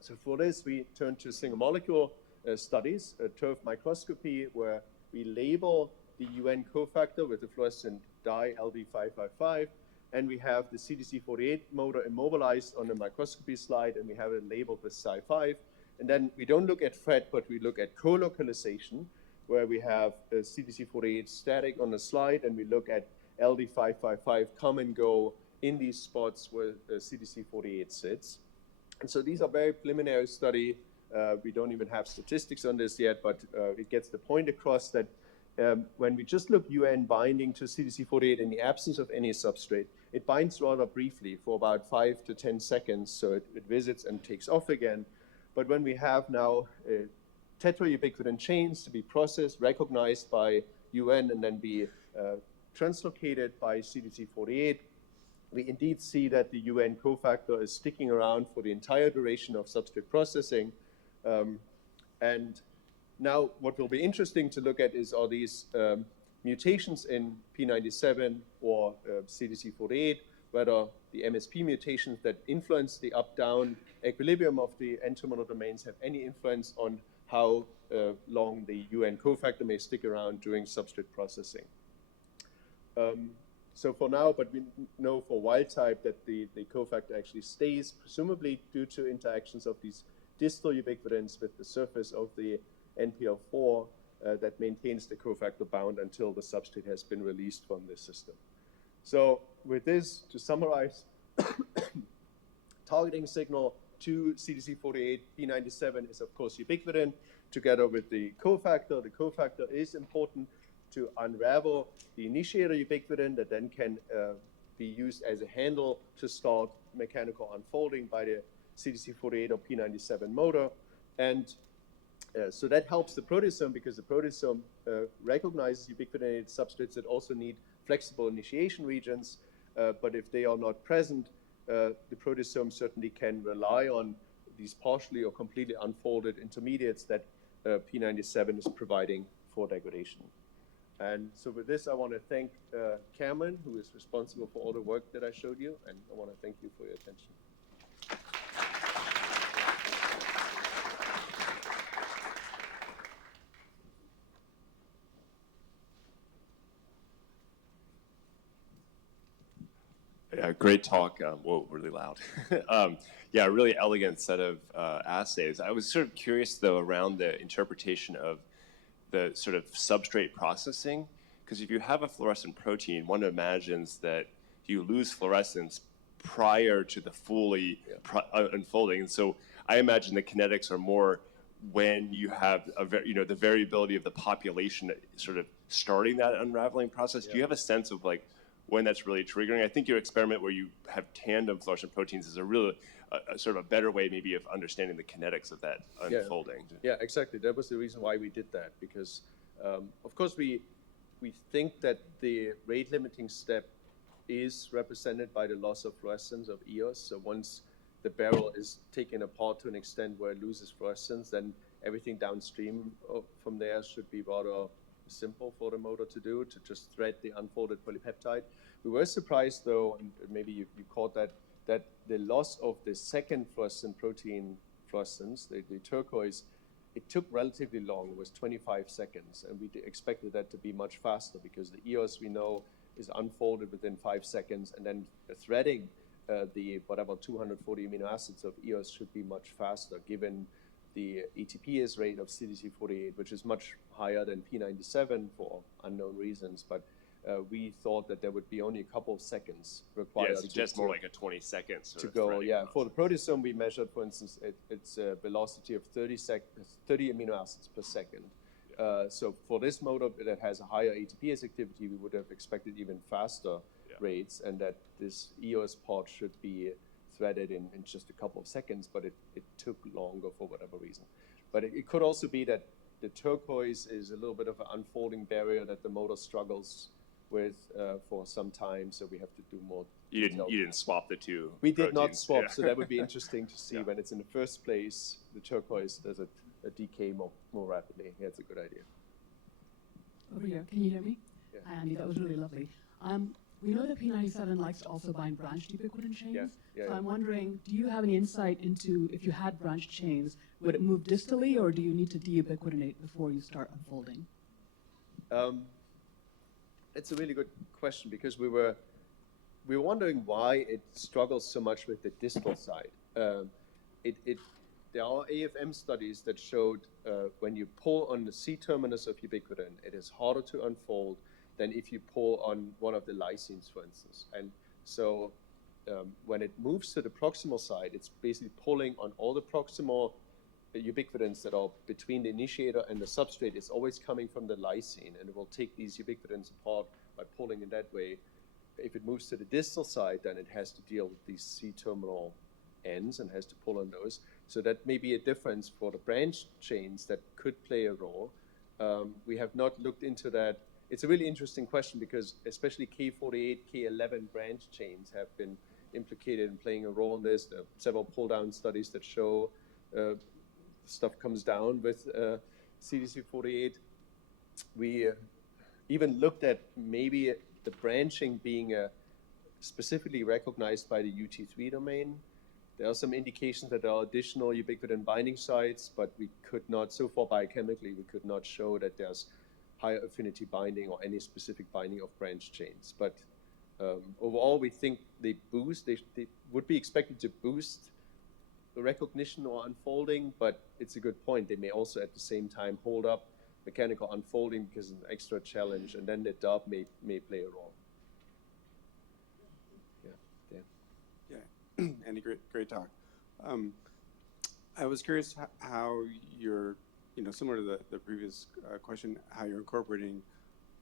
So for this, we turned to single molecule studies, turf microscopy, where we label the UN cofactor with the fluorescent dye LD555, and we have the CDC48 motor immobilized on the microscopy slide, and we have it labeled with Psi5. And then we don't look at FRET, but we look at co-localization, where we have CDC48 static on the slide, and we look at LD555 come and go in these spots where CDC48 sits. And so these are very preliminary study. We don't even have statistics on this yet, but it gets the point across that when we just look UN binding to CDC48 in the absence of any substrate, it binds rather briefly for about 5 to 10 seconds, so it visits and takes off again. But when we have now tetraubiquitin chains to be processed, recognized by UN, and then be translocated by CDC48, we indeed see that the UN cofactor is sticking around for the entire duration of substrate processing. And now what will be interesting to look at is are these mutations in P97 or CDC48, whether the MSP mutations that influence the up-down equilibrium of the N-terminal domains have any influence on how long the UN cofactor may stick around during substrate processing. So for now, but we know for wild type that the cofactor actually stays, presumably due to interactions of these distal ubiquitins with the surface of the NPL4 that maintains the cofactor bound until the substrate has been released from the system. So with this, to summarize, targeting signal to CDC48, P97 is of course ubiquitin together with the cofactor. The cofactor is important to unravel the initiator ubiquitin that then can be used as a handle to start mechanical unfolding by the CDC48 or P97 motor. And so that helps the proteasome because the proteasome recognizes ubiquitinated substrates that also need flexible initiation regions. But if they are not present, the proteasome certainly can rely on these partially or completely unfolded intermediates that P97 is providing for degradation. And so with this, I want to thank Cameron, who is responsible for all the work that I showed you, and I want to thank you for your attention. Yeah, great talk. Whoa, really loud. Yeah, really elegant set of assays. I was sort of curious, though, around the interpretation of the sort of substrate processing, because if you have a fluorescent protein, one imagines that you lose fluorescence prior to the fully unfolding. And so I imagine the kinetics are more when you have the variability of the population sort of starting that unraveling process. Do you have a sense of like when that's really triggering? I think your experiment where you have tandem fluorescent proteins is a really sort of a better way maybe of understanding the kinetics of that unfolding. Yeah, exactly. That was the reason why we did that, because of course we think that the rate limiting step is represented by the loss of fluorescence of EOS. So once the barrel is taken apart to an extent where it loses fluorescence, then everything downstream from there should be rather simple for the motor to do, to just thread the unfolded polypeptide. We were surprised, though, and maybe you caught that the loss of the second fluorescent protein fluorescence, the turquoise, it took relatively long. It was 25 seconds, and we expected that to be much faster because the EOS we know is unfolded within 5 seconds, and then the threading the whatever 240 amino acids of EOS should be much faster given the ATPase rate of CDC48, which is much higher than P97 for unknown reasons, but we thought that there would be only a couple of seconds required. Yeah, it's just more like a 20 seconds to go. Yeah, for the proteasome, we measured, for instance, its velocity of 30 amino acids per second. So for this motor that has a higher ATPase activity, we would have expected even faster rates, and that this EOS part should be threaded in just a couple of seconds, but it took longer for whatever reason. But it could also be that the turquoise is a little bit of an unfolding barrier that the motor struggles with for some time, so we have to do more. You didn't swap the two. We did not proteins. swap, so that would be interesting to see when it's in the first place. The turquoise does a decay more rapidly. Yeah, it's a good idea. Over here, can you hear me? Yeah. Hi, Andy, that was really lovely. We know that P97 likes to also bind branched ubiquitin chains. Yeah, So yeah. I'm wondering, do you have any insight into if you had branched chains, would it move distally, or do you need to deubiquitinate before you start unfolding? It's a really good question because we were wondering why it struggles so much with the distal side. There are AFM studies that showed when you pull on the C-terminus of ubiquitin, it is harder to unfold than if you pull on one of the lysines, for instance. And so when it moves to the proximal side, it's basically pulling on all the proximal ubiquitins that are between the initiator and the substrate. Is always coming from the lysine, and it will take these ubiquitins apart by pulling in that way. If it moves to the distal side, then it has to deal with these C-terminal ends and has to pull on those. So that may be a difference for the branch chains that could play a role. We have not looked into that. It's a really interesting question because especially K48, K11 branch chains have been implicated in playing a role in this. There are several pull-down studies that show stuff comes down with CDC48. We even looked at maybe the branching being specifically recognized by the UT3 domain. There are some indications that there are additional ubiquitin binding sites, but we could not, so far biochemically, we could not show that there's higher affinity binding or any specific binding of branch chains. But overall, we think they would be expected to boost the recognition or unfolding, but it's a good point. They may also at the same time hold up mechanical unfolding because it's an extra challenge, and then the DUB may play a role. Yeah, Andy, great talk. I was curious how you're, similar to the previous question, how you're incorporating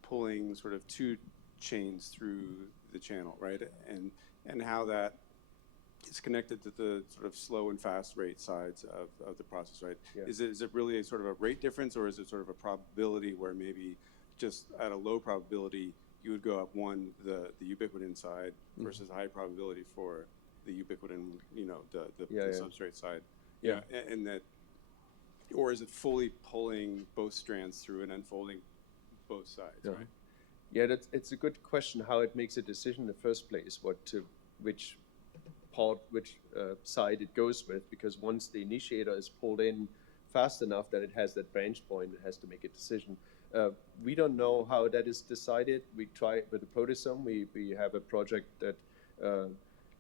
pulling sort of two chains through the channel, right? And how that is connected to the sort of slow and fast rate sides of the process, right? Yeah. Is it really a sort of a rate difference, or is it sort of a probability where maybe just at a low probability you would go up the ubiquitin side versus high probability for the ubiquitin, the substrate side? Yeah, and that, or is it fully pulling both strands through and unfolding both sides, right? Yeah, it's a good question how it makes a decision in the first place, which side it goes with, because once the initiator is pulled in fast enough that it has that branch point, it has to make a decision. We don't know how that is decided. We try with the proteasome. We have a project that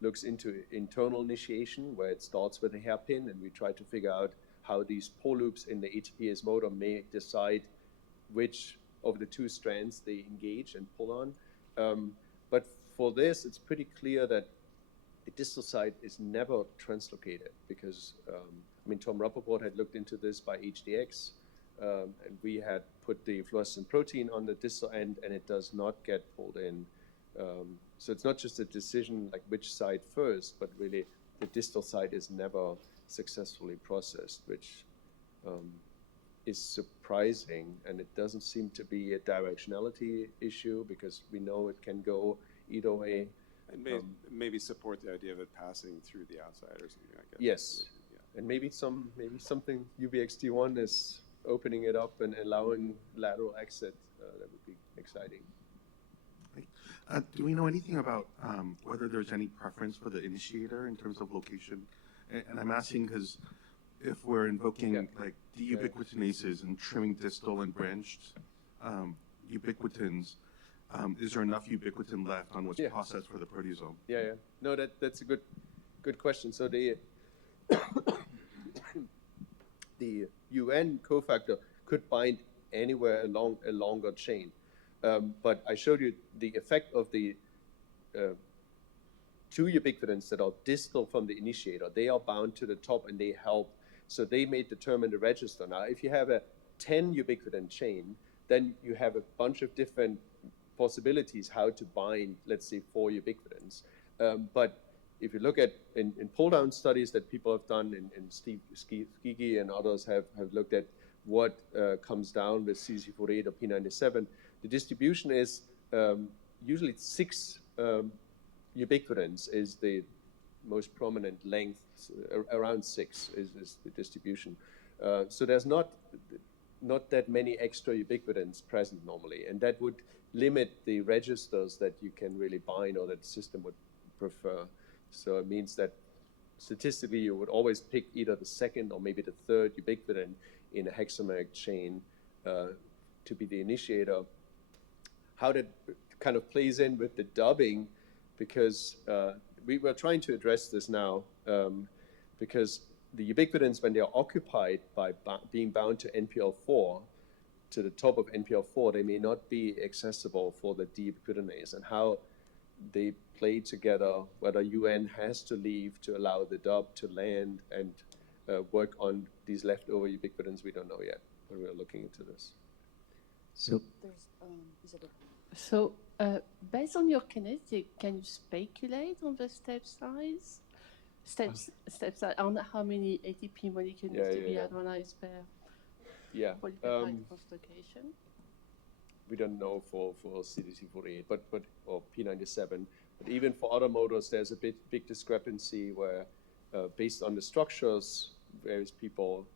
looks into internal initiation, where it starts with a hairpin, and we try to figure out how these pull loops in the ATPase motor may decide which of the two strands they engage and pull on. But for this, it's pretty clear that the distal side is never translocated because, Tom Rappaport had looked into this by HDX, and we had put the fluorescent protein on the distal end, and it does not get pulled in. So it's not just a decision like which side first, but really the distal side is never successfully processed, which is surprising, and it doesn't seem to be a directionality issue because we know it can go either way. And maybe support the idea of it passing through the outside or something like that. Yes, yeah. And maybe something UBXD1 is opening it up and allowing lateral exit. That would be exciting. Do we know anything about whether there's any preference for the initiator in terms of location? And I'm asking because if we're invoking like deubiquitinases and trimming distal and branched ubiquitins, is there enough ubiquitin left on what's processed for the proteasome? Yeah. No, that's a good question. So the UN cofactor could bind anywhere along a longer chain. But I showed you the effect of the two ubiquitins that are distal from the initiator. They are bound to the top and they help. So they may determine the register. Now, if you have a 10 ubiquitin chain, then you have a bunch of different possibilities how to bind, let's say, 4 ubiquitins. But if you look at in pull-down studies that people have done, and Steve Skigi and others have looked at what comes down with CC48 or P97, the distribution is usually 6 ubiquitins is the most prominent length. Around 6 is the distribution. So there's not not that many extra ubiquitins present normally, and that would limit the registers that you can really bind or that the system would prefer. So it means that statistically you would always pick either the second or maybe the third ubiquitin in a hexameric chain to be the initiator. How that kind of plays in with the dubbing, because we were trying to address this now, because the ubiquitins, when they are occupied by being bound to NPL4, to the top of NPL4, they may not be accessible for the deubiquitinase, and how they play together, whether UN has to leave to allow the dub to land and work on these leftover ubiquitins, we don't know yet, but we're looking into this. So, So, based on your kinetic, can you speculate on the step size? Step size, on how many ATP molecules need to be analyzed per polypeptide translocation? We don't know for CDC48, or P97. But even for other motors, there's a big discrepancy where, based on the structures, various people,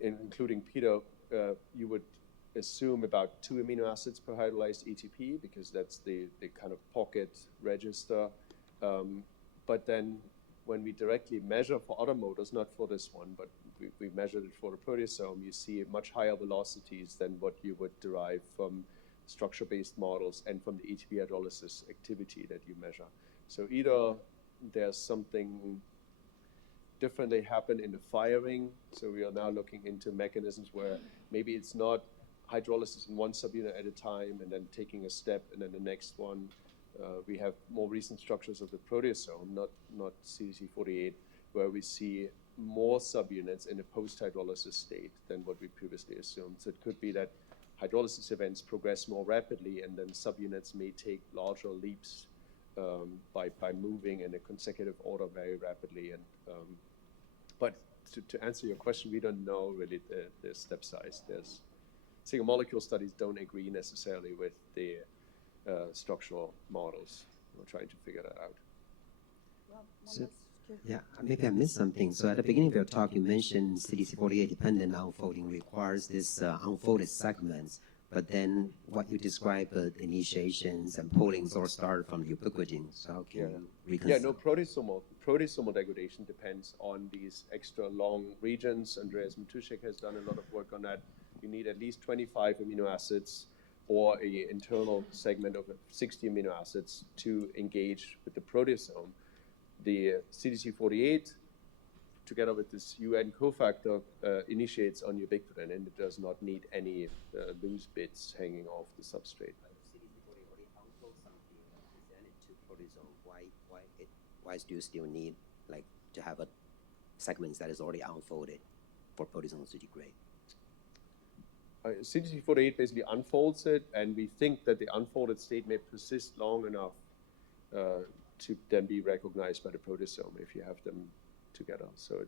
including Peter, you would assume about 2 amino acids per hydrolyzed ATP, because that's the kind of pocket register. But then when we directly measure for other motors, not for this one, but we measured it for the proteasome, you see much higher velocities than what you would derive from structure-based models and from the ATP hydrolysis activity that you measure. So either there's something different that happened in the firing, so we are now looking into mechanisms where maybe it's not hydrolysis in one subunit at a time and then taking a step and then the next one. We have more recent structures of the proteasome, not CDC48, where we see more subunits in a post-hydrolysis state than what we previously assumed. So it could be that hydrolysis events progress more rapidly, and then subunits may take larger leaps by moving in a consecutive order very rapidly. And but to answer your question, we don't know really the step size. Single molecule studies don't agree necessarily with the structural models. We're trying to figure that out. So, yeah, maybe I missed something. So at the beginning of your talk, you mentioned CDC48 dependent unfolding requires this unfolded segments, but then what you describe initiations and pullings all start from the ubiquitin. So how can you reconcile? Yeah, no, proteasomal degradation depends on these extra long regions. Andreas Martin has done a lot of work on that. You need at least 25 amino acids or an internal segment of 60 amino acids to engage with the proteasome. The CDC48, together with this UN cofactor, initiates on ubiquitin, and it does not need any loose bits hanging off the substrate. CDC48 already unfolds something and present it to proteasome. Why do you still need to have a segment that is already unfolded for proteasomes to degrade? CDC48 basically unfolds it, and we think that the unfolded state may persist long enough to then be recognized by the proteasome if you have them together. So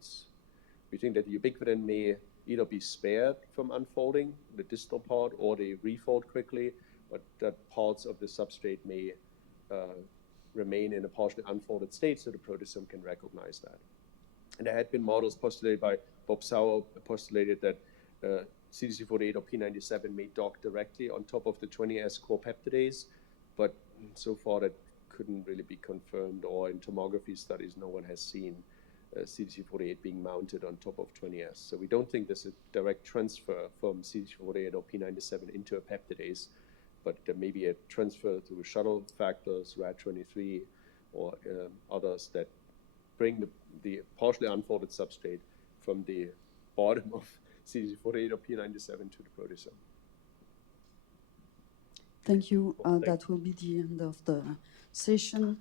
we think that the ubiquitin may either be spared from unfolding, the distal part, or they refold quickly, but that parts of the substrate may remain in a partially unfolded state so the proteasome can recognize that. And there had been models postulated by Bob Sauer, postulated that CDC48 or P97 may dock directly on top of the 20S core peptidase, but so far that couldn't really be confirmed, or in tomography studies no one has seen CDC48 being mounted on top of 20S. So we don't think there's a direct transfer from CDC48 or P97 into a peptidase, but there may be a transfer through shuttle factors, RAD23, or others that bring the partially unfolded substrate from the bottom of CDC48 or P97 to the proteasome. Thank you. That will be the end of the session.